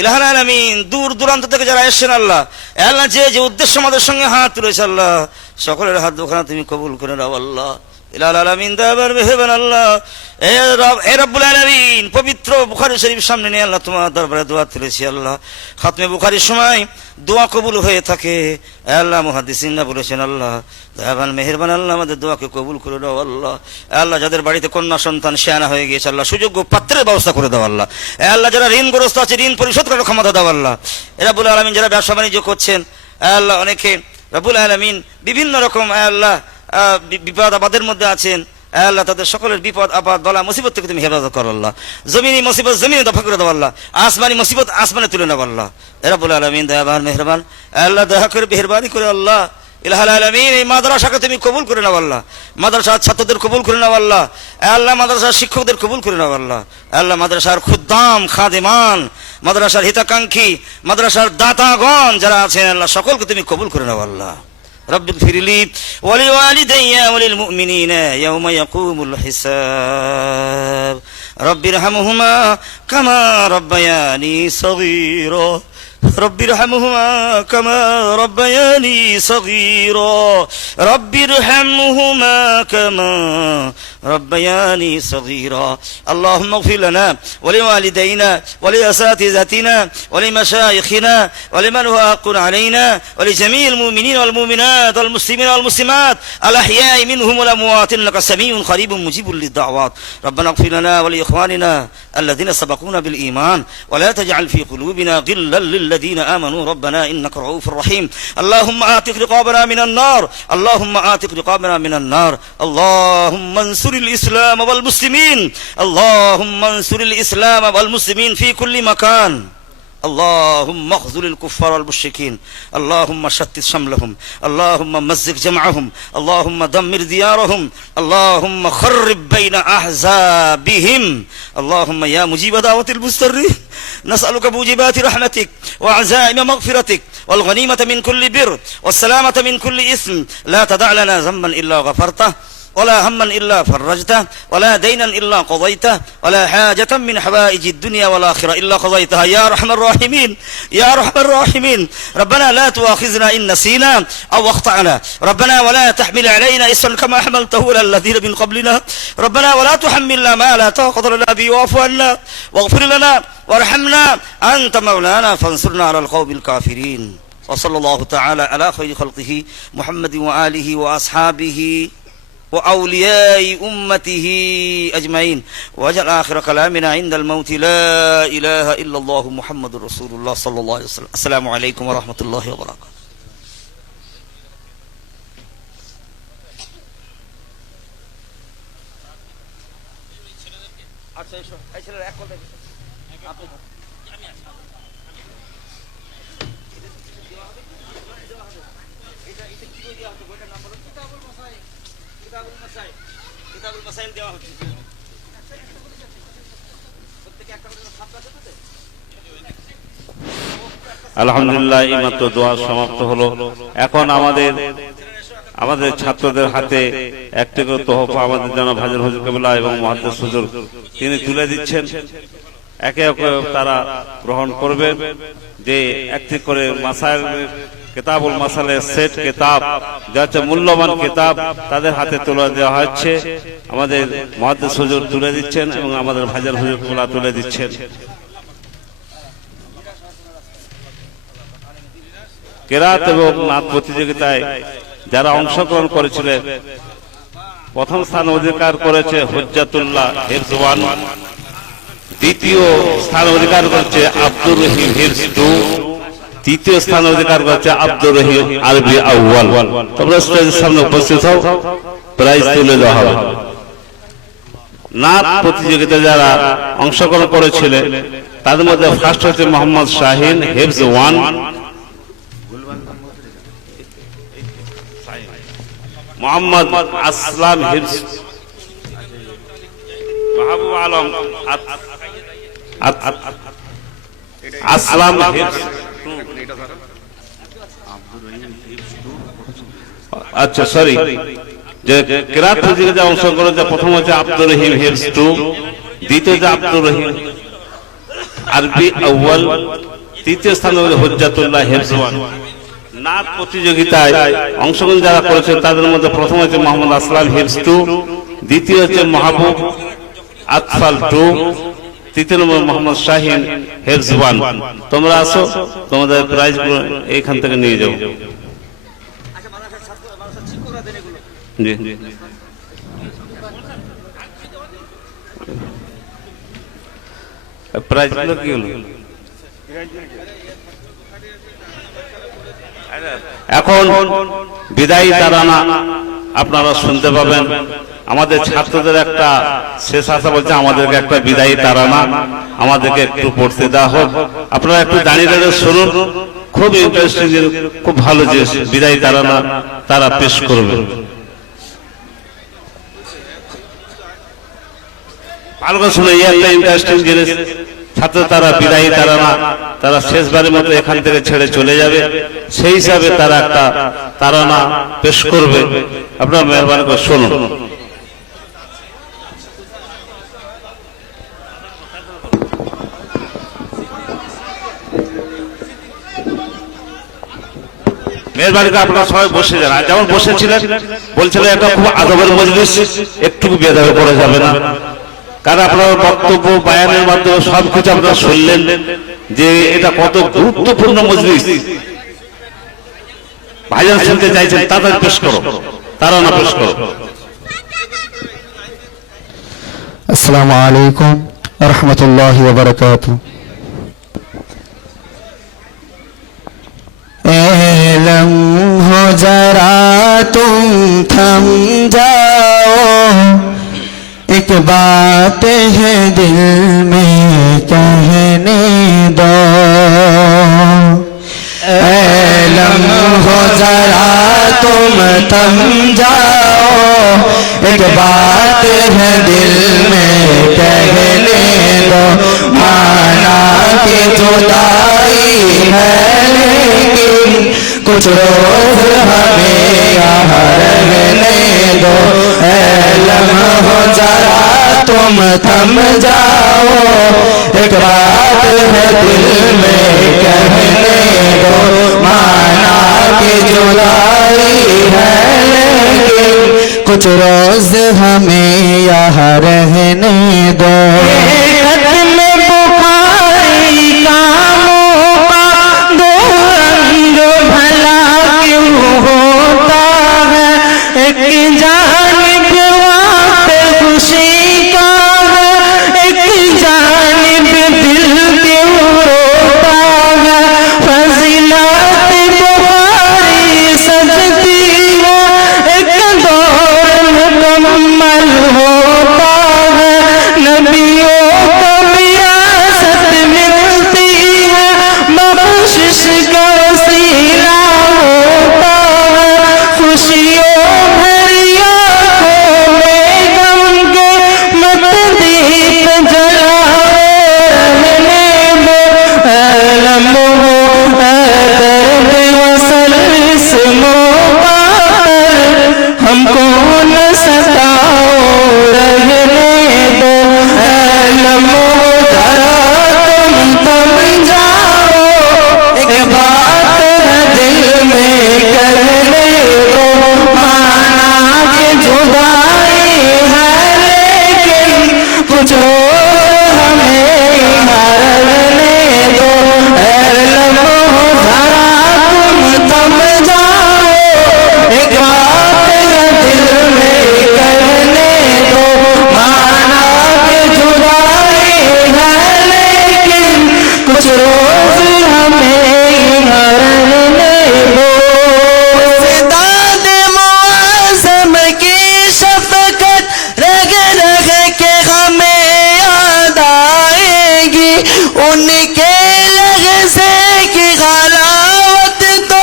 ইলাহুল আলামিন দূর দূরান্ত থেকে যারা এসেছেন আল্লাহ, আল্লাহ যে যে উদ্দেশ্য আমাদের সঙ্গে হাত তুলেছে আল্লাহ সকলের হাত দুখানা তুমি কবুল করে নাও আল্লাহ। ইলাহুল আলামিন দয়াবান মেহেরবান আল্লাহ। এ রব্বুল আলামিন পবিত্র বুখারী শরীফ সামনে নিয়ে আল্লাহ তোমার দরবারে দোয়া তুলেছি আল্লাহ। খাতমে বুখারীর সময় দোয়া কবুল হয়ে থাকে আল্লাহ, মুহাদ্দিসিনরা বলেছেন আল্লাহ। দয়াবান মেহেরবান আল্লাহ আমাদের দোয়াকে কবুল করে দাও আল্লাহ। আল্লাহ যাদের বাড়িতে কন্যা সন্তান শিয়ানা হয়ে গিয়েছে আল্লাহ সুযোগ্য পাত্রের ব্যবস্থা করে দাও আল্লাহ। আল্লাহ যারা ঋণগ্রস্ত আছে ঋণ পরিশোধ করার ক্ষমতা দাও আল্লাহ। রব্বুল আলামিন যারা ব্যবসা বাণিজ্য করছেন আল্লাহ, অনেকে রব্বুল আলামিন বিভিন্ন রকম আল্লাহ বিপদ আপদের মধ্যে আছেন আল্লাহ, তাদের সকলের বিপদ আপদ বলা মুসিবত থেকে তুমি হেফাজত করো আল্লাহ। জমিনি মুসিবত জমিনে দফা করে দাও আল্লাহ, আসমানি মুসিবত আসমানে তুলে নাও আল্লাহ। রব্বুল আলামিন দয়াবান মেহেরবান আল্লাহ, দয়া করে মেহেরবানি করে আল্লাহ। ইলাহুল আলামিন এই মাদ্রাসাকে তুমি কবুল করে নাও আল্লাহ। মাদ্রাসার ছাত্রদের কবুল করে নাও আল্লাহ। আল্লাহ মাদ্রাসার শিক্ষকদের কবুল করে নাও আল্লাহ। আল্লাহ মাদ্রাসার খুদ্দাম খাদেমান, মাদ্রাসার হিতাকাঙ্ক্ষী, মাদ্রাসার দাতাগণ যারা আছেন আল্লাহ সকলকে তুমি কবুল করে নাও আল্লাহ। رب اغفر لي ولوالدي وللمؤمنين يوم يقوم الحساب رب ارحمهما كما ربياني صغيرا رب ارحمهما كما ربياني صغيرا رب ارحمهما كما ربياني صغيرا اللهم اغفر لنا ولوالدينا ولأساتذتنا ولمشايخنا ولمن هو حق علينا ولجميع المؤمنين والمؤمنات والمسلمين والمسلمات الأحياء منهم والأموات إنك سميع قريب مجيب للدعوات ربنا اغفر لنا ولإخواننا الذين سبقونا بالإيمان ولا تجعل في قلوبنا غلا للذين آمنوا ربنا إنك رؤوف رحيم اللهم آتق رقابنا من النار اللهم آتق رقابنا من النار اللهم انصر الإسلام والمسلمين اللهم انصر الإسلام والمسلمين في كل مكان اللهم اخذل الكفار والمشركين اللهم شتت شملهم اللهم مزق جمعهم اللهم دمر ديارهم اللهم خرب بين أحزابهم اللهم يا مجيب دعوة المضطرين نسألك موجبات رحمتك وعزائم مغفرتك والغنيمة من كل بر والسلامة من كل إثم لا تدع لنا ذنبا إلا غفرته ولا هما إلا فرجته ولا دينا إلا قضيته ولا حاجة من حوائج الدنيا والآخرة إلا قضيتها يا أرحم الراحمين يا أرحم الراحمين. ربنا لا تؤاخذنا إن نسينا أو أخطأنا. ربنا ولا تحمل علينا إصرا كما حملته على الذين من قبلنا. ربنا ولا تحملنا ما لا طاقة لنا به واعف عنا واغفر لنا وارحمنا أنت مولانا فانصرنا على القوم الكافرين. وصلى الله تعالى على خير خلقه محمد وآله وأصحابه وأولياء أمته أجمعين. وجعل آخر كلامنا عند الموت لا إله إلا الله محمد رسول الله صلى الله عليه وسلم. السلام عليكم ورحمة الله وبركاته. আলহামদুলিল্লাহ এইমাত্র দোয়া সমাপ্ত হলো। এখন আমাদের ছাত্রদের হাতে একটি করে তোহফা আমাদের জন্য ভাজন হুজুর কেবলা এবং মুহাদ্দিস হুজুর তিনি তুলে দিচ্ছেন। একে একে তারা গ্রহণ করবেন। যে একটি করে মাসাইল কিতাবুল মাসালের সেট কিতাব যা হচ্ছে মূল্যবান কিতাব তাদের হাতে তুলে দেওয়া হচ্ছে। আমাদের মুহাদ্দিস হুজুর তুলে দিচ্ছেন এবং আমাদের ভাজন হুজুর কেবলা তুলে দিচ্ছেন। কেরাত এবং নাত প্রতিযোগিতায় যারা অংশগ্রহণ করেছিলেন প্রথম স্থান অধিকার করেছে হুজ্জাতুল্লাহ হিফজ 1, দ্বিতীয় স্থান অধিকার করেছে আব্দুর রহিম হিফজ 2, তৃতীয় স্থান অধিকার করেছে আব্দুর রহিম আরবি আউয়াল। তোমরা স্টেজের সামনে উপস্থিত হও, প্রাইজ তুলে দেওয়া হবে। নাত প্রতিযোগিতায় যারা অংশগ্রহণ করেছিলেন তাদের মধ্যে ফার্স্ট হচ্ছে মোহাম্মদ শাহিন হিফজ 1, মোহাম্মদ আসলাম হিফজ, মাহবুব আলম আসলাম হিফজ, আচ্ছা সরি, যে কিরাত প্রতিযোগিতায় অংশগ্রহণ করেছে প্রথম হচ্ছে আব্দুর রহিম হিফজ 2, দ্বিতীয় হচ্ছে আব্দুর রহিম আরবি আউয়াল, তৃতীয় স্থানে হচ্ছে হুজ্জাতুল্লাহ হিফজ 1। নাত প্রতিযোগিতায় অংশগ্রহণ যারা করেছেন তাদের মধ্যে প্রথম হচ্ছে মোহাম্মদ আসলাম হিফজ 2, দ্বিতীয় হচ্ছে মাহবুব আতফাল 2, তৃতীয় নম্বর মোহাম্মদ শাহিন হিফজ 1। তোমরা আসো, তোমাদের প্রাইজ এইখান থেকে নিয়ে যাও। জি প্রাইজগুলো কি হলো? এখন বিদায়ী তারানা আপনারা শুনতে পাবেন। আমাদের ছাত্রদের একটা শেষ আশা বলছে আমাদেরকে একটা বিদায়ী তারানা আমাদেরকে একটু পড়তে দেওয়া হোক। আপনারা একটু দাঁড়িয়ে দাঁড়িয়ে শুনুন, খুব ইন্টারেস্টিং, খুব ভালো যে বিদায়ী তারানা তারা পেশ করবে। ভালো করে শুনে, একটা ইন্টারেস্টিং জিনিস। ছাত্র তারা বিদায়ী তারানা তারা শেষবারের মতো এখান থেকে ছেড়ে চলে যাবে, সেই হিসাবে তারা একটা তারানা পেশ করবে। আপনারা মেহরবানি করে শুনুন। মেহরবানি করে আপনারা সবাই বসে যান। যেমন বসেছিলেন বলছিলেন এটা খুব আদবের মজলিস, একটু বেদাবে করা যাবে না। কারণ আপনার বক্তব্য বায়ানের মাধ্যমে সবকিছু আপনারা শুনলেন যে এটা কত গুরুত্বপূর্ণ মজলিস। ভাইজান শুনতে চাইছেন, তাদের পেশ করো, তারা না পেশ করো। আসসালামু আলাইকুম ওয়া রাহমাতুল্লাহি ওয়া বারাকাতুহু। এলম হো জরা তুম থম যাও, एक बात है दिल में कहने दो, ऐलम हो जरा तुम थम जाओ, एक बात है दिल में कहने दो, माना कि जुदाई है लेकिन कुछ रोज हमें यहाँ रहने दो। तुम थम जाओ, एक बात है दिल में कहने दो, माना कि जुदाई है लेकिन कुछ रोज हमें यहाँ रहने दो। खत्म बुखारी कामों का दो रंग भला क्यों होता है, एक जानिब वक्त खुशी का है, एक जानिब दिल क्यों रोता है। फजीलत बुखारी सजती है, एक दौर मुकम्मल होता है, नबियों को बियासत मिलती है, बख्शिश का वसीला होता है। खुशियों भरी आँखों में गम के मत दीप जलाए रहने दो। अलम हो दर्द वसल इस मौका पर, हमको न सताओ रहने दो। अलम हो जरा तुम थम जाओ, एक बात है दिल में कहने दो, माना कि जुदाई है लेकिन कुछ और हमें यहाँ रहने दो। अलम हो जरा तुम थम जाओ, एक बात है दिल में कहने दो, माना कि जुदाई है लेकिन कुछ रोज हमें यहाँ रहने दो। दाद मुआज़म की शफ़क़त रग रग के हमें याद आएगी, उनके लहज़े की गलावत तो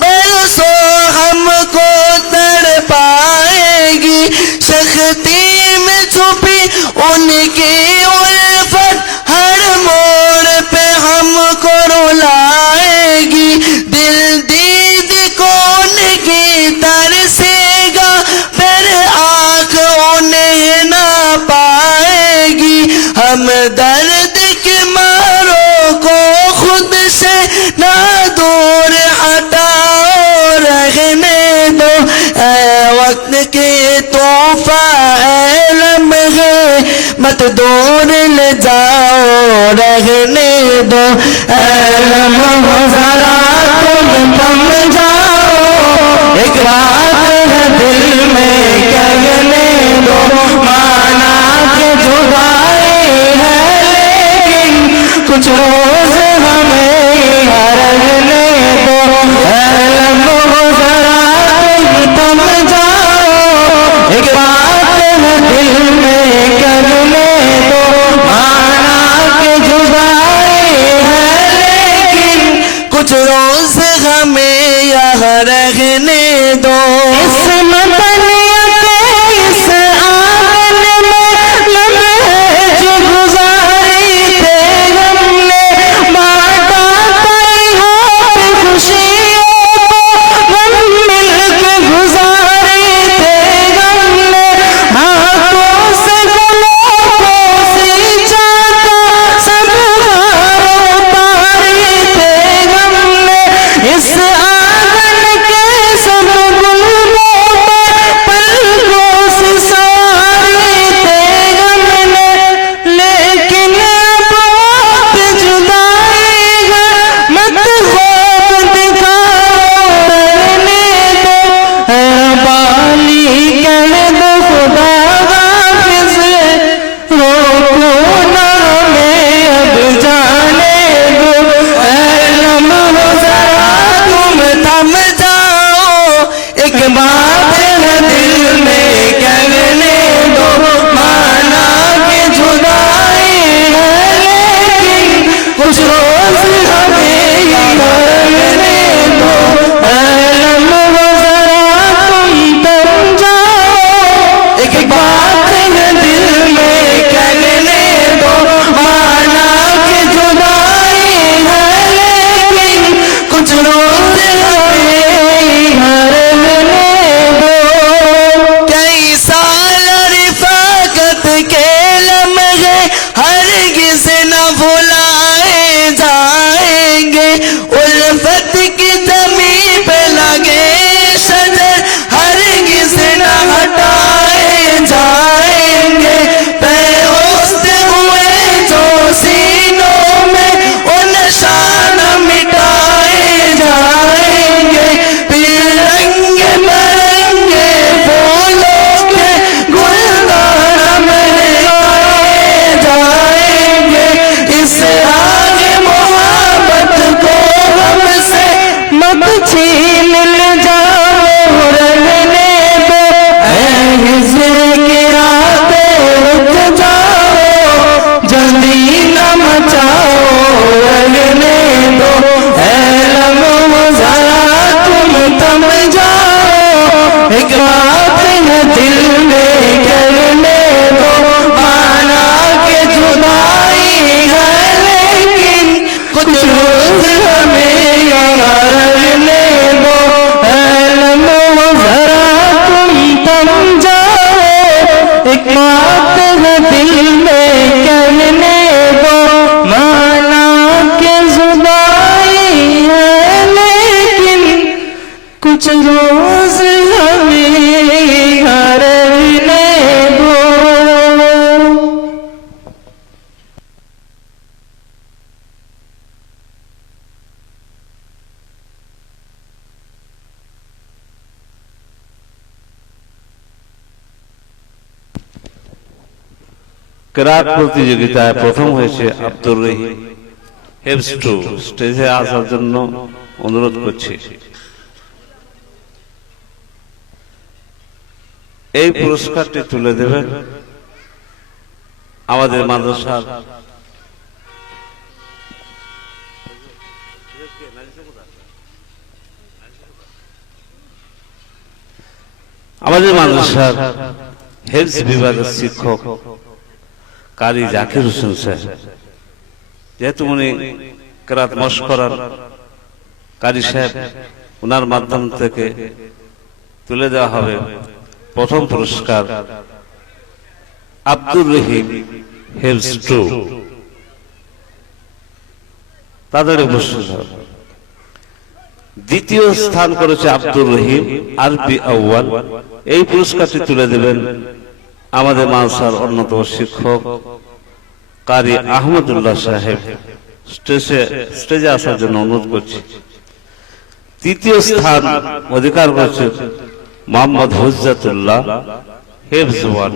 बरसों हमको तड़पाएगी। शक्ति में छुपी उनकी उल्फत हर मोड़ पे हमको रुलाएगी। दिल दीद को उनकी तरसेगा, फिर आँख उन्हें ना पाएगी। हम दर्द के मारों को खुद से ना दूर हटाओ रहने दो। ऐ वक्त के तोहफा ऐ लम्हे मत दूर ले जाओ रहने दो। ऐ लम्हो जरा तुम थम जाओ, एक बात है दिल में कहने दो, माना कि जुदाई है लेकिन कुछ रोज हमें यहाँ रहने दो। ऐ लम्हो जरा तुम थम जाओ, एक बात है दिल में कहने दो, माना कि जुदाई है लेकिन कुछ रोज हमें यहाँ रहने दो। इस मदनियत इस आंगन में लम्हे जो गुजारे थे हमने, কেরাত প্রতিযোগিতায় প্রথম হয়েছে আব্দুর রহিম হেফজ 2, স্টেজে আসার জন্য অনুরোধ করছি। এই পুরস্কারটি তুলে দেবেন আমাদের মাদ্রাসার হেফজ বিভাগের শিক্ষক কারি জাকির হোসেন সাহেব। যেহেতু উনি কেরাত মশ করার কারি সাহেব, ওনার মাধ্যম থেকে তুলে দেওয়া হবে প্রথম পুরস্কার আব্দুর রহিম হেফজ 2। তাদের উপস্থিত হবে। দ্বিতীয় স্থান করেছে আব্দুর রহিম আরবি আউয়াল। এই পুরস্কারটি তুলে দেবেন আমাদের মাদ্রাসার অন্যতম শিক্ষক কারি আহমদুল্লাহ সাহেব। স্টেজে আসার জন্য অনুরোধ করছি। তৃতীয় স্থান অধিকার করেছে মোহাম্মদ হুজ্জাতুল্লাহ হেফজ 1।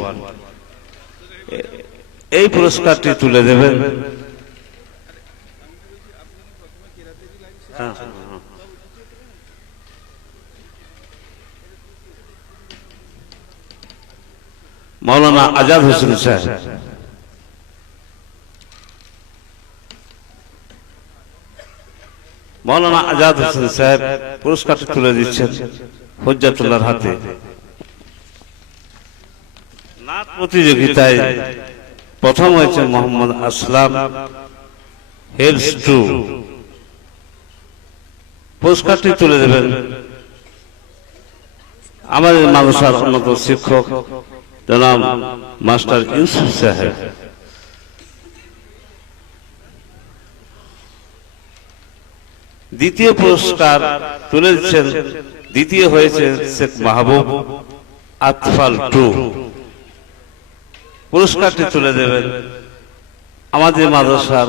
এই পুরস্কারটি তুলে দেবেন মৌলানা আজাদ হোসেন সাহেব। মৌলানা আজাদ হোসেন সাহেব পুরস্কারটি তুলে দিচ্ছেন হুজ্জাতুল্লাহর হাতে। নাত প্রতিযোগিতায় প্রথম হয়েছে মোহাম্মদ আসলাম হেফজ 2। পুরস্কারটি তুলে দেবেন আমাদের মাদ্রাসার অন্যতম শিক্ষক জনাব মাস্টার ইউসুফ সাহেব। দ্বিতীয় পুরস্কার তুলে দিচ্ছেন, দ্বিতীয় হয়েছে শেখ মাহবুব আতফাল 2। পুরস্কারটি তুলে দেবেন আমাদের মাদ্রাসার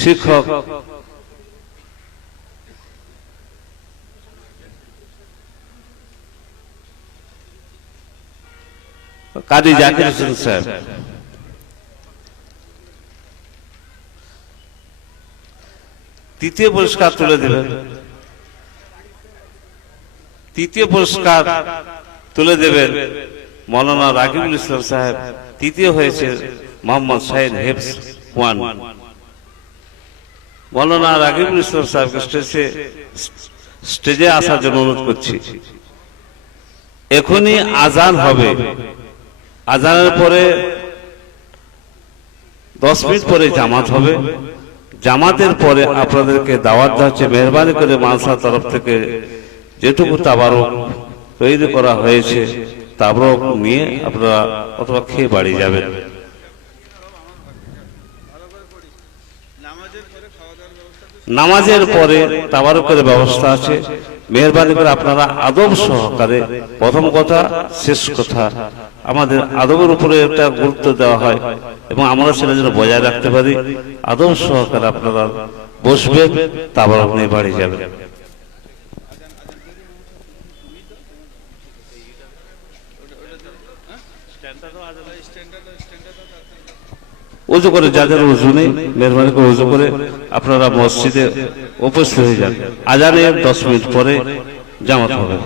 শিক্ষক কারি জাকির হোসেন সাহেব। তৃতীয় পুরস্কার তুলে দেবেন, তৃতীয় পুরস্কার তুলে দেবেন মৌলানা রাকিবুল ইসলাম সাহেব। তৃতীয় হয়েছে মোহাম্মদ শাহিদ হেফজ 1। মৌলানা রাকিবুল ইসলাম সাহেবকে স্টেজে আসার জন্য অনুরোধ করছি। এখনই আজান হবে, আজানের পরে 10 মিনিট পরে জামাত হবে। জামাতের পরে আপনাদেরকে দাওয়াত দেওয়া হচ্ছে। মেহরবানি করে মাদ্রাসার তরফ থেকে যেটুকু তাবারক তৈরি করা হয়েছে তাবারক নিয়ে আপনারা অথবা খেয়ে বাড়ি যাবেন। নামাজের পরে তাবারকের ব্যবস্থা আছে। মেহরবানি করে আপনারা আদব সহকারে, প্রথম কথা শেষ কথা, আমাদের আদবের উপরে একটা গুরুত্ব দেওয়া হয় এবং আমরা সেটা যেন বজায় রাখতে পারি। আদব সহকারে আপনারা বসবেন, তাবারক নিয়ে বাড়ি যাবেন। উজু করে, যাদের উজু নেই মেহরবানি করে উজু করে আপনারা মসজিদে উপস্থিত হয়ে যান। আজানের 10 মিনিট পরে জামাত হবে।